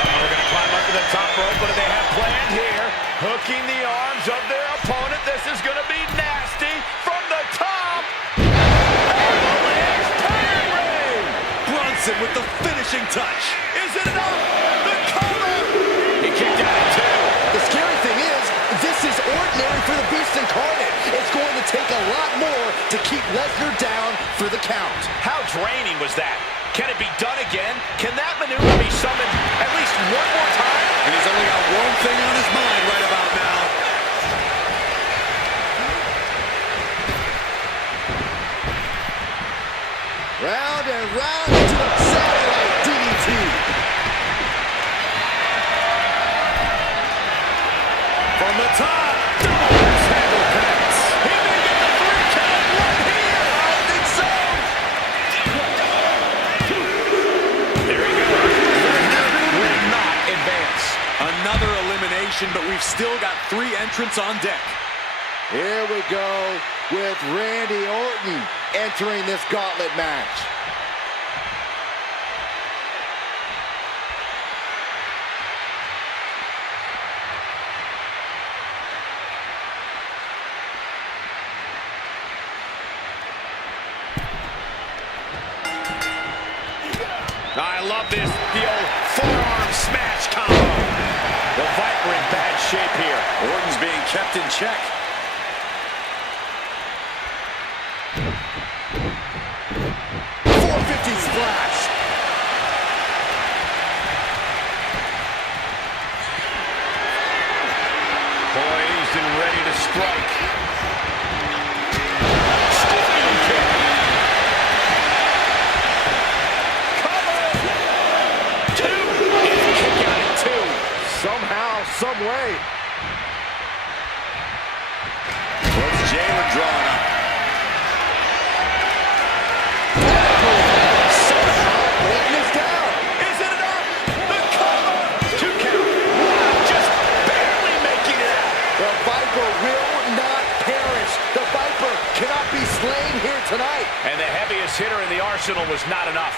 They're going to climb up to the top rope. What do they have planned here? Hooking the arms of their opponent. This is going to be nasty from the top. Avalanche pin ring. Brunson with the finishing touch. Is it enough? The cover. He kicked out at 2. The scary thing is, this is ordinary for the Beast Incarnate. It's going to take a lot more to keep Lesnar down for the count. How draining was that? Can it be done again? Can that maneuver be summoned at least one more time? And he's only got one thing on his mind right about now. Round and round into the satellite DDT. From the top. Double handle pass. He may get the 3 count right here. I think so. There he goes. Lesnar will not advance. A elimination, but we've still got 3 entrants on deck. Here we go with Randy Orton entering this gauntlet match. I love this, the old forearm smash combo. The Viper in bad shape here. Orton's being kept in check. 450 splash. Poised and ready to strike. Stiff heel kick. Cover! 2. And a kick out at 2. Somehow, some way. What's Jalen drawing up? Somehow, Orton is down. Is it enough? The cover! 2 count. Just barely making it out. The Viper will not perish. The Viper cannot be slain here tonight. And the heaviest hitter in the arsenal was not enough.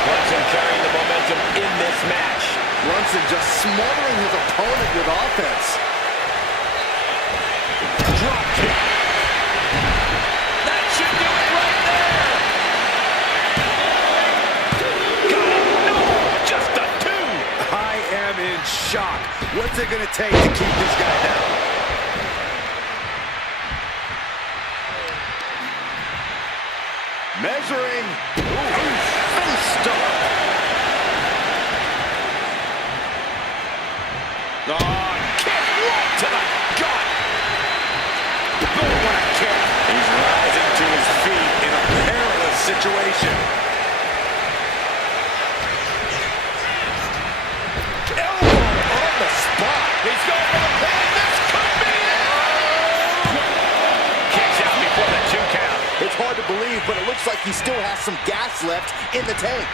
Brunson carrying the momentum in this match. Brunson just smothering his opponent with offense. Drop kick. That should do it right there. Got it. No, just a 2. I am in shock. What's it going to take to keep this guy down? Measuring. Face stop. Oh, kick right to the gut. Oh, what a kick. He's rising to his feet in a perilous situation. Elbow on the spot. He's going for the pin. This could be it. Kicks out before the 2 count. It's hard to believe, but it looks like he still has some gas left in the tank.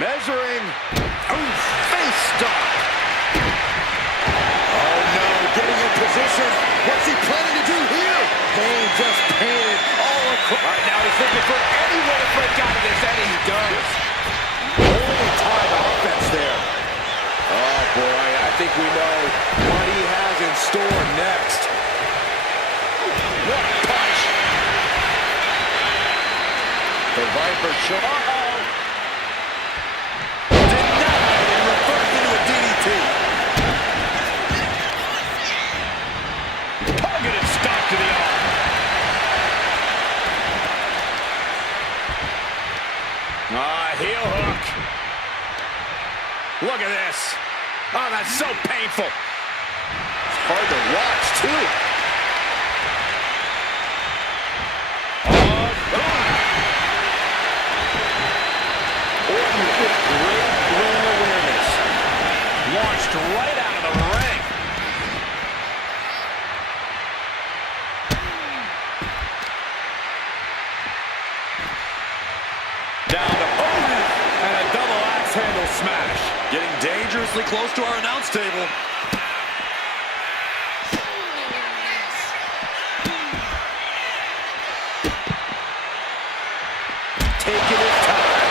Measuring. Face stop. Oh no, getting in position. What's he planning to do here? Pain just painted all across. Right now he's looking for any way to break out of this, and he does. Holy time offense there. Oh boy, I think we know what he has in store next. What a punch. The Viper show. Denied and reversed into a DDT. Targeted stop to the arm. Heel hook. Look at this. Oh, that's so painful. It's hard to watch, too. Orton with great ring awareness. Launched right out of the ring. Down to Orton and a double axe handle smash. Getting dangerously close to our announce table. Taking his time.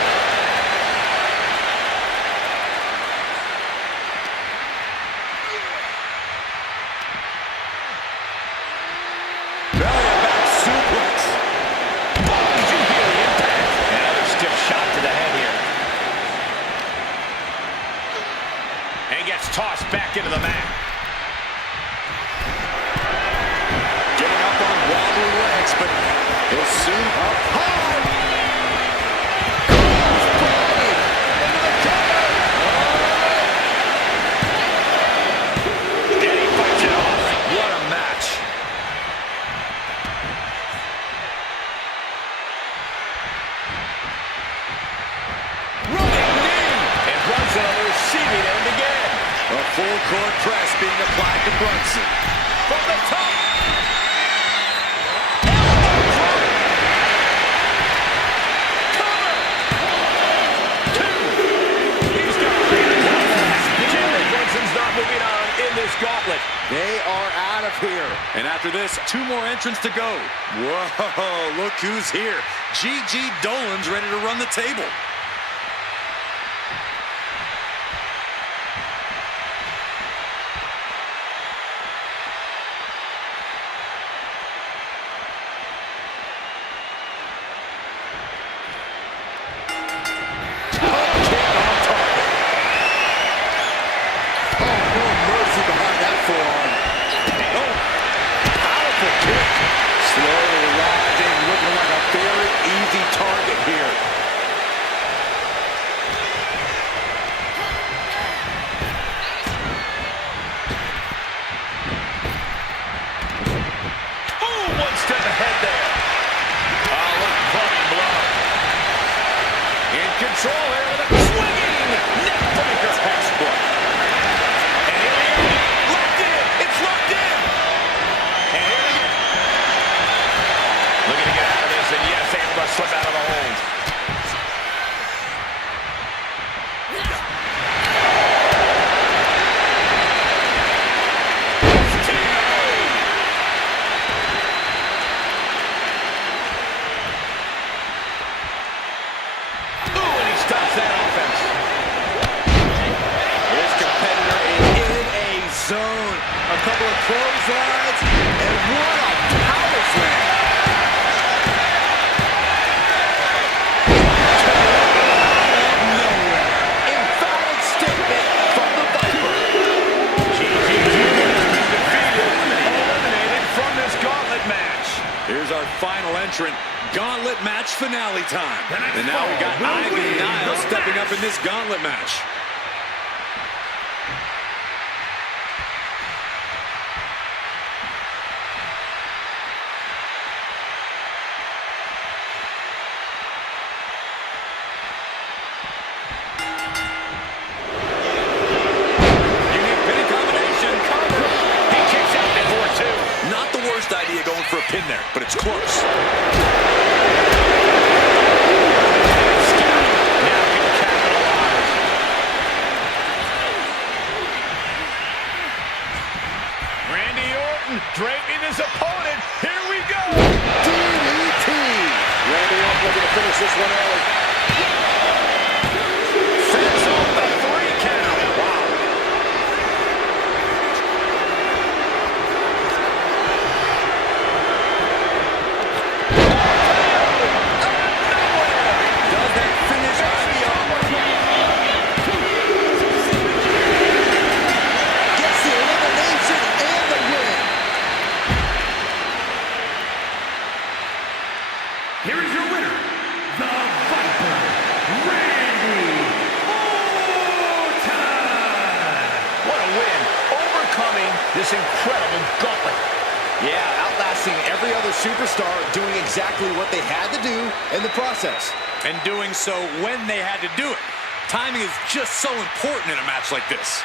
Belly back suplex. Did you hear the impact? Another stiff shot to the head here. And gets tossed back into the mat. Getting up on wobbly legs, but he'll soon up high. And he fights it off. What a match. Running knee. And Brunson on the receiving end again. A full court press being applied to Brunson. From the top. Elbow drop. Cover. this gauntlet. They are out of here. And after this, 2 more entrants to go. Whoa, look who's here. G.G. Dolan's ready to run the table. Control here with a swinging neck breaker. Textbook. And here we go. Locked in. It's locked in. And here we go. Looking to get out of this, and yes, able to slip out of the hold. A couple of clotheslines, and what a power slam. Emphatic statement from the Viper. Eliminated from this gauntlet match. Here's our final entrant. Gauntlet match finale time. And now we got Ivy Niles stepping up in this gauntlet match. Idea going for a pin there, but it's close. Now can capitalize. Randy Orton draping his opponent. Here we go. DDT. Randy Orton looking to finish this one early. Sets off the 3 count. Wow. Here is your winner, the Viper, Randy Orton. What a win, overcoming this incredible gauntlet. Yeah, outlasting every other superstar, doing exactly what they had to do in the process. And doing so when they had to do it. Timing is just so important in a match like this.